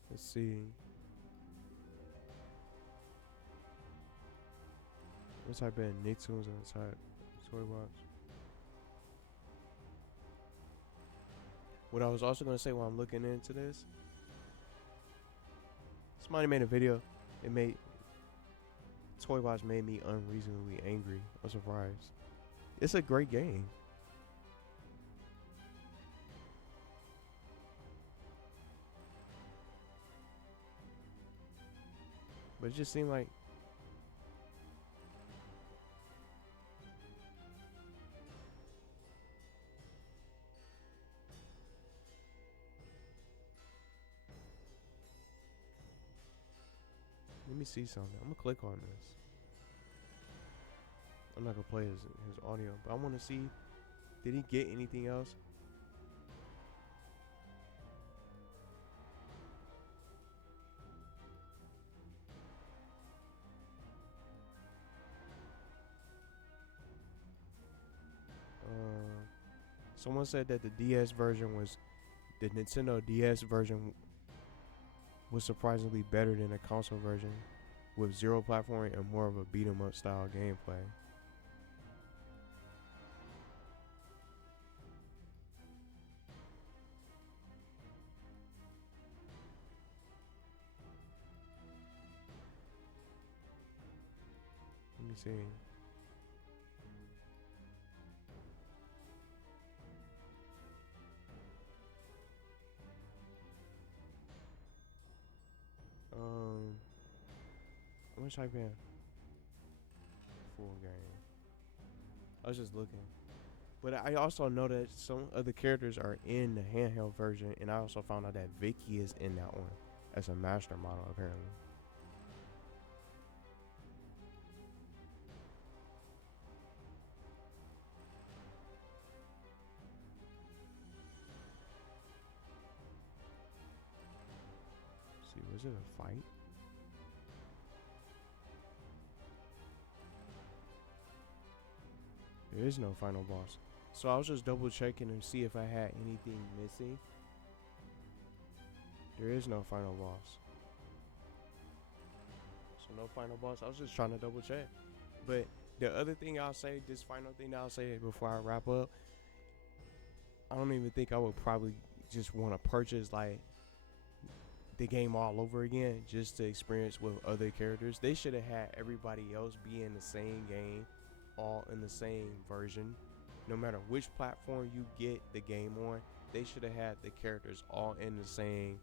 Let's see. Let's type in NICKTOONS and type Toybots. What I was also going to say while I'm looking into this, somebody made a video. Toybots made me unreasonably angry. I'm surprised. It's a great game. But it just seemed like let me see something. I'm gonna click on this. I'm not gonna play his audio, but I want to see, did he get anything else? Someone said that the Nintendo DS version was surprisingly better than the console version, with zero platforming and more of a beat 'em up style gameplay. Let me see. I'm gonna type in full game. I was just looking. But I also know that some other characters are in the handheld version, and I also found out that Vicky is in that one as a master model, apparently. Let's see, was it a fight? There is no final boss. So I was just double checking to see if I had anything missing. There is no final boss. So no final boss. I was just trying to double check. But the other thing I'll say, this final thing I'll say before I wrap up, I don't even think I would probably just want to purchase like the game all over again just to experience with other characters. They should have had everybody else be in the same game, all in the same version. No matter which platform you get the game on, they should have had the characters all in the same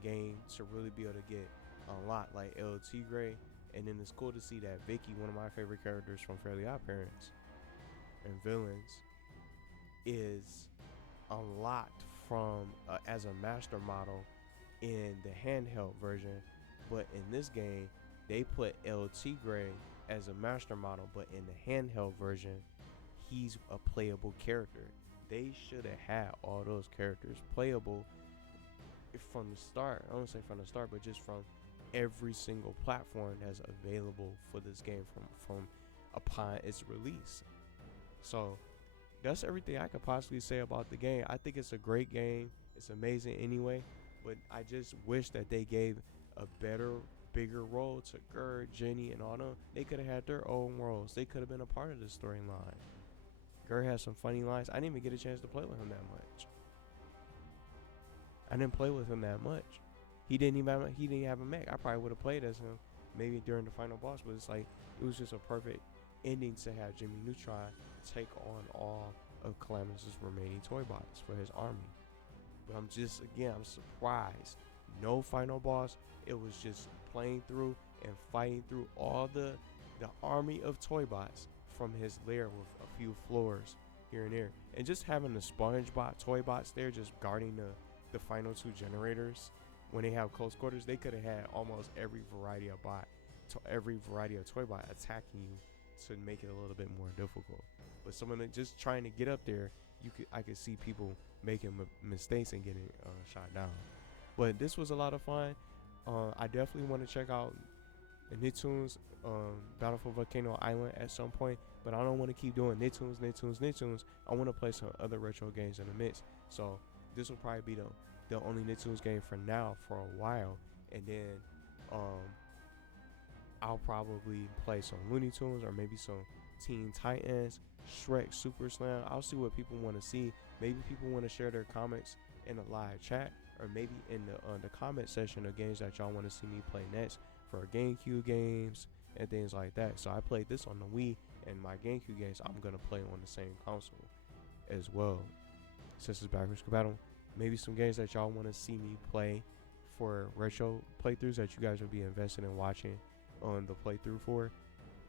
game to really be able to get a lot like El Tigre. And then it's cool to see that Vicky, one of my favorite characters from Fairly Odd Parents and Villains, is unlocked from as a master model in the handheld version. But in this game, they put El Tigre as a master model, but in the handheld version, he's a playable character. They should have had all those characters playable from the start. I don't say from the start, but just from every single platform that's available for this game from upon its release. So that's everything I could possibly say about the game. I think it's a great game. It's amazing anyway, but I just wish that they gave a better, bigger role to Gerd, Jenny, and Otto. They could have had their own roles. They could have been a part of the storyline. Gerd has some funny lines. I didn't even get a chance to play with him that much. I didn't play with him that much. He didn't have a mech. I probably would have played as him maybe during the final boss, but it's like it was just a perfect ending to have Jimmy Neutron take on all of Calamitous' remaining Toybots for his army. But I'm surprised. No final boss. It was just playing through and fighting through all the army of Toybots from his lair with a few floors here and there. And just having the SpongeBob Toybots there just guarding the final two generators. When they have close quarters, they could have had almost every variety of Toybot attacking you to make it a little bit more difficult. But someone that just trying to get up there, I could see people making mistakes and getting shot down. But this was a lot of fun. I definitely want to check out the NICKTOONS Battle for Volcano Island at some point, but I don't want to keep doing NICKTOONS. I want to play some other retro games in the mix. So this will probably be the only NICKTOONS game for now for a while, and then I'll probably play some Looney Tunes or maybe some Teen Titans, Shrek Super Slam. I'll see what people want to see. Maybe people want to share their comments in a live chat, or maybe in the comment section of games that y'all want to see me play next for GameCube games and things like that. So I played this on the Wii, and my GameCube games I'm gonna play on the same console as well, since it's backwards compatible. Maybe some games that y'all want to see me play for retro playthroughs that you guys will be invested in watching on the playthrough for,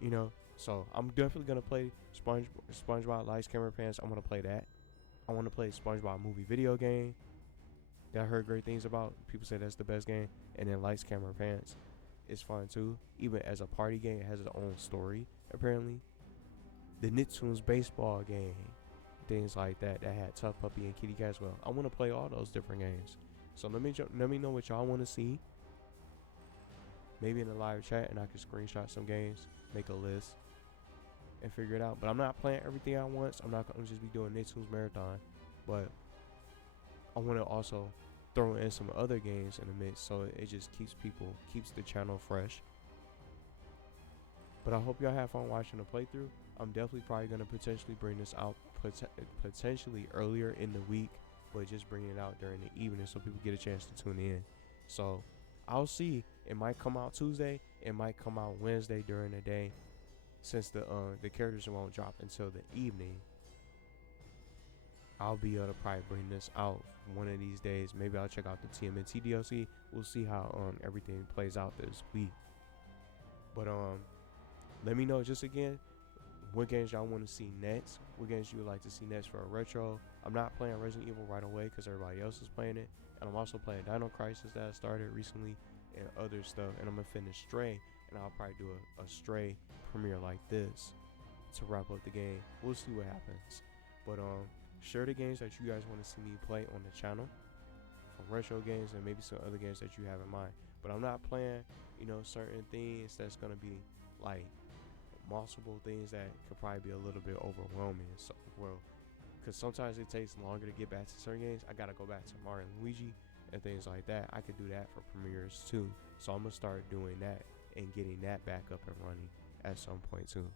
you know. So I'm definitely gonna play SpongeBob Lights Camera Pants. I want to play that. I want to play SpongeBob movie video game that I heard great things about. People say that's the best game. And then Lights Camera Pants is fun too. Even as a party game, it has its own story apparently. The NICKTOONS baseball game, things like that had Tough Puppy and Kitty Cat as well. I want to play all those different games. So let me know what y'all want to see. Maybe in the live chat, and I can screenshot some games, make a list, and figure it out. But I'm not playing everything at once. I'm not gonna just be doing NICKTOONS marathon, but I want to also throw in some other games in the mix, so it just keeps the channel fresh. But I hope y'all have fun watching the playthrough. I'm definitely probably gonna potentially bring this out potentially earlier in the week, but just bring it out during the evening so people get a chance to tune in. So I'll see. It might come out Tuesday. It might come out Wednesday during the day, since the characters won't drop until the evening. I'll be able to probably bring this out one of these days. Maybe I'll check out the TMNT DLC. We'll see how everything plays out this week. But let me know just again what games y'all want to see next. What games you would like to see next for a retro. I'm not playing Resident Evil right away because everybody else is playing it, and I'm also playing Dino Crisis that I started recently and other stuff. And I'm gonna finish Stray, and I'll probably do a Stray premiere like this to wrap up the game. We'll see what happens. But share the games that you guys want to see me play on the channel, from retro games and maybe some other games that you have in mind. But I'm not playing, you know, certain things that's gonna be like multiple things that could probably be a little bit overwhelming. So, well, because sometimes it takes longer to get back to certain games. I gotta go back to Mario and Luigi and things like that. I could do that for premieres too. So I'm gonna start doing that and getting that back up and running at some point too.